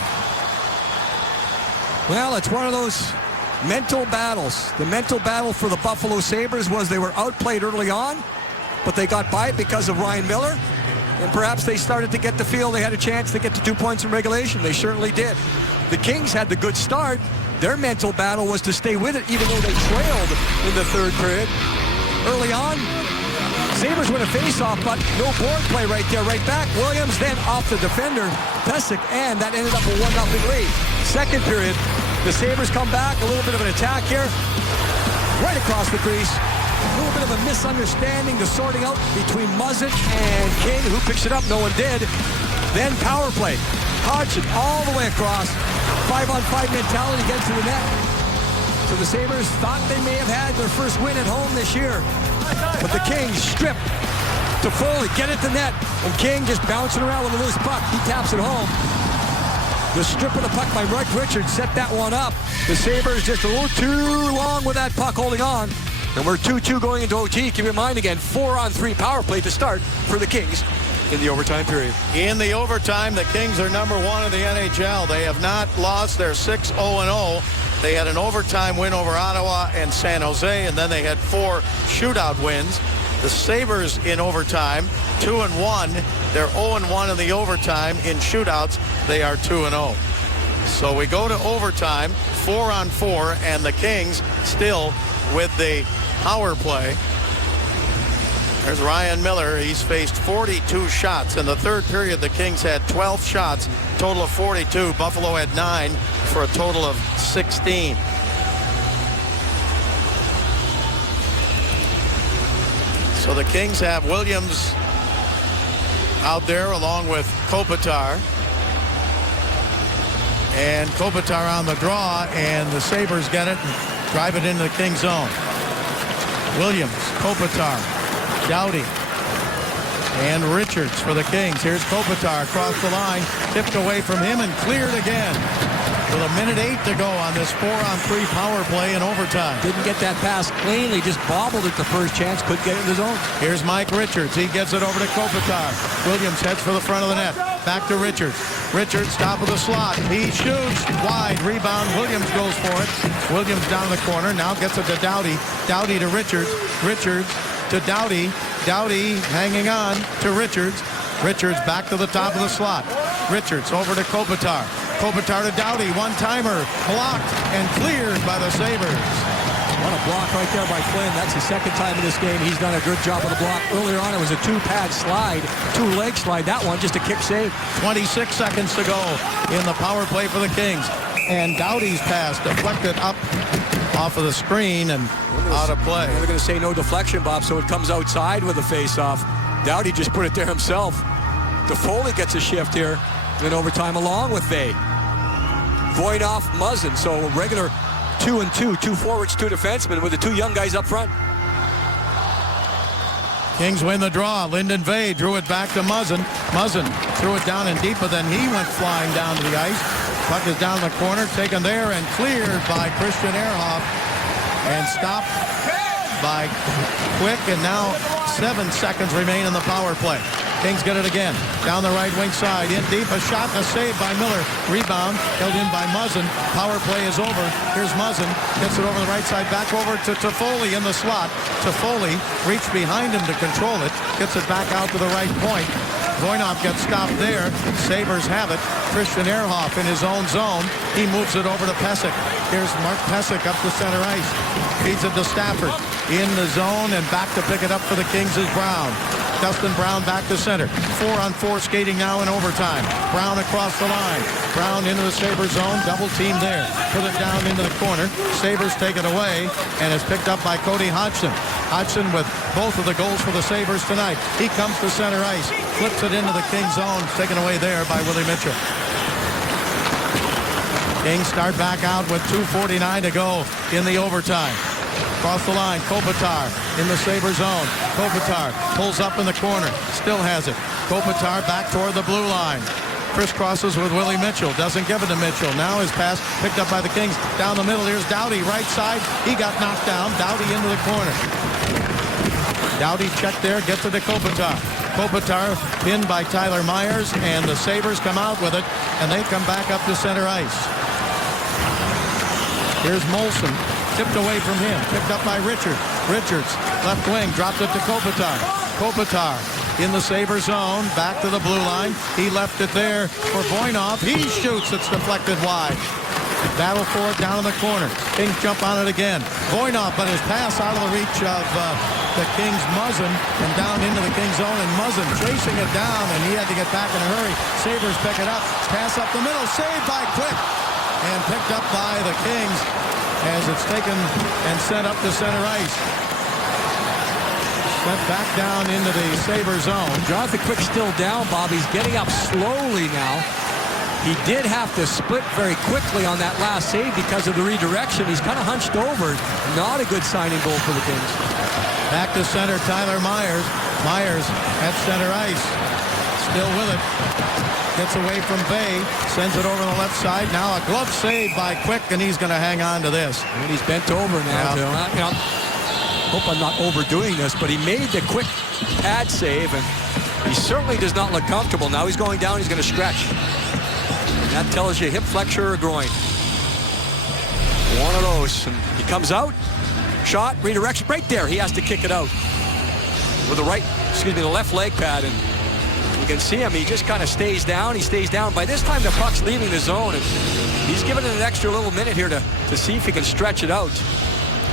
Well, it's one of those mental battles. The mental battle for the Buffalo Sabres was they were outplayed early on, but they got by it because of Ryan Miller, and perhaps they started to get the feel they had a chance to get to 2 points in regulation. They certainly did. The Kings had the good start. Their mental battle was to stay with it, even though they trailed in the third period. Early on, Sabres win a face-off, but no board play right there, right back. Williams then off the defender, Pesic, and that ended up a 1-0 lead. Second period, the Sabres come back, a little bit of an attack here, right across the crease. A little bit of a misunderstanding, the sorting out between Muzzin and King. Who picks it up? No one did. Then power play. Hodgson all the way across. 5-on-5 mentality gets to the net. So the Sabres thought they may have had their first win at home this year. But the Kings strip to Foley, get it to net. And King just bouncing around with a loose puck. He taps it home. The strip of the puck by Mike Richards set that one up. The Sabres just a little too long with that puck holding on. And we're 2-2 going into OT. Keep in mind again, 4-on-3 power play to start for the Kings in the overtime period. In the overtime, the Kings are #1 in the NHL. They have not lost. They're 6-0-0. They had an overtime win over Ottawa and San Jose, and then they had 4 shootout wins. The Sabres in overtime, 2-1. They're 0-1 in the overtime. In shootouts, they are 2-0. So we go to overtime, 4-on-4, and the Kings still with the power play. There's Ryan Miller. He's faced 42 shots. In the third period, the Kings had 12 shots, total of 42. Buffalo had 9 for a total of 16. So the Kings have Williams out there along with Kopitar. And Kopitar on the draw, and the Sabres get it and drive it into the Kings zone. Williams, Kopitar, Doughty, and Richards for the Kings. Here's Kopitar across the line, tipped away from him and cleared again. With a minute 8 to go on this 4-on-3 power play in overtime. Didn't get that pass cleanly, just bobbled it the first chance, couldn't get it in the zone. Here's Mike Richards. He gets it over to Kopitar. Williams heads for the front of the net. Back to Richards. Richards, top of the slot. He shoots. Wide. Rebound. Williams goes for it. Williams down the corner. Now gets it to Doughty. Doughty to Richards. Richards to Doughty. Doughty hanging on to Richards. Richards back to the top of the slot. Richards over to Kopitar. Kopitar to Doughty. One-timer. Blocked and cleared by the Sabres. What a block right there by Flynn. That's the second time in this game he's done a good job of the block. Earlier on, it was a 2-pad slide, 2-leg slide. That one, just a kick save. 26 seconds to go in the power play for the Kings. And Doughty's pass deflected up off of the screen and out of play. They're going to say no deflection, Bob, so it comes outside with a face-off. Doughty just put it there himself. Toffoli gets a shift here in overtime along with Vey. Voinov, Muzzin, so regular 2-and-2, 2 forwards, 2 defensemen with the 2 young guys up front. Kings win the draw. Lyndon Vey drew it back to Muzzin. Muzzin threw it down and deep, but then he went flying down to the ice. Puck is down the corner, taken there and cleared by Christian Ehrhoff. And stopped by Quick, and now 7 seconds remain in the power play. Kings get it again. Down the right wing side. In deep. A shot and a save by Miller. Rebound. Held in by Muzzin. Power play is over. Here's Muzzin. Gets it over the right side. Back over to Toffoli in the slot. Toffoli reached behind him to control it. Gets it back out to the right point. Voinov gets stopped there. Sabres have it. Christian Ehrhoff in his own zone. He moves it over to Pysyk. Here's Mark Pysyk up the center ice. Feeds it to Stafford. In the zone and back to pick it up for the Kings is Brown. Dustin Brown back to center. 4-on-4 skating now in overtime. Brown across the line. Brown into the Sabres zone. Double team there. Put it down into the corner. Sabres take it away, and it's picked up by Cody Hodgson. Hodgson with both of the goals for the Sabres tonight. He comes to center ice. Flips it into the Kings zone. Taken away there by Willie Mitchell. Kings start back out with 2:49 to go in the overtime. Across the line, Kopitar in the Sabre zone. Kopitar pulls up in the corner, still has it. Kopitar back toward the blue line. Crisscrosses with Willie Mitchell, doesn't give it to Mitchell. Now his pass picked up by the Kings. Down the middle, here's Doughty, right side. He got knocked down. Doughty into the corner. Doughty checked there, gets it to Kopitar. Kopitar pinned by Tyler Myers, and the Sabres come out with it, and they come back up to center ice. Here's Molson. Tipped away from him. Picked up by Richards. Richards, left wing, dropped it to Kopitar. Kopitar in the Sabre zone. Back to the blue line. He left it there for Voinov. He shoots. It's deflected wide. Battle for it down in the corner. Kings jump on it again. Voinov, but his pass out of the reach of the Kings' Muzzin and down into the Kings zone. And Muzzin chasing it down, and he had to get back in a hurry. Sabres pick it up. Pass up the middle. Saved by Quick. And picked up by the Kings as it's taken and sent up to center ice. Sent back down into the Sabre zone. Jonathan Quick still down, Bob. He's getting up slowly now. He did have to split very quickly on that last save because of the redirection. He's kind of hunched over. Not a good signing goal for the Kings. Back to center, Tyler Myers. Myers at center ice. Still with it. Gets away from Vey. Sends it over the left side. Now a glove save by Quick, and he's going to hang on to this. And he's bent over now. Yeah. Hope I'm not overdoing this, but he made the quick pad save, and he certainly does not look comfortable. Now he's going down. He's going to stretch. And that tells you hip flexor or groin. One of those. And he comes out. Shot, redirection. Right there, he has to kick it out. With the left leg pad. And you can see him. He just kind of stays down. He stays down. By this time, the puck's leaving the zone. And he's given it an extra little minute here to see if he can stretch it out.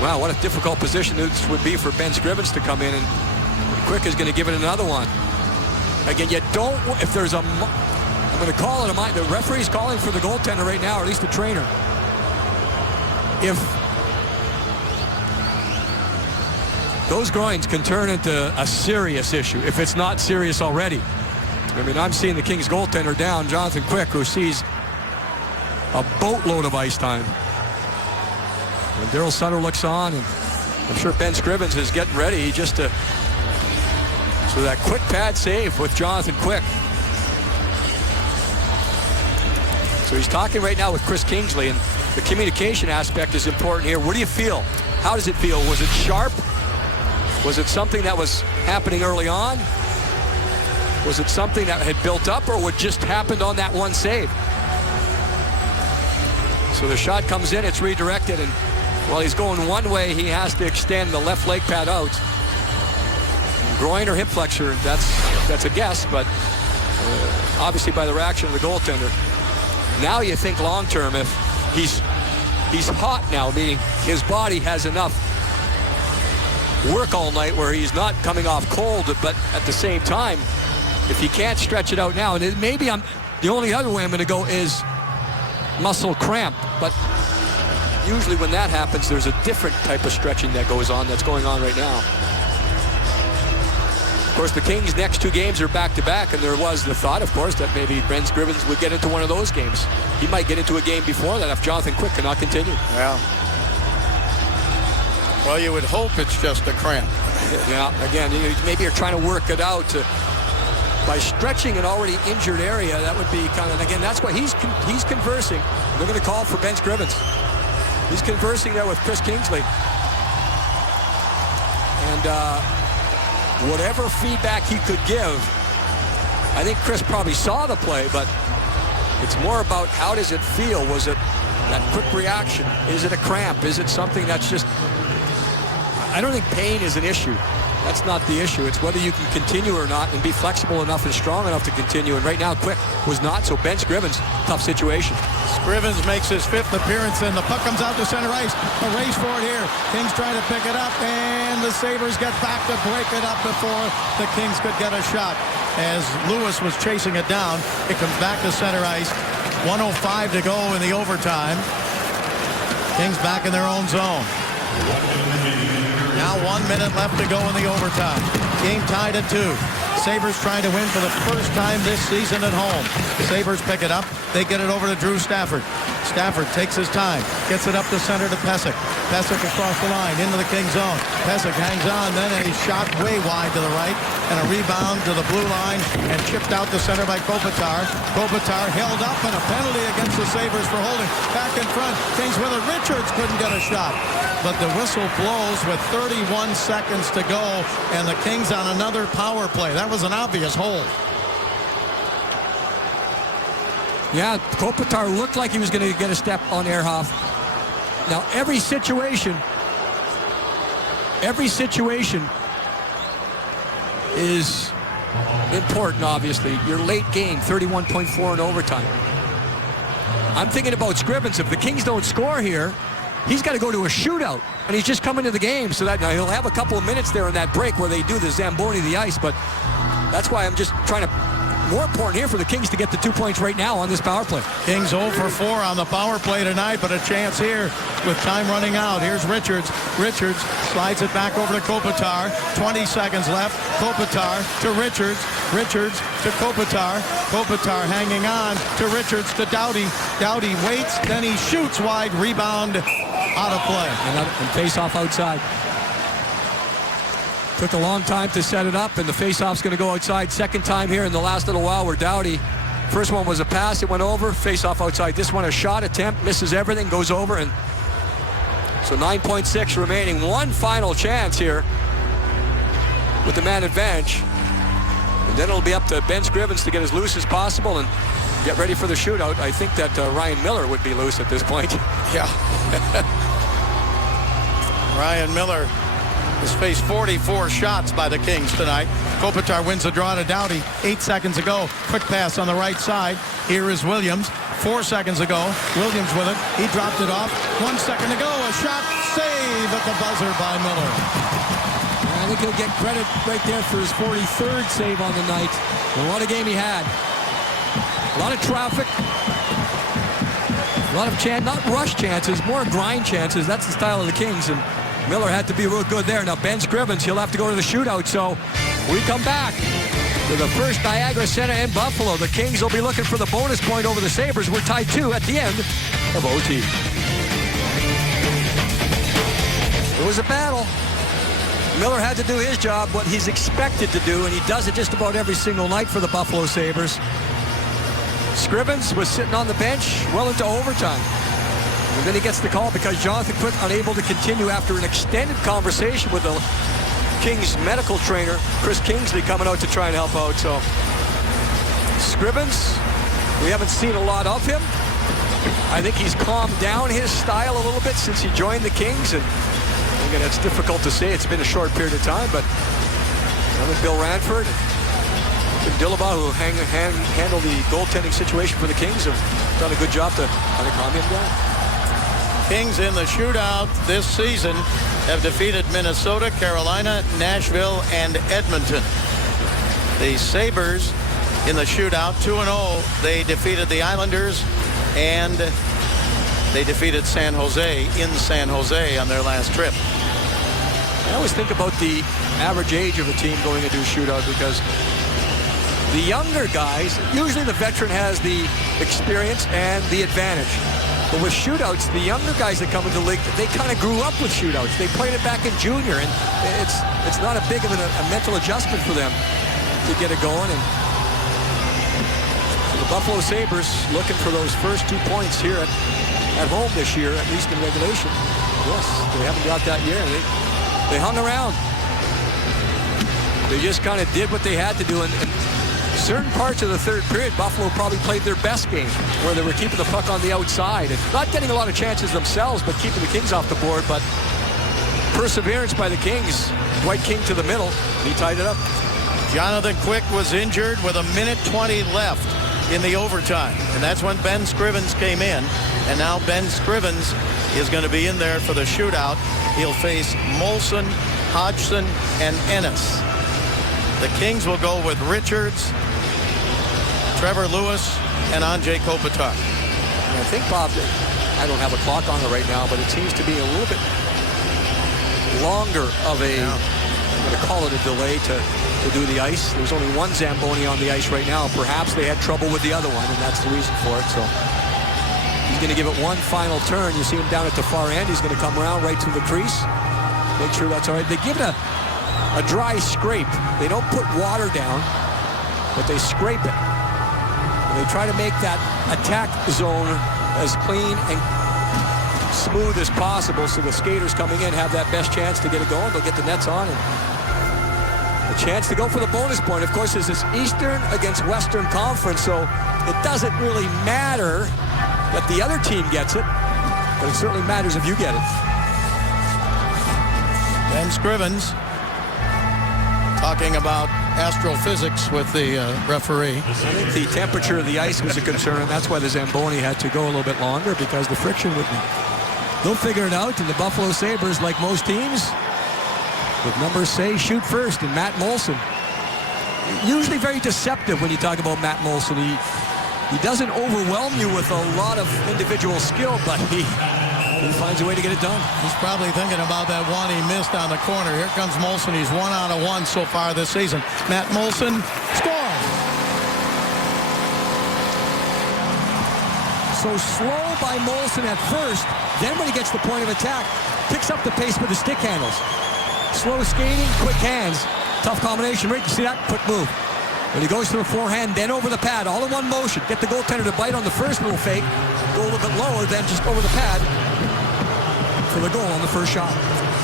Wow, what a difficult position this would be for Ben Scrivens to come in. And Quick is going to give it another one. Again, you don't, if there's I'm going to call it a mind. The referee's calling for the goaltender right now, or at least the trainer. If those groins can turn into a serious issue, if it's not serious already. I mean, I'm seeing the Kings goaltender down, Jonathan Quick, who sees a boatload of ice time. And Daryl Sutter looks on, and I'm sure Ben Scrivens is getting ready just to. So that quick pad save with Jonathan Quick. So he's talking right now with Chris Kingsley, and the communication aspect is important here. What do you feel? How does it feel? Was it sharp? Was it something that was happening early on? Was it something that had built up, or what just happened on that one save? So the shot comes in, it's redirected, and while he's going one way, he has to extend the left leg pad out. Groin or hip flexor, that's a guess, but obviously by the reaction of the goaltender. Now you think long term, if he's hot now, meaning his body has enough work all night where he's not coming off cold, but at the same time, if he can't stretch it out now, and maybe the only other way I'm going to go is muscle cramp, but usually when that happens, there's a different type of stretching that goes on that's going on right now. Of course, the Kings' next two games are back-to-back, and there was the thought, of course, that maybe Ben Scrivens would get into one of those games. He might get into a game before that if Jonathan Quick cannot continue. Yeah. Well, you would hope it's just a cramp. Yeah, again, maybe you're trying to work it out by stretching an already injured area. That would be kind of, again, that's why he's conversing. They're going to call for Ben Scrivens. He's conversing there with Chris Kingsley. And whatever feedback he could give, I think Chris probably saw the play, but it's more about how does it feel? Was it that quick reaction? Is it a cramp? Is it something that's just... I don't think pain is an issue. That's not the issue. It's whether you can continue or not and be flexible enough and strong enough to continue. And right now, Quick was not, so Ben Scrivens, tough situation. Scrivens makes his fifth appearance, and the puck comes out to center ice. A race for it here. Kings trying to pick it up, and the Sabres get back to break it up before the Kings could get a shot. As Lewis was chasing it down, it comes back to center ice. 1:05 to go in the overtime. Kings back in their own zone. Now 1 minute left to go in the overtime. Game tied at 2. Sabres trying to win for the first time this season at home. The Sabres pick it up. They get it over to Drew Stafford. Stafford takes his time. Gets it up the center to Pysyk. Pysyk across the line into the King zone. Pysyk hangs on. Then a shot way wide to the right. And a rebound to the blue line. And chipped out the center by Kopitar. Kopitar held up, and a penalty against the Sabres for holding. Back in front. Kings with it. Richards couldn't get a shot. But the whistle blows with 31 seconds to go, and the Kings on another power play. That was an obvious hold. Yeah, Kopitar looked like he was going to get a step on Ehrhoff. Now, every situation is important, obviously. Your late game, 31.4 in overtime. I'm thinking about Scrivens. If the Kings don't score here, he's got to go to a shootout, and he's just coming to the game, so that he'll have a couple of minutes there in that break where they do the Zamboni of the ice, but that's why I'm just trying to, more important here for the Kings to get the 2 points right now on this power play. Kings 0 for 4 on the power play tonight, but a chance here with time running out. Here's Richards. Richards slides it back over to Kopitar. 20 seconds left. Kopitar to Richards. Richards to Kopitar. Kopitar hanging on to Richards to Doughty. Doughty waits, then he shoots wide. Rebound out of play. And face-off outside. Took a long time to set it up, and the face-off's going to go outside. Second time here in the last little while where Doughty, first one was a pass, it went over, face-off outside. This one a shot attempt, misses everything, goes over, and so 9.6 remaining. One final chance here with the man advantage. And then it'll be up to Ben Scrivens to get as loose as possible and get ready for the shootout. I think that Ryan Miller would be loose at this point. Yeah. Ryan Miller has faced 44 shots by the Kings tonight. Kopitar wins the draw to Doughty 8 seconds ago. Quick pass on the right side. Here is Williams. 4 seconds ago. Williams with it. He dropped it off. 1 second to go. A shot save at the buzzer by Miller. I think he'll get credit right there for his 43rd save on the night. And what a game he had. A lot of traffic. A lot of not rush chances, more grind chances. That's the style of the Kings. And Miller had to be real good there. Now Ben Scrivens, he'll have to go to the shootout. So we come back to the first Niagara Center in Buffalo. The Kings will be looking for the bonus point over the Sabres. We're tied 2 at the end of OT. It was a battle. Miller had to do his job, what he's expected to do, and he does it just about every single night for the Buffalo Sabres. Scrivens was sitting on the bench well into overtime. And then he gets the call because Jonathan Quick unable to continue after an extended conversation with the Kings medical trainer, Chris Kingsley, coming out to try and help out. So Scrivens, we haven't seen a lot of him. I think he's calmed down his style a little bit since he joined the Kings. And again, it's difficult to say. It's been a short period of time, but with Bill Ranford and Dillabaugh, who handle the goaltending situation for the Kings, have done a good job to kind of calm him down. Kings in the shootout this season have defeated Minnesota, Carolina, Nashville, and Edmonton. The Sabres in the shootout 2-0. They defeated the Islanders and they defeated San Jose in San Jose on their last trip. I always think about the average age of a team going into a shootout because the younger guys, usually the veteran has the experience and the advantage. But with shootouts, the younger guys that come into the league, they kind of grew up with shootouts. They played it back in junior, and it's not a big of a mental adjustment for them to get it going. And so the Buffalo Sabres looking for those first 2 points here at home this year, at least in regulation. Yes, they haven't got that yet. They hung around. They just kind of did what they had to do. And certain parts of the third period, Buffalo probably played their best game, where they were keeping the puck on the outside and not getting a lot of chances themselves, but keeping the Kings off the board. But perseverance by the Kings. Dwight King to the middle. He tied it up. Jonathan Quick was injured with 1:20 left in the overtime. And that's when Ben Scrivens came in. And now Ben Scrivens is going to be in there for the shootout. He'll face Molson, Hodgson, and Ennis. The Kings will go with Richards, Trevor Lewis, and Anze Kopitar. And I think, Bob, I don't have a clock on it right now, but it seems to be a little bit longer of a, I'm going to call it a delay to do the ice. There's only one Zamboni on the ice right now. Perhaps they had trouble with the other one, and that's the reason for it. So he's going to give it one final turn. You see him down at the far end. He's going to come around right through the crease. Make sure that's all right. They give it a dry scrape. They don't put water down, but they scrape it. And they try to make that attack zone as clean and smooth as possible so the skaters coming in have that best chance to get it going. They'll get the nets on and a chance to go for the bonus point. Of course, this is Eastern against Western Conference, so it doesn't really matter that the other team gets it, but it certainly matters if you get it. Ben Scrivens talking about astrophysics with the referee. I think the temperature of the ice was a concern, and that's why the Zamboni had to go a little bit longer, because the friction would be. They'll figure it out, and the Buffalo Sabres, like most teams, with numbers say, shoot first, and Matt Molson. Usually very deceptive when you talk about Matt Molson. He doesn't overwhelm you with a lot of individual skill, but he finds a way to get it done. He's probably thinking about that one he missed on the corner. Here comes Molson. He's 1 out of 1 so far this season. Matt Molson scores. So slow by Molson at first. Then when he gets the point of attack, picks up the pace with the stick handles. Slow skating, quick hands. Tough combination. Right, you see that? Quick move. When he goes to the forehand, then over the pad, all in one motion. Get the goaltender to bite on the first little fake, go a little bit lower, then just over the pad for the goal on the first shot.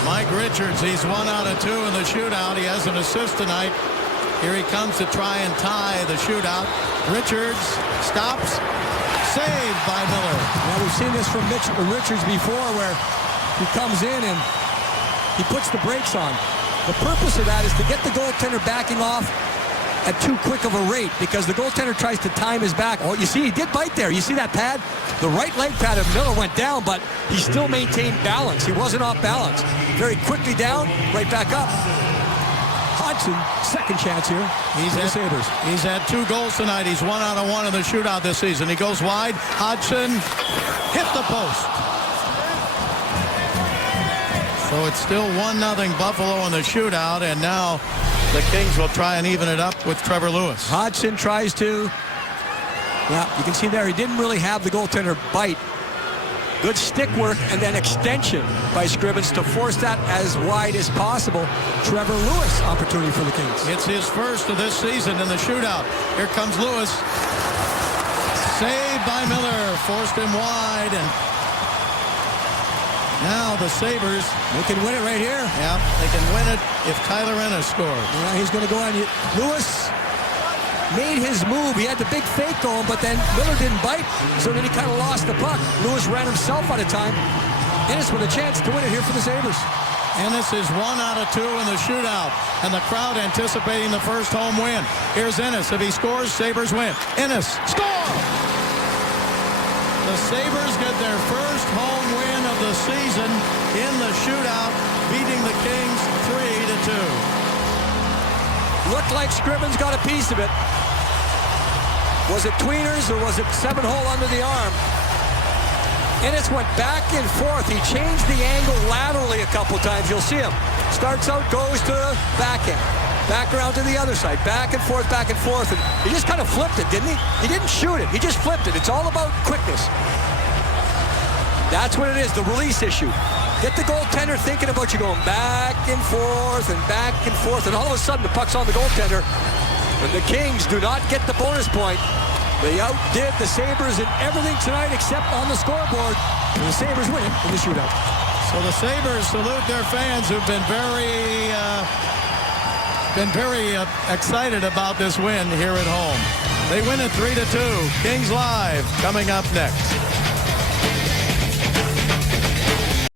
Mike Richards, he's 1 out of 2 in the shootout. He has an assist tonight. Here he comes to try and tie the shootout. Richards stops, saved by Miller. Now we've seen this from Richards before, where he comes in and he puts the brakes on. The purpose of that is to get the goaltender backing off at too quick of a rate, because the goaltender tries to time his back. Oh, you see, he did bite there. You see that pad? The right leg pad of Miller went down, but he still maintained balance. He wasn't off balance. Very quickly down, right back up. Hodgson, second chance here. He's for the Sabres. He's had 2 goals tonight. He's 1 out of 1 in the shootout this season. He goes wide. Hodgson hit the post. So it's still 1-0 Buffalo in the shootout, and now the Kings will try and even it up with Trevor Lewis. Hodgson tries to. Yeah, you can see there he didn't really have the goaltender bite. Good stick work and then extension by Scrivens to force that as wide as possible. Trevor Lewis opportunity for the Kings. It's his first of this season in the shootout. Here comes Lewis. Saved by Miller. Forced him wide. And now the Sabres. They can win it right here. Yeah, they can win it if Tyler Ennis scores. Yeah, he's going to go on. Lewis made his move. He had the big fake going, but then Miller didn't bite, so then he kind of lost the puck. Lewis ran himself out of time. Ennis with a chance to win it here for the Sabres. Ennis is 1 out of 2 in the shootout, and the crowd anticipating the first home win. Here's Ennis. If he scores, Sabres win. Ennis, score! The Sabres get their first home win of the season in the shootout, beating the Kings 3-2. Looked like Scrivens got a piece of it. Was it tweeners or was it 7-hole under the arm? Ennis went back and forth. He changed the angle laterally a couple times. You'll see him. Starts out, goes to the backhand. Back around to the other side. Back and forth, back and forth. And he just kind of flipped it, didn't he? He didn't shoot it. He just flipped it. It's all about quickness. That's what it is, the release issue. Get the goaltender thinking about you going back and forth and back and forth. And all of a sudden, the puck's on the goaltender. And the Kings do not get the bonus point. They outdid the Sabres in everything tonight except on the scoreboard. And the Sabres win in the shootout. So the Sabres salute their fans who've been very excited about this win here at home. They win it 3-2. Kings Live coming up next.